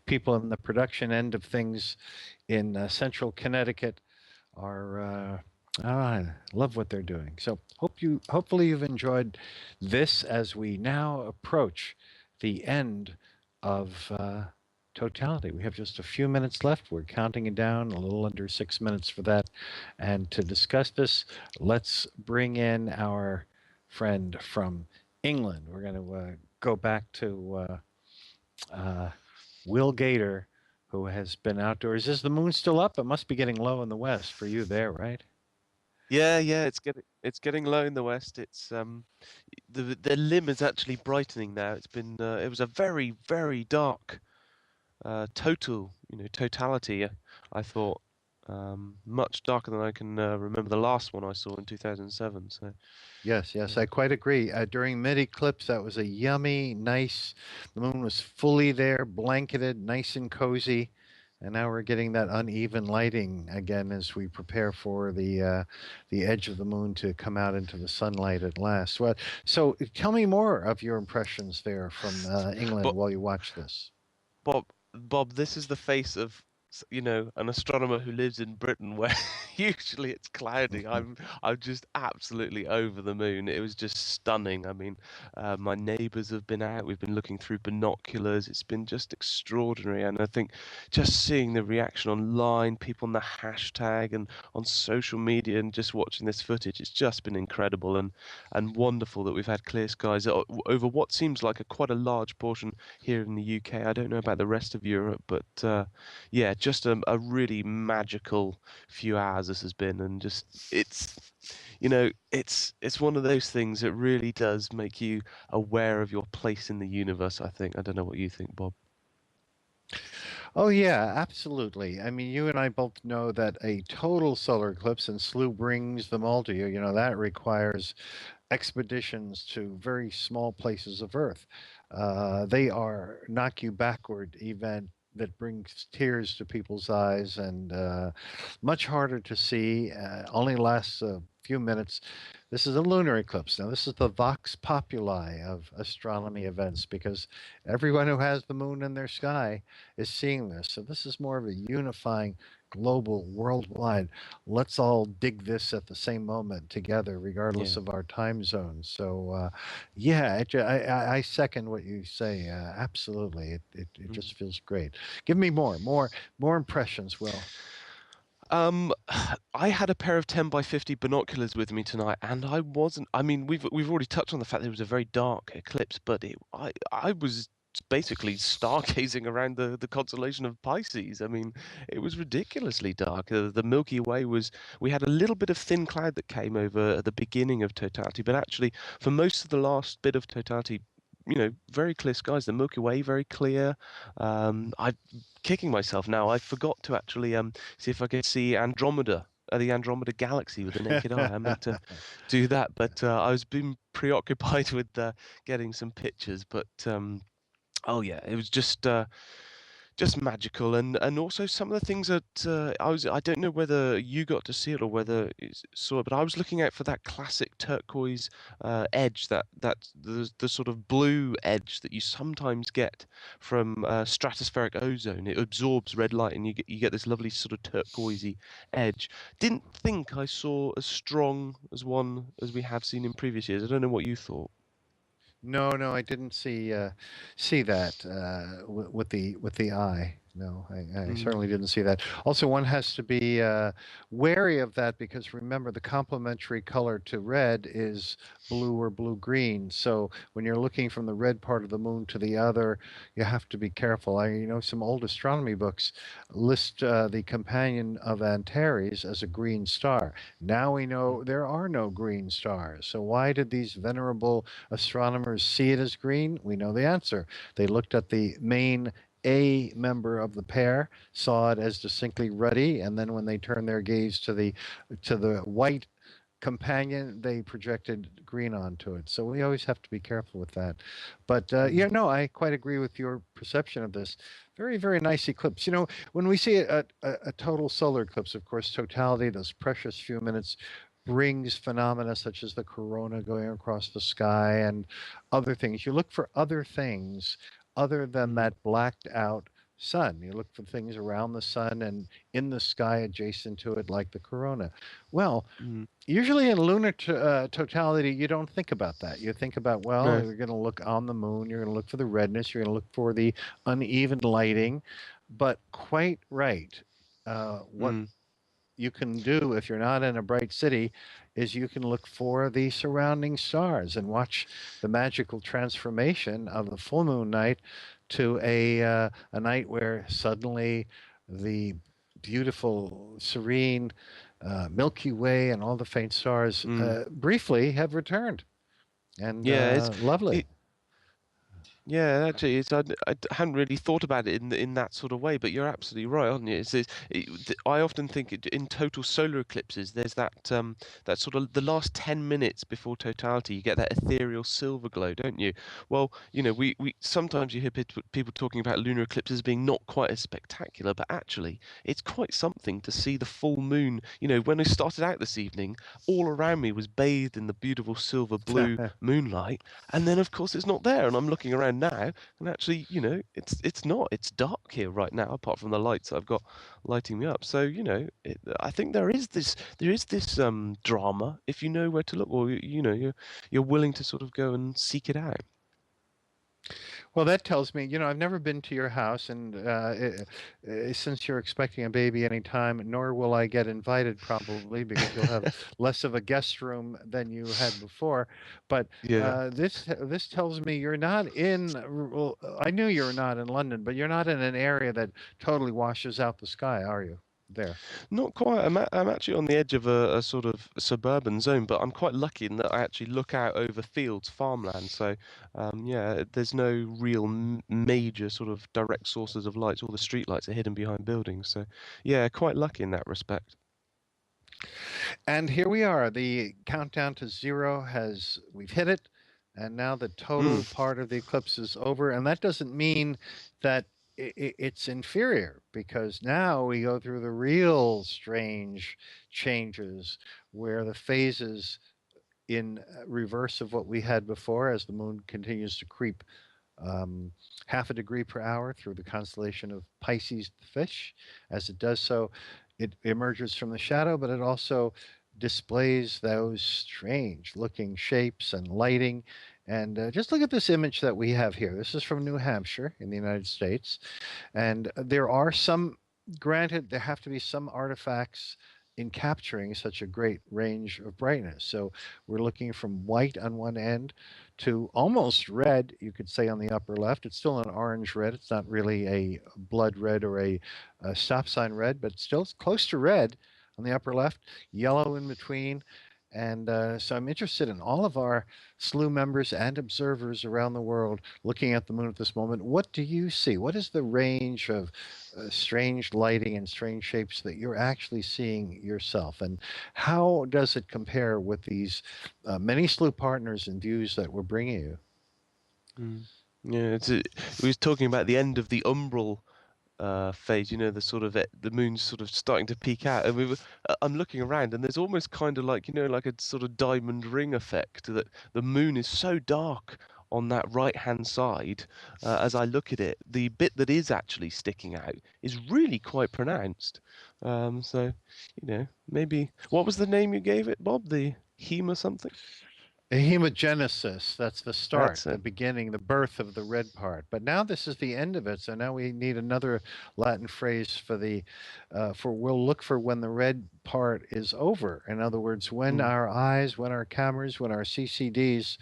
people in the production end of things in central Connecticut are. I love what they're doing. So hopefully you've enjoyed this as we now approach the end of totality. We have just a few minutes left. We're counting it down, a little under 6 minutes for that. And to discuss this, let's bring in our friend from England. We're going to go back to Will Gator, who has been outdoors. Is the moon still up? It must be getting low in the west for you there, right? Yeah, yeah, it's getting low in the west. It's the limb is actually brightening now. It was a very, very dark totality. I thought much darker than I can remember the last one I saw in 2007. So Yes, yes, yeah. I quite agree. During mid-eclipse, that was a yummy, nice. The moon was fully there, blanketed, nice and cozy. And now we're getting that uneven lighting again as we prepare for the edge of the moon to come out into the sunlight at last. Well, so tell me more of your impressions there from England But while you watch this. Bob, this is the face of an astronomer who lives in Britain, where usually it's cloudy. I'm just absolutely over the moon. It was just stunning. I mean, my neighbours have been out. We've been looking through binoculars. It's been just extraordinary, and I think just seeing the reaction online, people on the hashtag and on social media, and just watching this footage, it's just been incredible and wonderful that we've had clear skies over what seems like quite a large portion here in the UK. I don't know about the rest of Europe, but yeah, just a really magical few hours this has been, and just it's one of those things that really does make you aware of your place in the universe. I think. I don't know what you think, Bob. Oh, yeah, absolutely. I mean, you and I both know that a total solar eclipse, and SLU brings them all to you, that requires expeditions to very small places of Earth. They are knock you backward event that brings tears to people's eyes and much harder to see, only lasts a few minutes. This is a lunar eclipse. Now, this is the vox populi of astronomy events because everyone who has the moon in their sky is seeing this. So, this is more of a unifying global, worldwide. Let's all dig this at the same moment together, regardless Yeah. of our time zone. So, yeah, I second what you say. Absolutely, it Mm. just feels great. Give me more impressions, Will. Um, I had a pair of 10 by 50 binoculars with me tonight, and I wasn't. I mean, we've already touched on the fact that it was a very dark eclipse, but I was basically stargazing around the constellation of Pisces. I mean, it was ridiculously dark. The Milky Way was. We had a little bit of thin cloud that came over at the beginning of totality, but actually, for most of the last bit of totality, very clear skies. The Milky Way very clear. I'm kicking myself now. I forgot to actually see if I could see Andromeda, the Andromeda galaxy with the naked eye. I meant to do that, but I was being preoccupied with getting some pictures. But oh yeah, it was just magical, and also some of the things that I don't know whether you got to see it or whether you saw it, but I was looking out for that classic turquoise edge, that the sort of blue edge that you sometimes get from stratospheric ozone. It absorbs red light, and you get this lovely sort of turquoisey edge. Didn't think I saw as strong as one as we have seen in previous years. I don't know what you thought. No, no, I didn't see that with the eye. No, I Mm, certainly didn't see that. Also, one has to be wary of that because remember, the complementary color to red is blue or blue-green. So when you're looking from the red part of the moon to the other, you have to be careful. Some old astronomy books list the companion of Antares as a green star. Now we mm, know there are no green stars. So why did these venerable astronomers see it as green? We know the answer. They looked at the main a member of the pair saw it as distinctly ruddy, and then when they turned their gaze to the white companion, they projected green onto it. So we always have to be careful with that. But yeah, no, I quite agree with your perception of this. Very, very nice eclipse. When we see a total solar eclipse, of course, totality, those precious few minutes, brings phenomena such as the corona going across the sky and other things. You look for other things other than Mm. that blacked out sun. You look for things around the sun and in the sky adjacent to it, like the corona. Well, Mm. usually in lunar totality, you don't think about that. You think about, well, No. you're going to look on the moon, you're going to look for the redness, you're going to look for the uneven lighting. But quite right. What Mm. you can do if you're not in a bright city is you can look for the surrounding stars and watch the magical transformation of the full moon night to a night where suddenly the beautiful, serene Milky Way and all the faint stars Mm. briefly have returned. And Yeah, lovely. it, yeah, actually, hadn't really thought about it in that sort of way, but you're absolutely right, aren't you? I often think in total solar eclipses, there's that sort of the last 10 minutes before totality, you get that ethereal silver glow, don't you? Well, we sometimes you hear people talking about lunar eclipses being not quite as spectacular, but actually, it's quite something to see the full moon. When I started out this evening, all around me was bathed in the beautiful silver blue moonlight, and then of course it's not there, and I'm looking around now, and actually, it's not. It's dark here right now, apart from the lights I've got lighting me up. So, I think there is this drama if you know where to look, or you're willing to sort of go and seek it out. Well, that tells me, I've never been to your house, and since you're expecting a baby anytime, nor will I get invited probably because you'll have less of a guest room than you had before. But Yeah. this tells me you're not in. Well, I knew you were not in London, but you're not in an area that totally washes out the sky, are you? There. Not quite. I'm actually on the edge of a sort of suburban zone, but I'm quite lucky in that I actually look out over fields, farmland. So, yeah, there's no real major sort of direct sources of lights. All the street lights are hidden behind buildings. So, yeah, quite lucky in that respect. And here we are. The countdown to zero we've hit it. And now the total Mm. part of the eclipse is over. And that doesn't mean that it's inferior, because now we go through the real strange changes where the phases in reverse of what we had before as the moon continues to creep um, half a degree per hour through the constellation of Pisces the fish. As it does so, it emerges from the shadow, but it also displays those strange looking shapes and lighting. And just look at this image that we have here. This is from New Hampshire in the United States. And there are some, granted, there have to be some artifacts in capturing such a great range of brightness. So we're looking from white on one end to almost red, you could say, on the upper left. It's still an orange red. It's not really a blood red or a stop sign red, but still it's close to red on the upper left, yellow in between. And so I'm interested in all of our SLU members and observers around the world looking at the moon at this moment. What do you see? What is the range of strange lighting and strange shapes that you're actually seeing yourself? And how does it compare with these many SLU partners and views that we're bringing you? Mm. Yeah, we was talking about the end of the umbral phase, the sort of the moon's sort of starting to peak out, and I'm looking around, and there's almost kind of like like a sort of diamond ring effect, that the moon is so dark on that right hand side. As I look at it, the bit that is actually sticking out is really quite pronounced. So maybe, what was the name you gave it, Bob? The heme or something? A hemogenesis, that's the start, That's the it. beginning, the birth of the red part. But now this is the end of it. So now we need another Latin phrase for we'll look for when the red part is over. In other words, when Mm. our eyes, when our cameras, when our CCDs,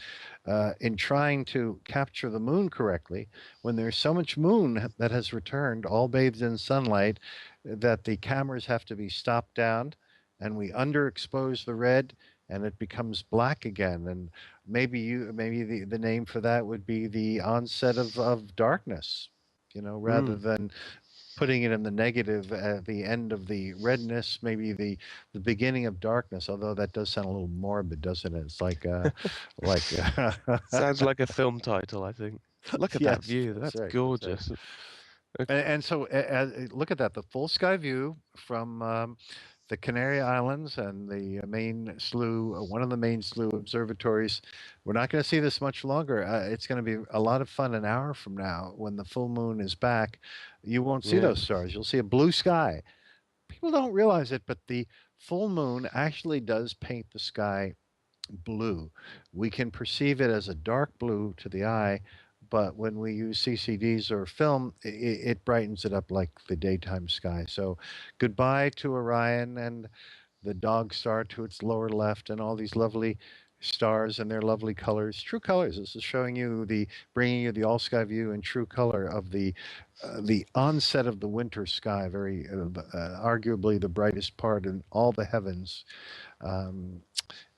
in trying to capture the moon correctly, when there's so much moon that has returned, all bathed in sunlight, that the cameras have to be stopped down and we underexpose the red and it becomes black again. And maybe the name for that would be the onset of darkness. rather than putting it in the negative at the end of the redness, maybe the beginning of darkness. Although that does sound a little morbid, doesn't it? It's like Sounds like a film title, I think. Look at that yes, view. that's That's right. That's right. gorgeous. And so look at that, the full sky view from the Canary Islands and the main slew, one of the main slew observatories. We're not going to see this much longer. It's going to be a lot of fun an hour from now when the full moon is back. You won't see Yeah. those stars. You'll see a blue sky. People don't realize it, but the full moon actually does paint the sky blue. We can perceive it as a dark blue to the eye, but when we use CCDs or film, it brightens it up like the daytime sky. So goodbye to Orion and the dog star to its lower left and all these lovely stars and their lovely colors, true colors. This is showing you bringing you the all sky view in true color of the onset of the winter sky, very arguably the brightest part in all the heavens. Um,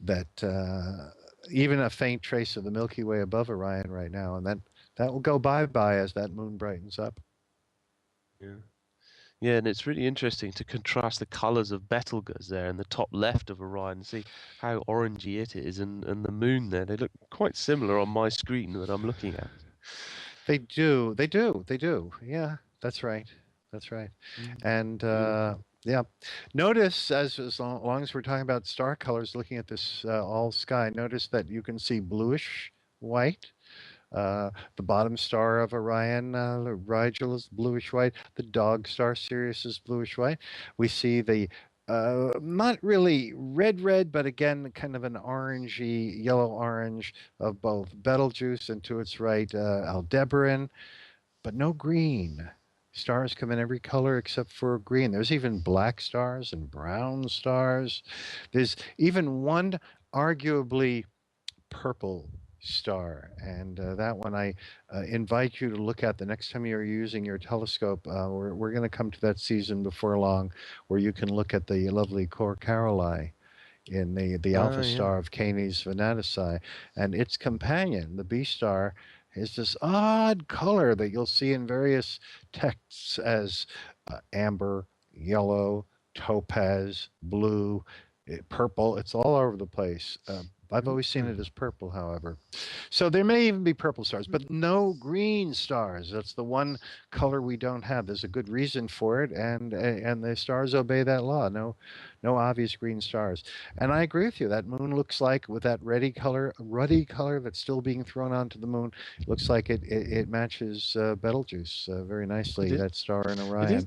that even a faint trace of the Milky Way above Orion right now, and that will go bye as that moon brightens up. Yeah. Yeah, and it's really interesting to contrast the colours of Betelgeuse there in the top left of Orion and see how orangey it is, and the moon there. They look quite similar on my screen that I'm looking at. They do. Yeah, that's right. That's right. And yeah, notice as long as we're talking about star colors, looking at this all sky, notice that you can see bluish white. The bottom star of Orion, Rigel, is bluish white. The dog star Sirius is bluish white. We see the not really red, but again, kind of an orangey, yellow orange of both Betelgeuse and to its right, Aldebaran, but no green. Stars come in every color except for green. There's even black stars and brown stars. There's even one arguably purple star, and that one I invite you to look at the next time you're using your telescope. We're going to come to that season before long, where you can look at the lovely Cor Caroli in the alpha star of Canis Venatici, and its companion, the B star, is this odd color that you'll see in various texts as amber, yellow, topaz, blue, purple. It's all over the place. I've always seen it as purple, however. So there may even be purple stars, but no green stars. That's the one color we don't have. There's a good reason for it, and the stars obey that law. No obvious green stars. And I agree with you. That moon looks like, with that ruddy color that's still being thrown onto the moon, it looks like it matches Betelgeuse very nicely. That star in Orion.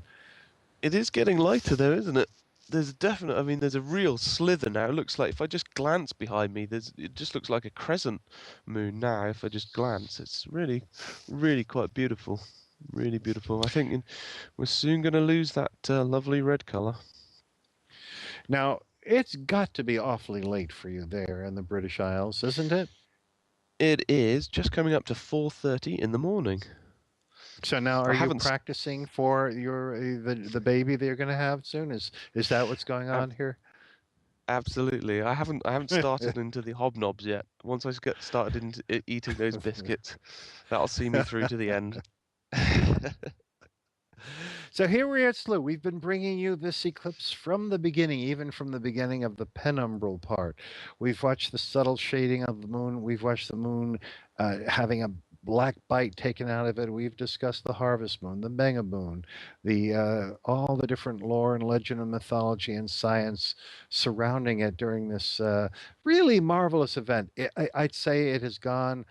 It is getting lighter, though, isn't it? There's there's a real slither now. It looks like, if I just glance behind me, it just looks like a crescent moon now. If I just glance, it's really, really quite beautiful. Really beautiful. I think we're soon going to lose that lovely red color. Now, it's got to be awfully late for you there in the British Isles, isn't it? It is just coming up to 4:30 in the morning. So now, are you practicing for the baby that you're going to have soon? Is that what's going on here? Absolutely. I haven't started into the hobnobs yet. Once I get started into eating those biscuits, that'll see me through to the end. So here we are at SLU. We've been bringing you this eclipse from the beginning, even from the beginning of the penumbral part. We've watched the subtle shading of the moon. We've watched the moon having a black bite taken out of it. We've discussed the harvest moon, the mega moon, all the different lore and legend and mythology and science surrounding it during this really marvelous event. I'd say it has gone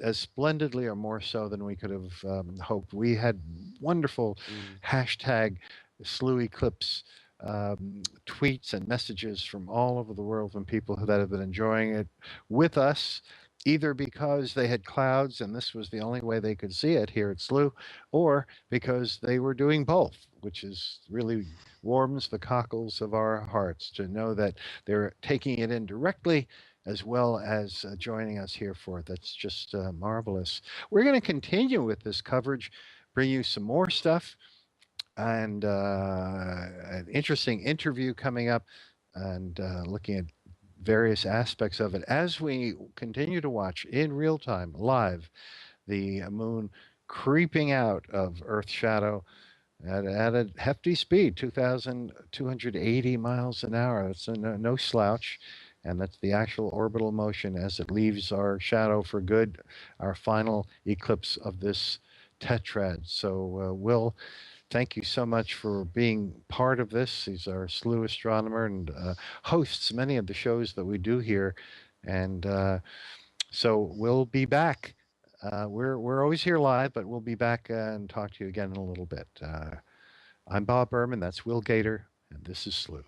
as splendidly or more so than we could have hoped. We had wonderful hashtag SLU Eclipse tweets and messages from all over the world from people that have been enjoying it with us, either because they had clouds and this was the only way they could see it here at SLU, or because they were doing both, which is really warms the cockles of our hearts to know that they're taking it in directly as well as joining us here for it. That's just marvelous. We're going to continue with this coverage, bring you some more stuff, and an interesting interview coming up, and looking at various aspects of it as we continue to watch in real time, live, the moon creeping out of Earth's shadow at a hefty speed, 2,280 miles an hour. That's no slouch. And that's the actual orbital motion as it leaves our shadow for good, our final eclipse of this tetrad. So, Will, thank you so much for being part of this. He's our SLU astronomer and hosts many of the shows that we do here. And so we'll be back. We're always here live, but we'll be back and talk to you again in a little bit. I'm Bob Berman. That's Will Gator, and this is SLU.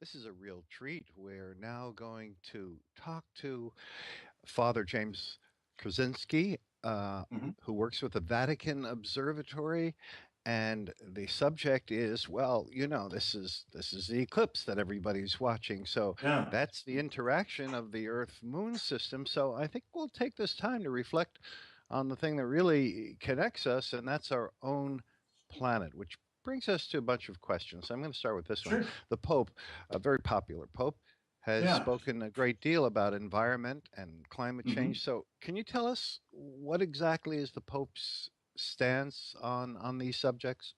This is a real treat. We're now going to talk to Father James Krasinski, Hmm. who works with the Vatican Observatory. And the subject is, well, this is the eclipse that everybody's watching. So Yeah, that's the interaction of the Earth Moon system. So I think we'll take this time to reflect on the thing that really connects us, and that's our own planet, which brings us to a bunch of questions. I'm going to start with this one. sure. The Pope, a very popular Pope, has Yeah. spoken a great deal about environment and climate Hmm. change. So, can you tell us what exactly is the Pope's stance on these subjects?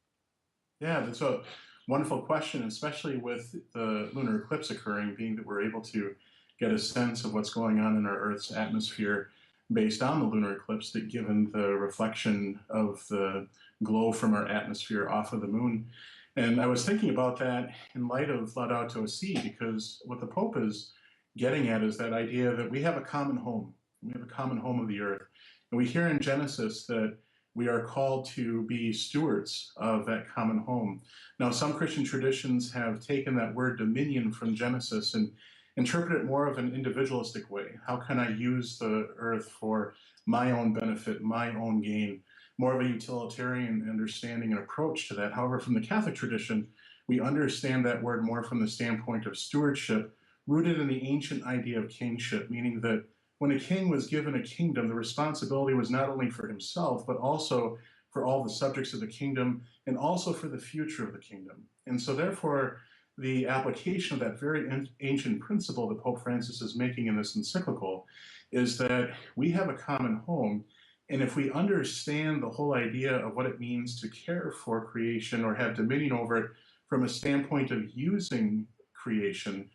Yeah, that's a wonderful question, especially with the lunar eclipse occurring, being that we're able to get a sense of what's going on in our Earth's atmosphere based on the lunar eclipse, that given the reflection of the glow from our atmosphere off of the moon. And I was thinking about that in light of Laudato Si, because what the Pope is getting at is that idea that we have a common home. We have a common home of the Earth. And we hear in Genesis that we are called to be stewards of that common home. Now, some Christian traditions have taken that word dominion from Genesis and interpret it more of an individualistic way. How can I use the earth for my own benefit, my own gain? More of a utilitarian understanding and approach to that. However, from the Catholic tradition, we understand that word more from the standpoint of stewardship, rooted in the ancient idea of kingship, meaning that when a king was given a kingdom, the responsibility was not only for himself, but also for all the subjects of the kingdom and also for the future of the kingdom. And so, therefore, the application of that very ancient principle that Pope Francis is making in this encyclical is that we have a common home. And if we understand the whole idea of what it means to care for creation or have dominion over it from a standpoint of using creation,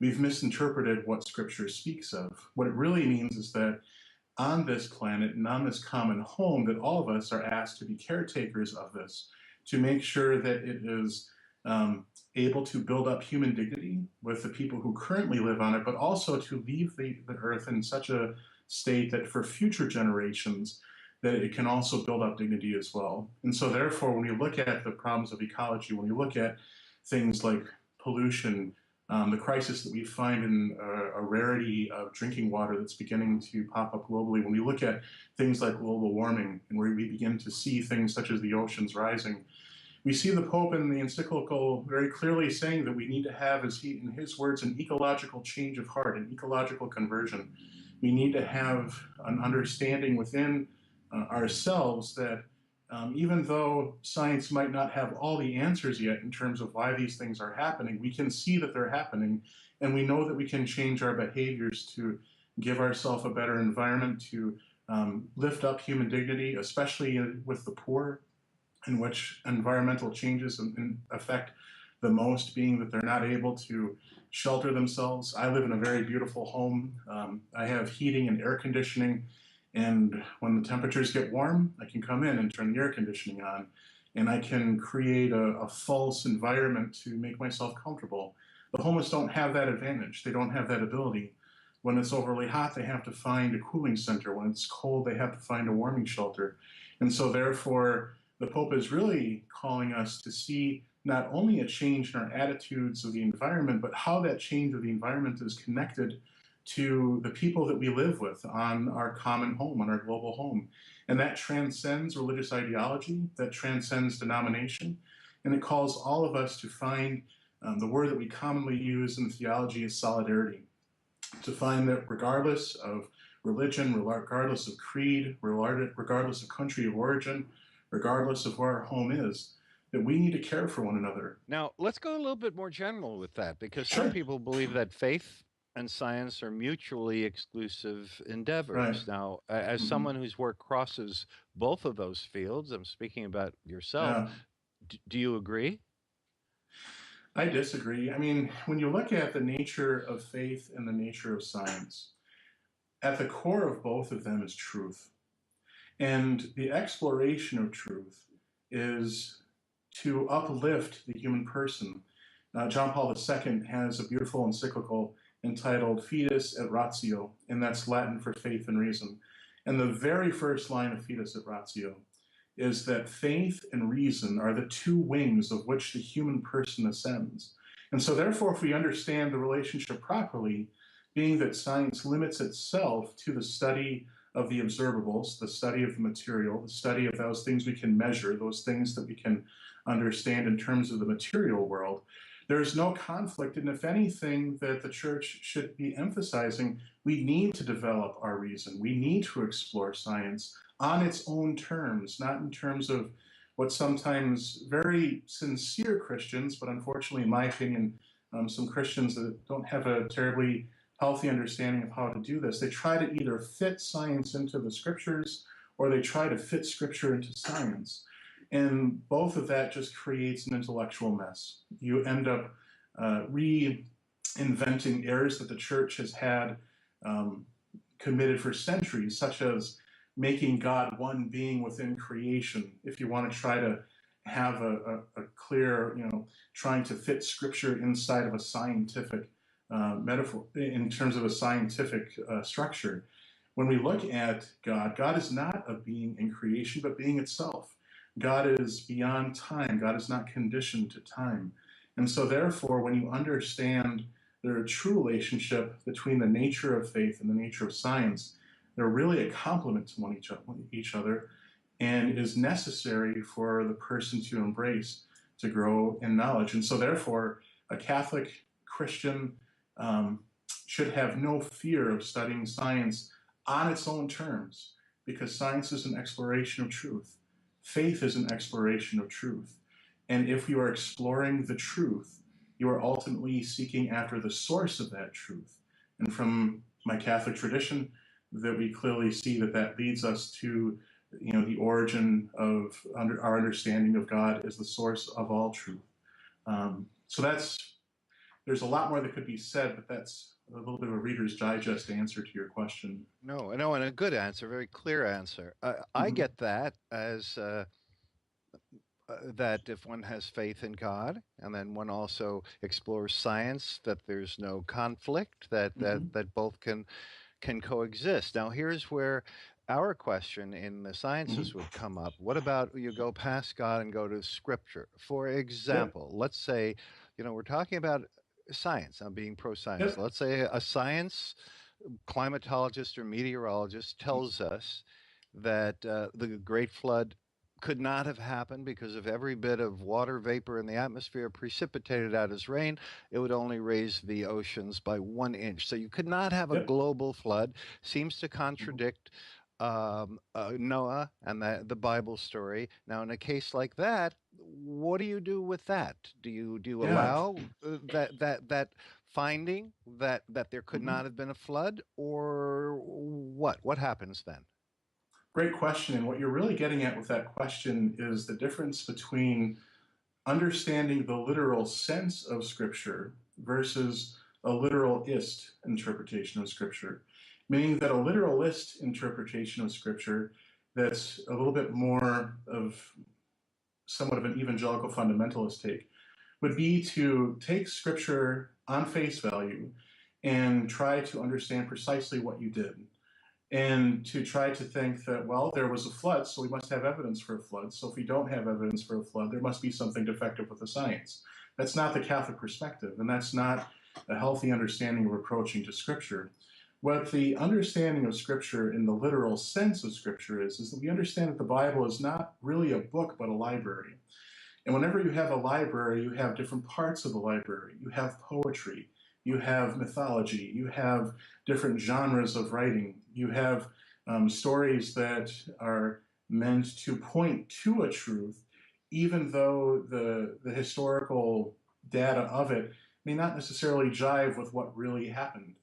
we've misinterpreted what Scripture speaks of. What it really means is that on this planet and on this common home, that all of us are asked to be caretakers of this, to make sure that it is able to build up human dignity with the people who currently live on it, but also to leave the earth in such a state that for future generations, that it can also build up dignity as well. And so therefore, when you look at the problems of ecology, when you look at things like pollution, the crisis that we find in a rarity of drinking water that's beginning to pop up globally, when we look at things like global warming and where we begin to see things such as the oceans rising, we see the Pope in the encyclical very clearly saying that we need to have, as he, in his words, an ecological change of heart, an ecological conversion. We need to have an understanding within ourselves that even though science might not have all the answers yet in terms of why these things are happening, we can see that they're happening, and we know that we can change our behaviors to give ourselves a better environment, to lift up human dignity, especially with the poor, in which environmental changes affect the most, being that they're not able to shelter themselves. I live in a very beautiful home. I have heating and air conditioning, and when the temperatures get warm, I can come in and turn the air conditioning on, and I can create a false environment to make myself comfortable. The homeless don't have that advantage. They don't have that ability. When it's overly hot, they have to find a cooling center. When it's cold, they have to find a warming shelter. And so, therefore, the Pope is really calling us to see not only a change in our attitudes of the environment, but how that change of the environment is connected to the people that we live with on our common home, on our global home. And that transcends religious ideology, that transcends denomination, and it calls all of us to find the word that we commonly use in theology is solidarity, to find that regardless of religion, regardless of creed, regardless of country of origin, regardless of where our home is, that we need to care for one another. Now, let's go a little bit more general with that because some Sure. people believe that faith and science are mutually exclusive Right. endeavors. Now, as Hmm. someone whose work crosses both of those fields, I'm speaking about yourself, Yeah. do you agree? I disagree. I mean, when you look at the nature of faith and the nature of science, at the core of both of them is truth. And the exploration of truth is to uplift the human person. John Paul II has a beautiful encyclical entitled Fides et Ratio, and that's Latin for faith and reason. And the very first line of Fides et Ratio is that faith and reason are the two wings of which the human person ascends. And so therefore, if we understand the relationship properly, being that science limits itself to the study of the observables, the study of the material, the study of those things we can measure, those things that we can understand in terms of the material world, there's no conflict. And if anything that the church should be emphasizing, we need to develop our reason. We need to explore science on its own terms, not in terms of what sometimes very sincere Christians, but unfortunately, in my opinion, some Christians that don't have a terribly healthy understanding of how to do this, they try to either fit science into the scriptures or they try to fit scripture into science. And both of that just creates an intellectual mess. You end up reinventing errors that the church has had committed for centuries, such as making God one being within creation. If you want to try to have a clear, trying to fit scripture inside of a scientific metaphor, in terms of a scientific structure. When we look at God, God is not a being in creation, but being itself. God is beyond time. God is not conditioned to time. And so therefore, when you understand the true relationship between the nature of faith and the nature of science, they're really a complement to each other, and it is necessary for the person to embrace, to grow in knowledge. And so therefore, a Catholic Christian should have no fear of studying science on its own terms, because science is an exploration of truth. Faith is an exploration of truth. And if you are exploring the truth, you are ultimately seeking after the source of that truth. And from my Catholic tradition, that we clearly see that leads us to the origin of our understanding of God as the source of all truth. So there's a lot more that could be said, but that's a little bit of a Reader's Digest answer to your question. No, and a good answer, very clear answer. I get that as that if one has faith in God, and then one also explores science, that there's no conflict, that both can coexist. Now, here's where our question in the sciences would come up. What about you go past God and go to Scripture? For example, let's say, we're talking about science. I'm being pro-science. Let's say a science climatologist or meteorologist tells us that the Great Flood could not have happened because if every bit of water vapor in the atmosphere precipitated out as rain, it would only raise the oceans by 1 inch. So you could not have a global flood. Seems to contradict Noah and the Bible story. Now, in a case like that, what do you do with that? Do you allow that finding that there could not have been a flood, or what? What happens then? Great question. And what you're really getting at with that question is the difference between understanding the literal sense of Scripture versus a literalist interpretation of Scripture. Meaning that a literalist interpretation of Scripture that's a little bit more of somewhat of an evangelical fundamentalist take would be to take Scripture on face value and try to understand precisely what you did. And to try to think that, well, there was a flood, so we must have evidence for a flood. So if we don't have evidence for a flood, there must be something defective with the science. That's not the Catholic perspective, and that's not a healthy understanding of approaching to Scripture. What the understanding of Scripture in the literal sense of Scripture is that we understand that the Bible is not really a book, but a library. And whenever you have a library, you have different parts of the library. You have poetry, you have mythology, you have different genres of writing, you have stories that are meant to point to a truth, even though the historical data of it may not necessarily jive with what really happened.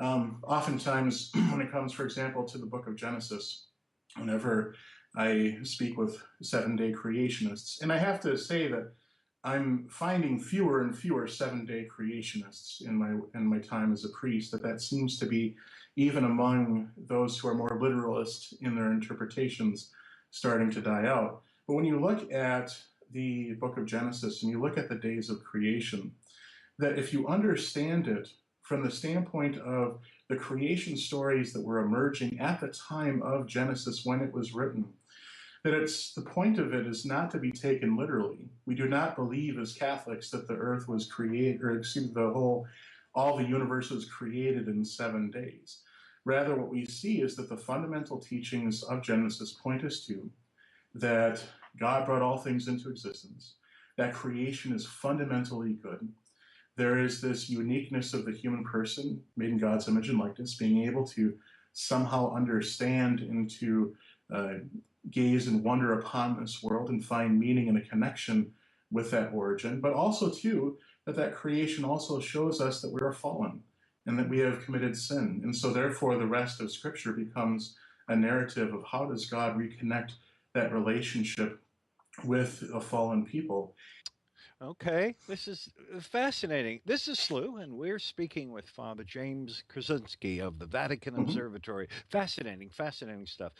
Oftentimes, when it comes, for example, to the book of Genesis, whenever I speak with seven-day creationists, and I have to say that I'm finding fewer and fewer seven-day creationists in my time as a priest, that seems to be, even among those who are more literalist in their interpretations, starting to die out. But when you look at the book of Genesis and you look at the days of creation, that if you understand it from the standpoint of the creation stories that were emerging at the time of Genesis when it was written, that the point of it is not to be taken literally. We do not believe as Catholics that the earth was created, or excuse me, all the universe was created in 7 days. Rather, what we see is that the fundamental teachings of Genesis point us to that God brought all things into existence, that creation is fundamentally good. There is this uniqueness of the human person made in God's image and likeness, being able to somehow understand and to gaze and wonder upon this world and find meaning and a connection with that origin, but also too that creation also shows us that we are fallen and that we have committed sin. And so therefore the rest of Scripture becomes a narrative of how does God reconnect that relationship with a fallen people. Okay, this is fascinating. This is SLU, and we're speaking with Father James Krasinski of the Vatican Observatory. Fascinating, fascinating stuff.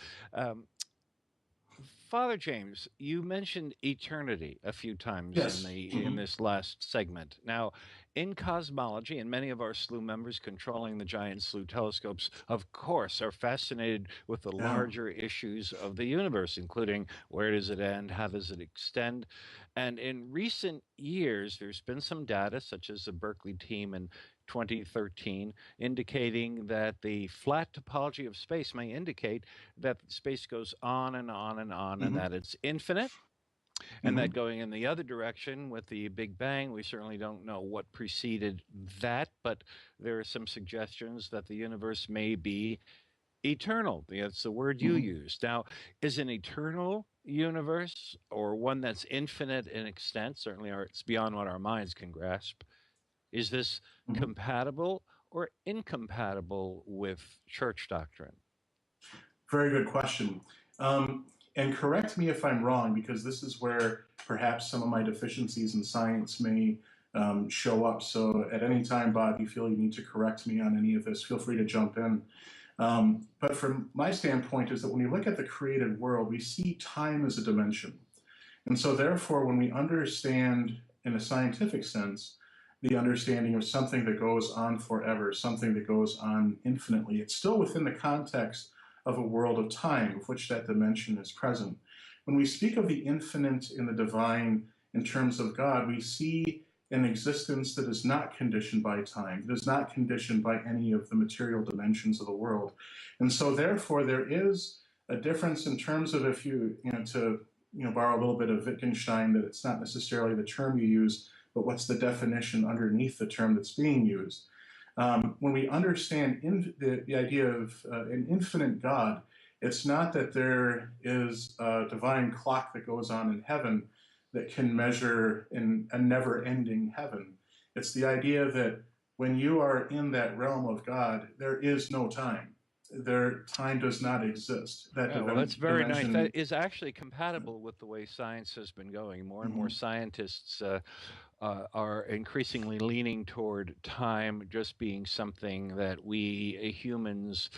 Father James, you mentioned eternity a few times Yes. in this last segment. Now, in cosmology, and many of our SLU members controlling the giant SLU telescopes, of course, are fascinated with the larger issues of the universe, including where does it end, how does it extend. And in recent years, there's been some data, such as the Berkeley team in 2013, indicating that the flat topology of space may indicate that space goes on and on and on, and that it's infinite, and that going in the other direction with the Big Bang, we certainly don't know what preceded that, but there are some suggestions that the universe may be eternal. That's the word you used. Now, is an eternal universe, or one that's infinite in extent, certainly it's beyond what our minds can grasp, is this compatible or incompatible with church doctrine? Very good question. And correct me if I'm wrong, because this is where perhaps some of my deficiencies in science may show up. So at any time, Bob, you feel you need to correct me on any of this, feel free to jump in. But from my standpoint is that when we look at the created world, we see time as a dimension. And so therefore, when we understand in a scientific sense, the understanding of something that goes on forever, something that goes on infinitely, it's still within the context of a world of time, of which that dimension is present. When we speak of the infinite in the divine in terms of God, we see an existence that is not conditioned by time, that is not conditioned by any of the material dimensions of the world. And so therefore, there is a difference in terms of, if you borrow a little bit of Wittgenstein, that it's not necessarily the term you use, but what's the definition underneath the term that's being used. When we understand the idea of an infinite God, it's not that there is a divine clock that goes on in heaven that can measure in a never-ending heaven. It's the idea that when you are in that realm of God, there is no time. Time does not exist. Well, that's very nice. That is actually compatible with the way science has been going. More and more scientists are increasingly leaning toward time just being something that we humans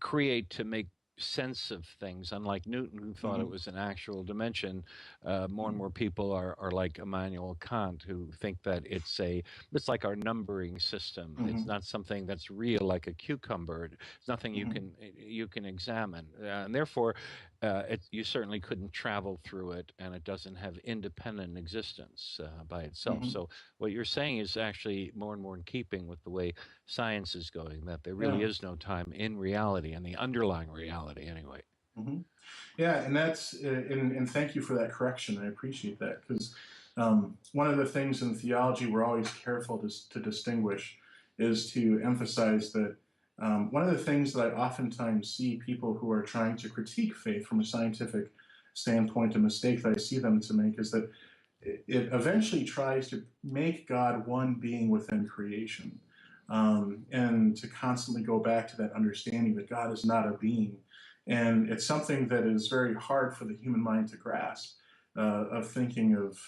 create to make sense of things. Unlike Newton, who thought it was an actual dimension, more and more people are like Immanuel Kant, who think that it's like our numbering system. It's not something that's real, like a cucumber. It's nothing you can examine, and therefore, you certainly couldn't travel through it, and it doesn't have independent existence by itself. So what you're saying is actually more and more in keeping with the way science is going, that there really is no time in reality, and the underlying reality anyway. Yeah, and that's and thank you for that correction. I appreciate that, because one of the things in theology we're always careful to distinguish is to emphasize that one of the things that I oftentimes see people who are trying to critique faith from a scientific standpoint, a mistake that I see them to make is that it eventually tries to make God one being within creation, and to constantly go back to that understanding that God is not a being. And it's something that is very hard for the human mind to grasp, of thinking of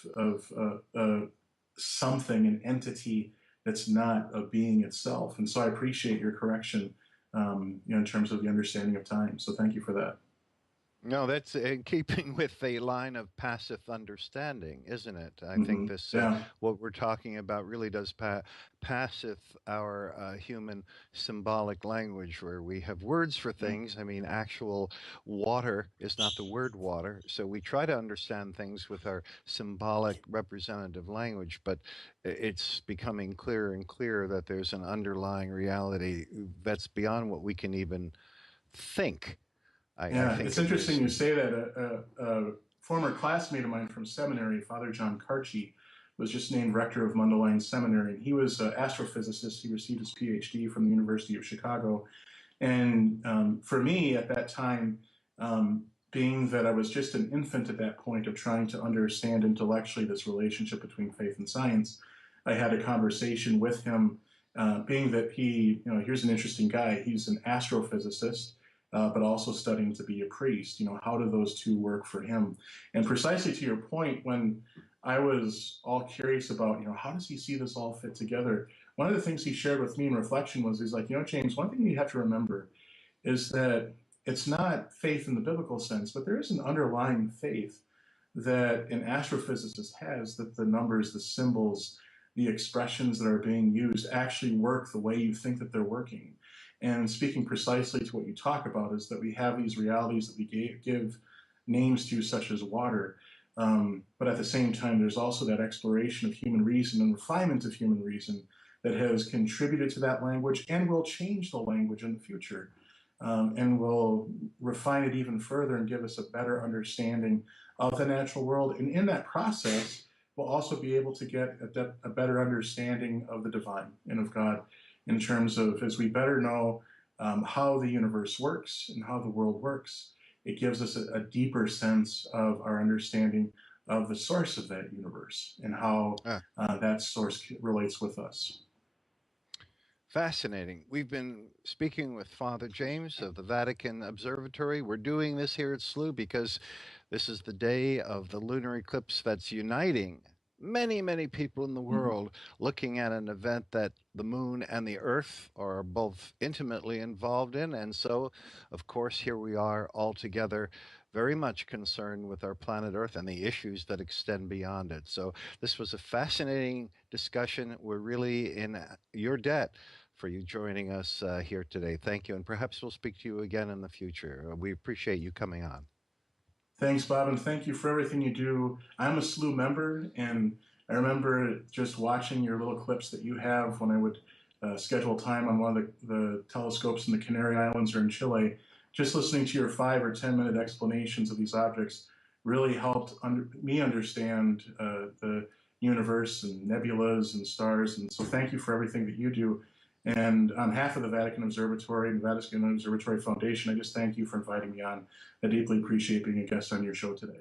something, an entity that's not a being itself. And so I appreciate your correction in terms of the understanding of time. So thank you for that. No, that's in keeping with the line of passive understanding, isn't it? I think this, Yeah. what we're talking about, really does passive our human symbolic language, where we have words for things. I mean, actual water is not the word water, so we try to understand things with our symbolic representative language, but it's becoming clearer and clearer that there's an underlying reality that's beyond what we can even think. I Yeah, think it's of interesting this. you say that. A former classmate of mine from seminary, Father John Carchi, was just named rector of Mundelein Seminary. And he was an astrophysicist. He received his PhD from the University of Chicago. And for me at that time, being that I was just an infant at that point of trying to understand intellectually this relationship between faith and science, I had a conversation with him, being that he, here's an interesting guy. He's an astrophysicist, but also studying to be a priest. How do those two work for him? And precisely to your point, when I was all curious about, how does he see this all fit together? One of the things he shared with me in reflection was, he's like, James, one thing you have to remember is that it's not faith in the biblical sense, but there is an underlying faith that an astrophysicist has, that the numbers, the symbols, the expressions that are being used actually work the way you think that they're working. And speaking precisely to what you talk about is that we have these realities that we give names to, such as water. But at the same time, there's also that exploration of human reason and refinement of human reason that has contributed to that language and will change the language in the future, and will refine it even further and give us a better understanding of the natural world. And in that process, we'll also be able to get a better understanding of the divine and of God, in terms of, as we better know how the universe works and how the world works, it gives us a deeper sense of our understanding of the source of that universe and how that source relates with us. Fascinating. We've been speaking with Father James of the Vatican Observatory. We're doing this here at SLU because this is the day of the lunar eclipse that's uniting many, many people in the world, looking at an event that the moon and the earth are both intimately involved in. And so, of course, here we are all together, very much concerned with our planet Earth and the issues that extend beyond it. So this was a fascinating discussion. We're really in your debt for you joining us here today. Thank you. And perhaps we'll speak to you again in the future. We appreciate you coming on. Thanks, Bob, and thank you for everything you do. I'm a SLU member, and I remember just watching your little clips that you have when I would schedule time on one of the telescopes in the Canary Islands or in Chile. Just listening to your 5 or 10 minute explanations of these objects really helped me understand the universe and nebulas and stars. And so thank you for everything that you do. And on behalf of the Vatican Observatory and the Vatican Observatory Foundation, I just thank you for inviting me on. I deeply appreciate being a guest on your show today.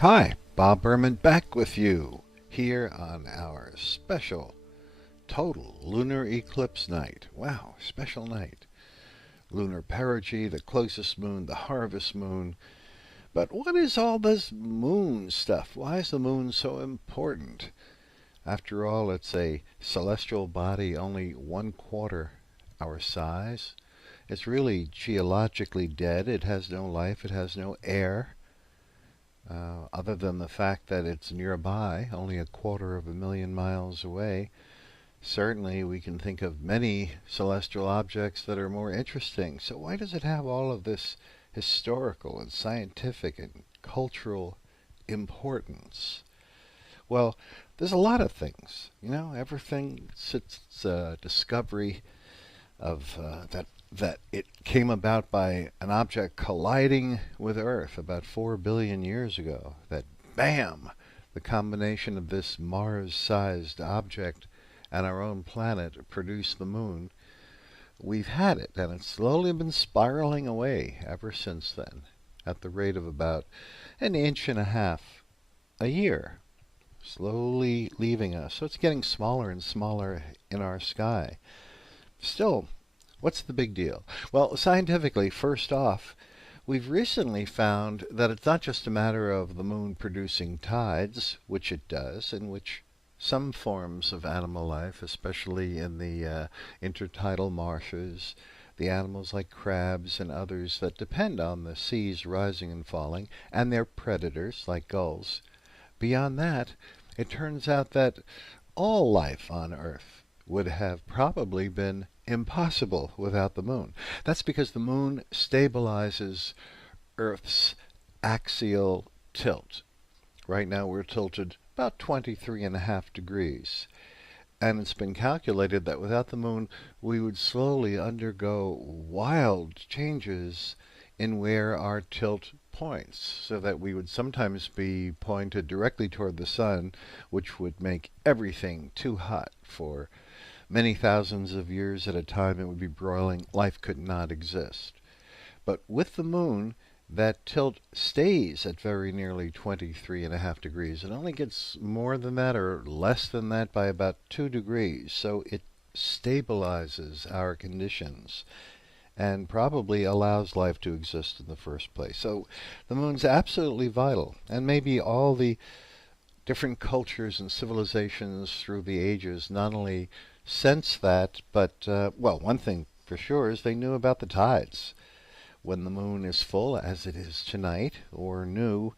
Hi, Bob Berman back with you here on our special total lunar eclipse night. Wow, special night. Lunar perigee, the closest moon, the harvest moon. But what is all this moon stuff? Why is the moon so important? After all, it's a celestial body only 1/4 our size. It's really geologically dead. It has no life. It has no air. Other than the fact that it's nearby, only 250,000 miles away. Certainly we can think of many celestial objects that are more interesting. So why does it have all of this historical and scientific and cultural importance? Well, there's a lot of things. Everything since discovery of that it came about by an object colliding with Earth about 4 billion years ago. That bam, the combination of this Mars-sized object and our own planet produced the moon. We've had it, and it's slowly been spiraling away ever since then, at the rate of about 1.5 inches a year, slowly leaving us. So it's getting smaller and smaller in our sky. Still, what's the big deal? Well, scientifically, first off, we've recently found that it's not just a matter of the moon producing tides, which it does, in which some forms of animal life, especially in the intertidal marshes, the animals like crabs and others that depend on the seas rising and falling, and their predators like gulls. Beyond that, it turns out that all life on Earth would have probably been impossible without the moon. That's because the moon stabilizes Earth's axial tilt. Right now we're tilted about 23.5 degrees. And it's been calculated that without the moon, we would slowly undergo wild changes in where our tilt points, so that we would sometimes be pointed directly toward the sun, which would make everything too hot for many thousands of years at a time. It would be broiling. Life could not exist. But with the moon, that tilt stays at very nearly 23.5 degrees. It only gets more than that or less than that by about 2 degrees. So it stabilizes our conditions and probably allows life to exist in the first place. So the moon's absolutely vital. And maybe all the different cultures and civilizations through the ages not only sense that, but, well, one thing for sure is they knew about the tides. When the moon is full, as it is tonight, or new,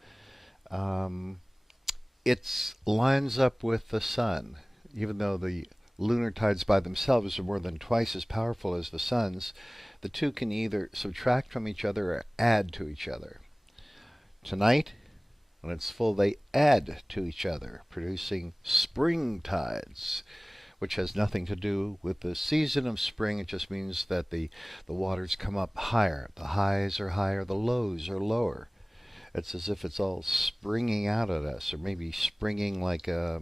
it lines up with the sun. Even though the lunar tides by themselves are more than twice as powerful as the sun's, the two can either subtract from each other or add to each other. Tonight, when it's full, they add to each other, producing spring tides, which has nothing to do with the season of spring. It just means that the waters come up higher. The highs are higher, the lows are lower. It's as if it's all springing out at us, or maybe springing like a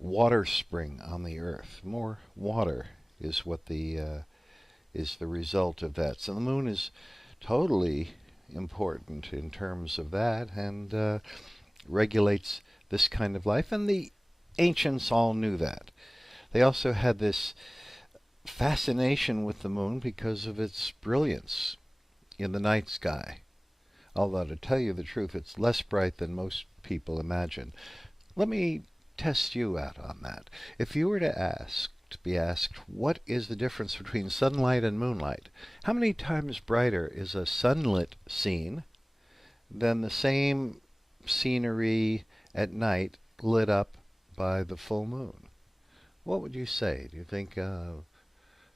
water spring on the earth. More water is what is the result of that. So the moon is totally important in terms of that, and regulates this kind of life. And the ancients all knew that. They also had this fascination with the moon because of its brilliance in the night sky. Although, to tell you the truth, it's less bright than most people imagine. Let me test you out on that. If you were to be asked, what is the difference between sunlight and moonlight? How many times brighter is a sunlit scene than the same scenery at night lit up by the full moon? What would you say? Do you think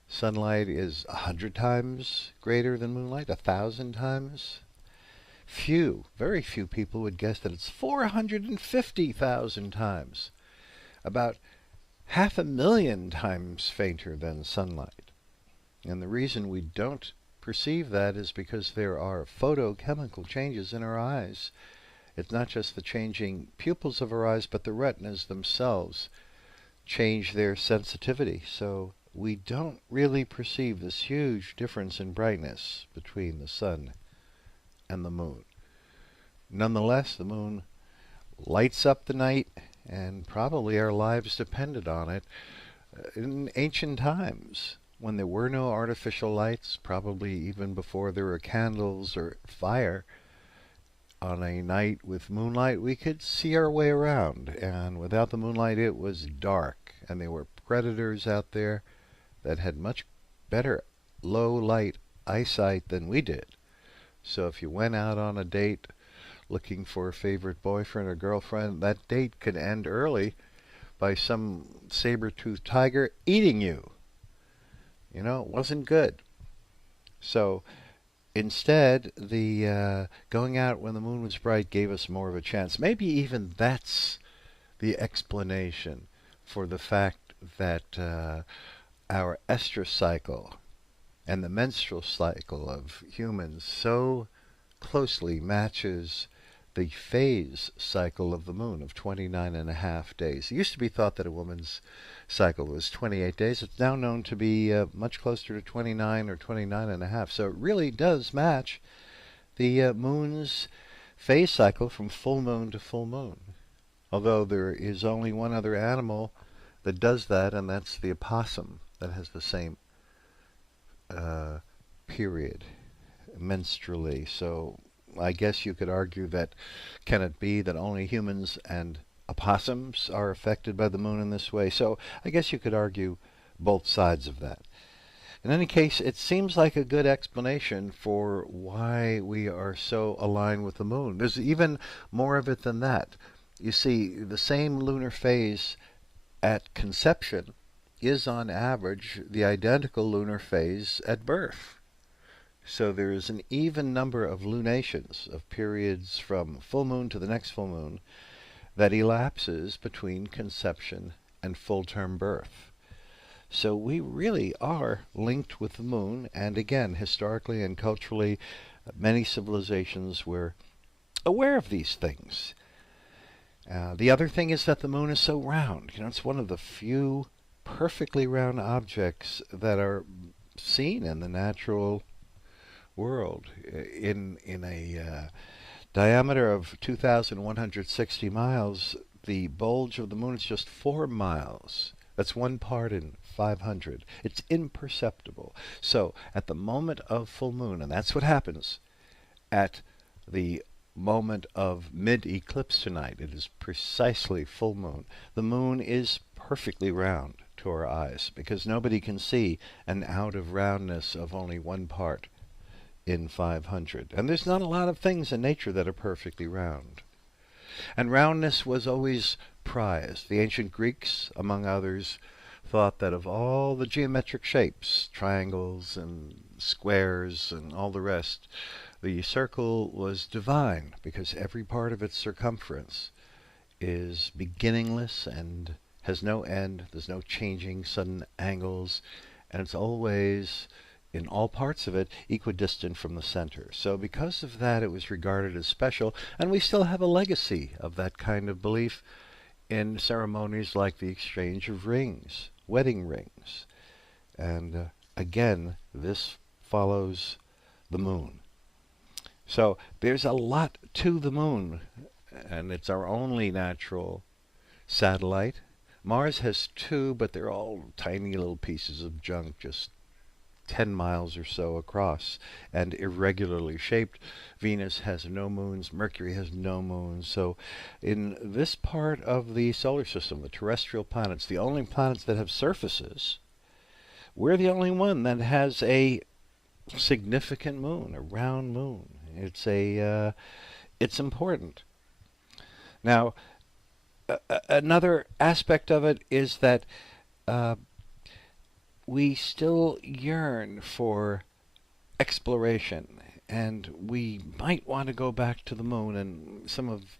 sunlight is 100 times greater than moonlight? 1,000 times? Very few people would guess that it's 450,000 times. About 500,000 times fainter than sunlight. And the reason we don't perceive that is because there are photochemical changes in our eyes. It's not just the changing pupils of our eyes, but the retinas themselves change their sensitivity. So we don't really perceive this huge difference in brightness between the sun and the moon. Nonetheless, the moon lights up the night, and probably our lives depended on it. In ancient times, when there were no artificial lights, probably even before there were candles or fire, on a night with moonlight, we could see our way around. And without the moonlight, it was dark. And there were predators out there that had much better low light eyesight than we did. So if you went out on a date looking for a favorite boyfriend or girlfriend, that date could end early by some saber-toothed tiger eating you. You know, it wasn't good. So instead, the going out when the moon was bright gave us more of a chance. Maybe even that's the explanation for the fact that our estrous cycle and the menstrual cycle of humans so closely matches the phase cycle of the moon of 29.5 days. It used to be thought that a woman's cycle was 28 days. It's now known to be much closer to 29 or 29.5. So it really does match the moon's phase cycle from full moon to full moon. Although there is only one other animal that does that, and that's the opossum, that has the same period menstrually. So I guess you could argue that, can it be that only humans and opossums are affected by the moon in this way? So I guess you could argue both sides of that. In any case, it seems like a good explanation for why we are so aligned with the moon. There's even more of it than that. You see, the same lunar phase at conception is on average the identical lunar phase at birth. So there is an even number of lunations, of periods from full moon to the next full moon, that elapses between conception and full-term birth. So we really are linked with the moon, and again, historically and culturally, many civilizations were aware of these things. The other thing is that the moon is so round. You know, it's one of the few perfectly round objects that are seen in the natural world. In a diameter of 2,160 miles, the bulge of the moon is just 4 miles. That's 1 part in 500. It's imperceptible. So at the moment of full moon, and that's what happens at the moment of mid-eclipse tonight, it is precisely full moon. The moon is perfectly round to our eyes because nobody can see an out of roundness of only 1 part in 500. And there's not a lot of things in nature that are perfectly round. And roundness was always prized. The ancient Greeks, among others, thought that of all the geometric shapes, triangles and squares and all the rest, the circle was divine because every part of its circumference is beginningless and has no end. There's no changing sudden angles, and it's always, in all parts of it, equidistant from the center. So because of that, it was regarded as special, and we still have a legacy of that kind of belief in ceremonies like the exchange of rings, wedding rings. And again, this follows the moon. So there's a lot to the moon, and it's our only natural satellite. Mars has two, but they're all tiny little pieces of junk, just 10 miles or so across and irregularly shaped. Venus has no moons. Mercury has no moons. So in this part of the solar system, the terrestrial planets, the only planets that have surfaces, we're the only one that has a significant moon, a round moon. It's important. Now, another aspect of it is that we still yearn for exploration, and we might want to go back to the moon. And some of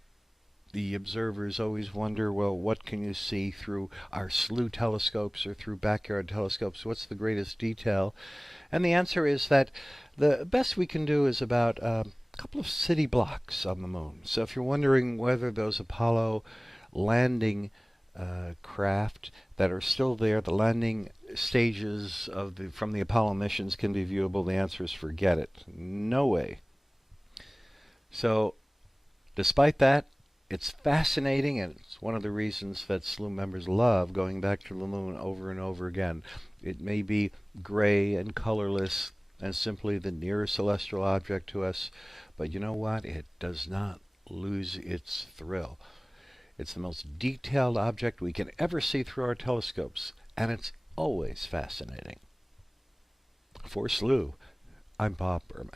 the observers always wonder, well, what can you see through our SLU telescopes or through backyard telescopes? What's the greatest detail? And the answer is that the best we can do is about a couple of city blocks on the moon. So if you're wondering whether those Apollo landing craft that are still there, the landing stages from the Apollo missions can be viewable, the answer is forget it. No way. So despite that, it's fascinating, and it's one of the reasons that SLU members love going back to the moon over and over again. It may be gray and colorless and simply the nearest celestial object to us, but you know what? It does not lose its thrill. It's the most detailed object we can ever see through our telescopes, and it's always fascinating. For SLU, I'm Bob Berman.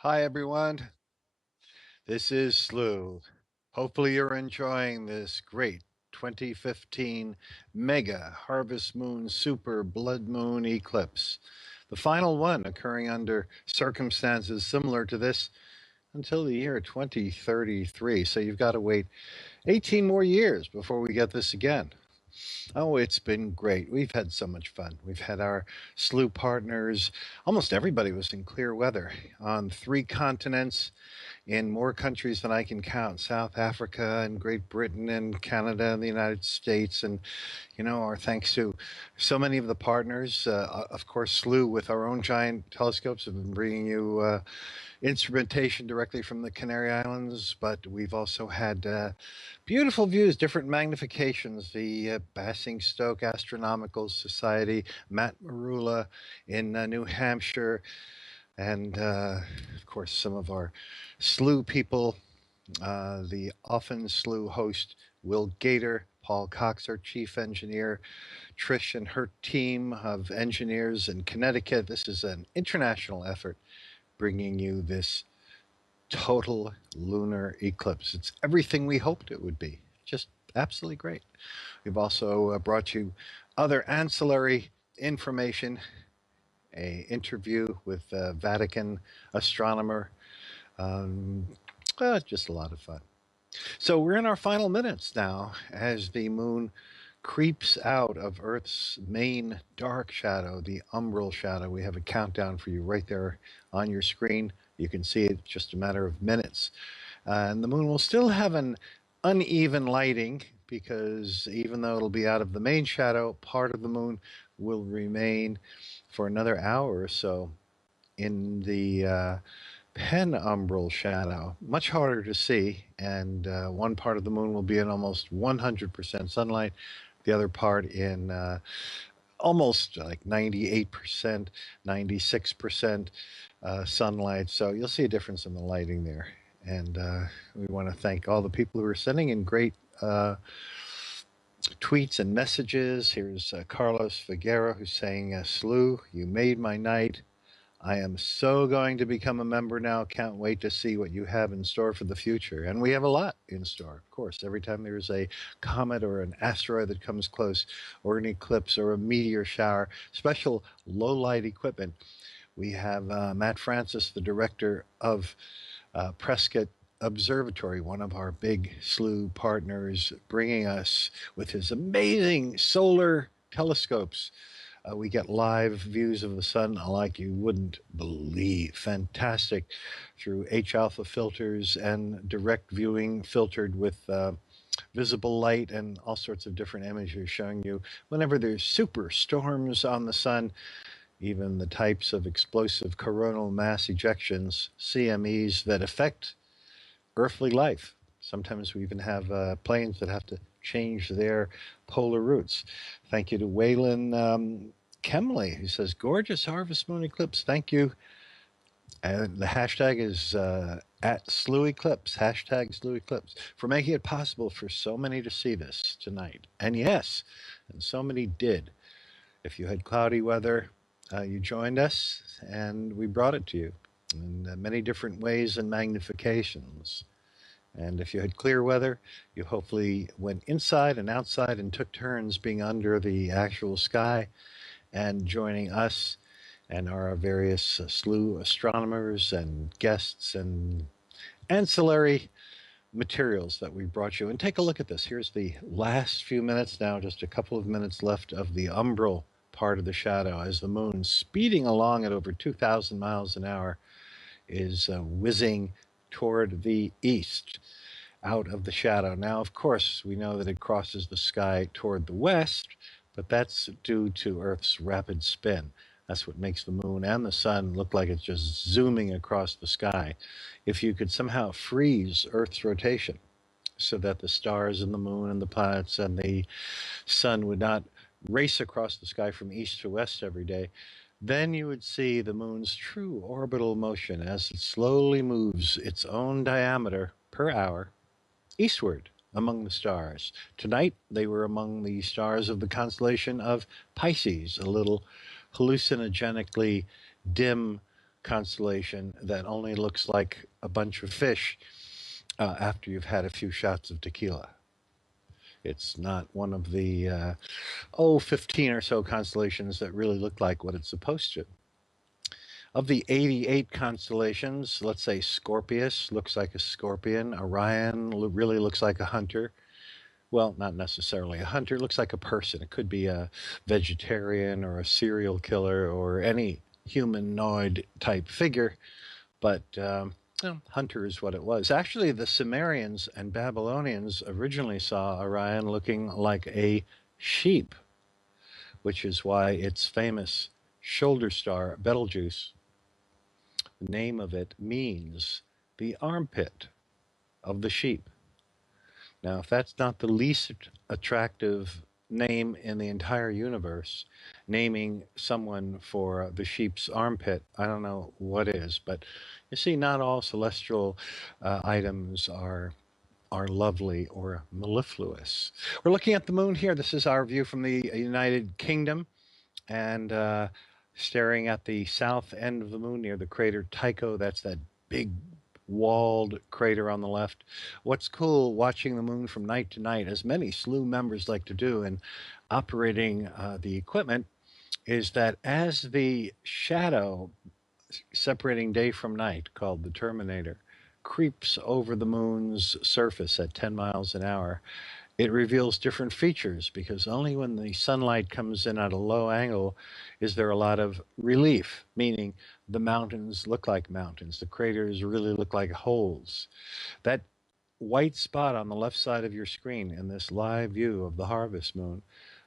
Hi, everyone. This is Slew. Hopefully, you're enjoying this great 2015 mega harvest moon super blood moon eclipse. The final one occurring under circumstances similar to this until the year 2033. So you've got to wait 18 more years before we get this again. Oh, it's been great. We've had so much fun. We've had our slew partners. Almost everybody was in clear weather on 3 continents in more countries than I can count: South Africa and Great Britain and Canada and the United States. And, our thanks to so many of the partners. Of course, Slew with our own giant telescopes have been bringing you instrumentation directly from the Canary Islands, but we've also had beautiful views, different magnifications. The Basingstoke Astronomical Society, Matt Marula in New Hampshire, and of course, some of our slew people, the often slew host, Will Gator, Paul Cox, our chief engineer, Trish and her team of engineers in Connecticut. This is an international effort bringing you this total lunar eclipse. It's everything we hoped it would be. Just absolutely great. We've also brought you other ancillary information, a interview with a Vatican astronomer. Um, just a lot of fun. So we're in our final minutes now as the moon creeps out of Earth's main dark shadow, the umbral shadow. We have a countdown for you right there on your screen. You can see it just a matter of minutes. And the moon will still have an uneven lighting because even though it'll be out of the main shadow, part of the moon will remain for another hour or so in the penumbral shadow, much harder to see. And one part of the moon will be in almost 100% sunlight, the other part in almost like 98%, 96% sunlight. So you'll see a difference in the lighting there. And we want to thank all the people who are sending in great tweets and messages. Here's Carlos Figuera who's saying, Slew, you made my night. I am so going to become a member now. Can't wait to see what you have in store for the future. And we have a lot in store, of course. Every time there's a comet or an asteroid that comes close, or an eclipse or a meteor shower, special low light equipment. We have Matt Francis, the director of Prescott Observatory, one of our big SLU partners, bringing us with his amazing solar telescopes. We get live views of the sun like you wouldn't believe. Fantastic through H-alpha filters and direct viewing filtered with visible light and all sorts of different images showing you whenever there's super storms on the sun, even the types of explosive coronal mass ejections, CMEs, that affect earthly life. Sometimes we even have planes that have to change their polar routes. Thank you to Waylon Kemley, who says, gorgeous harvest moon eclipse. Thank you. And the hashtag is at SLU Eclipse, hashtag SLU Eclipse, for making it possible for so many to see this tonight. And yes, and so many did. If you had cloudy weather, you joined us, and we brought it to you in many different ways and magnifications. And if you had clear weather, you hopefully went inside and outside and took turns being under the actual sky and joining us and our various SLU astronomers and guests and ancillary materials that we brought you. And take a look at this. Here's the last few minutes now, just a couple of minutes left of the umbral part of the shadow as the moon, speeding along at over 2,000 miles an hour, is whizzing toward the east out of the shadow. Now, of course, we know that it crosses the sky toward the west, but that's due to Earth's rapid spin. That's what makes the moon and the sun look like it's just zooming across the sky. If you could somehow freeze Earth's rotation so that the stars and the moon and the planets and the sun would not race across the sky from east to west every day, then you would see the moon's true orbital motion as it slowly moves its own diameter per hour eastward among the stars. Tonight, they were among the stars of the constellation of Pisces, a little hallucinogenically dim constellation that only looks like a bunch of fish after you've had a few shots of tequila. It's not one of the 15 or so constellations that really look like what it's supposed to. Of the 88 constellations, let's say Scorpius looks like a scorpion. Orion really looks like a hunter. Well, not necessarily a hunter. It looks like a person. It could be a vegetarian or a serial killer or any humanoid type figure. But hunter is what it was. Actually, the Sumerians and Babylonians originally saw Orion looking like a sheep, which is why its famous shoulder star, Betelgeuse, the name of it means the armpit of the sheep. Now, if that's not the least attractive name in the entire universe, naming someone for the sheep's armpit, I don't know what is. But you see, not all celestial items are lovely or mellifluous. We're looking at the moon here. This is our view from the United Kingdom, and staring at the south end of the moon near the crater Tycho. That's that big walled crater on the left. What's cool watching the moon from night to night, as many SLU members like to do in operating the equipment, is that as the shadow separating day from night, called the terminator, creeps over the moon's surface at 10 miles an hour, it reveals different features, because only when the sunlight comes in at a low angle is there a lot of relief, meaning the mountains look like mountains. The craters really look like holes. That white spot on the left side of your screen in this live view of the harvest moon,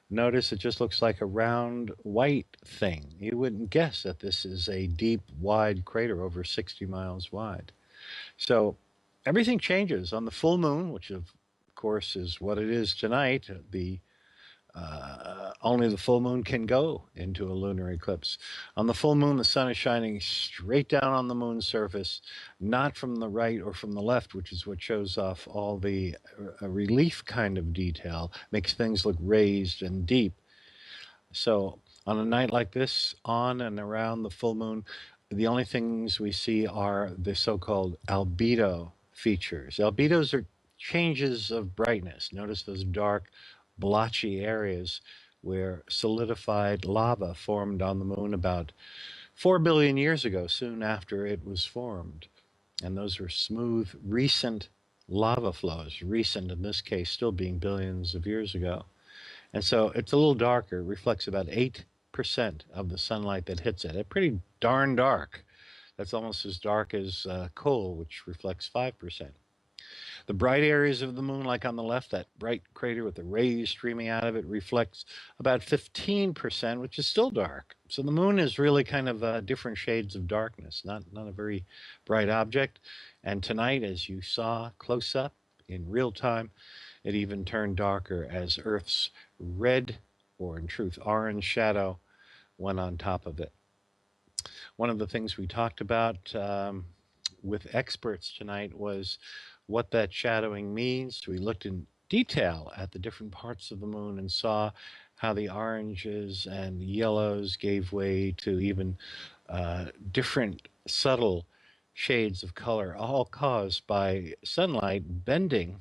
notice it just looks like a round white thing. You wouldn't guess that this is a deep, wide crater over 60 miles wide. So everything changes on the full moon, which of course is what it is tonight. Only the full moon can go into a lunar eclipse. On the full moon, the sun is shining straight down on the moon's surface, not from the right or from the left, which is what shows off all the relief kind of detail, makes things look raised and deep. So on a night like this, on and around the full moon, the only things we see are the so-called albedo features. Albedos are changes of brightness. Notice those dark, blotchy areas where solidified lava formed on the moon about 4 billion years ago, soon after it was formed. And those were smooth, recent lava flows, recent in this case, still being billions of years ago. And so it's a little darker, reflects about 8% of the sunlight that hits it. It's pretty darn dark. That's almost as dark as coal, which reflects 5%. The bright areas of the moon, like on the left, that bright crater with the rays streaming out of it, reflects about 15%, which is still dark. So the moon is really kind of different shades of darkness, not a very bright object. And tonight, as you saw close up in real time, it even turned darker as Earth's red, or in truth, orange shadow went on top of it. One of the things we talked about with experts tonight was what that shadowing means. We looked in detail at the different parts of the moon and saw how the oranges and yellows gave way to even different subtle shades of color, all caused by sunlight bending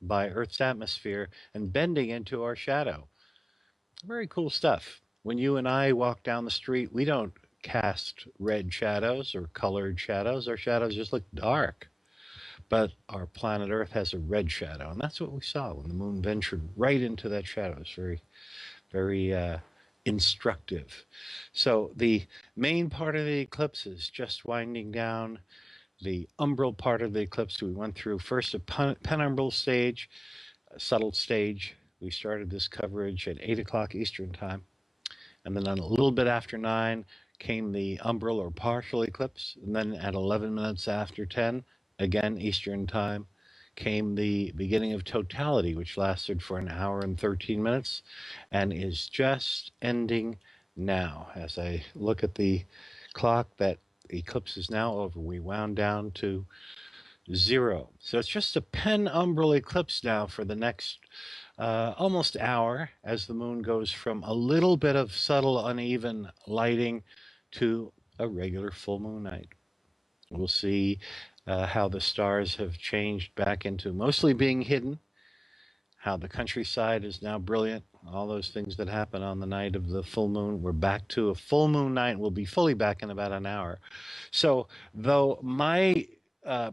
by Earth's atmosphere and bending into our shadow. Very cool stuff. When you and I walk down the street, we don't cast red shadows or colored shadows. Our shadows just look dark. But our planet Earth has a red shadow, and that's what we saw when the moon ventured right into that shadow. It's very, very instructive. So the main part of the eclipse is just winding down. The umbral part of the eclipse, we went through first a penumbral stage, a subtle stage. We started this coverage at 8 o'clock Eastern time. And then a little bit after 9 came the umbral or partial eclipse. And then at 11 minutes after 10, again Eastern time, came the beginning of totality, which lasted for an hour and 13 minutes and is just ending now. As I look at the clock, that eclipse is now over. We wound down to 0. So it's just a penumbral eclipse now for the next almost hour as the moon goes from a little bit of subtle uneven lighting to a regular full moon night. We'll see how the stars have changed back into mostly being hidden, how the countryside is now brilliant, all those things that happen on the night of the full moon. We're back to a full moon night. We'll be fully back in about an hour. So though my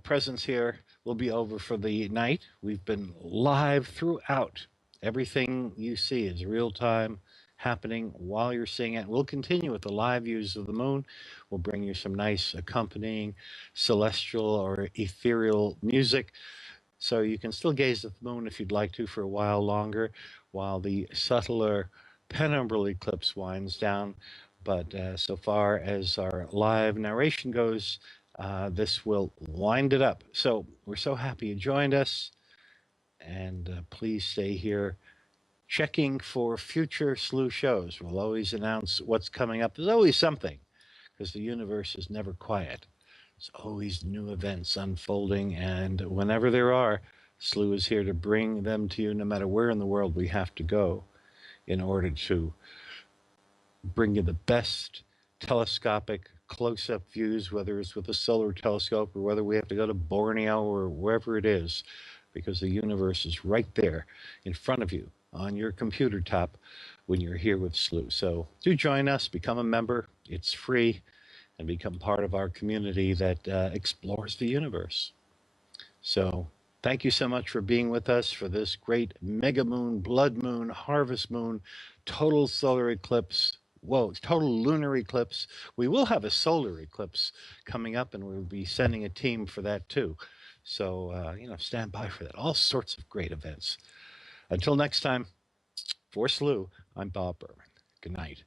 presence here will be over for the night, we've been live throughout. Everything you see is real time happening while you're seeing it. We'll continue with the live views of the moon. We'll bring you some nice accompanying celestial or ethereal music, so you can still gaze at the moon if you'd like to for a while longer while the subtler penumbral eclipse winds down. But so far as our live narration goes, this will wind it up. So we're so happy you joined us, and please stay here checking for future SLU shows. We'll always announce what's coming up. There's always something, because the universe is never quiet. There's always new events unfolding, and whenever there are, SLU is here to bring them to you no matter where in the world we have to go in order to bring you the best telescopic close-up views, whether it's with a solar telescope or whether we have to go to Borneo or wherever it is, because the universe is right there in front of you on your computer top when you're here with SLU. So do join us, become a member. It's free, and become part of our community that explores the universe. So thank you so much for being with us for this great mega moon, blood moon, harvest moon, total solar eclipse. Whoa, total lunar eclipse. We will have a solar eclipse coming up, and we'll be sending a team for that too. So, stand by for that. All sorts of great events. Until next time, for SLU, I'm Bob Berman. Good night.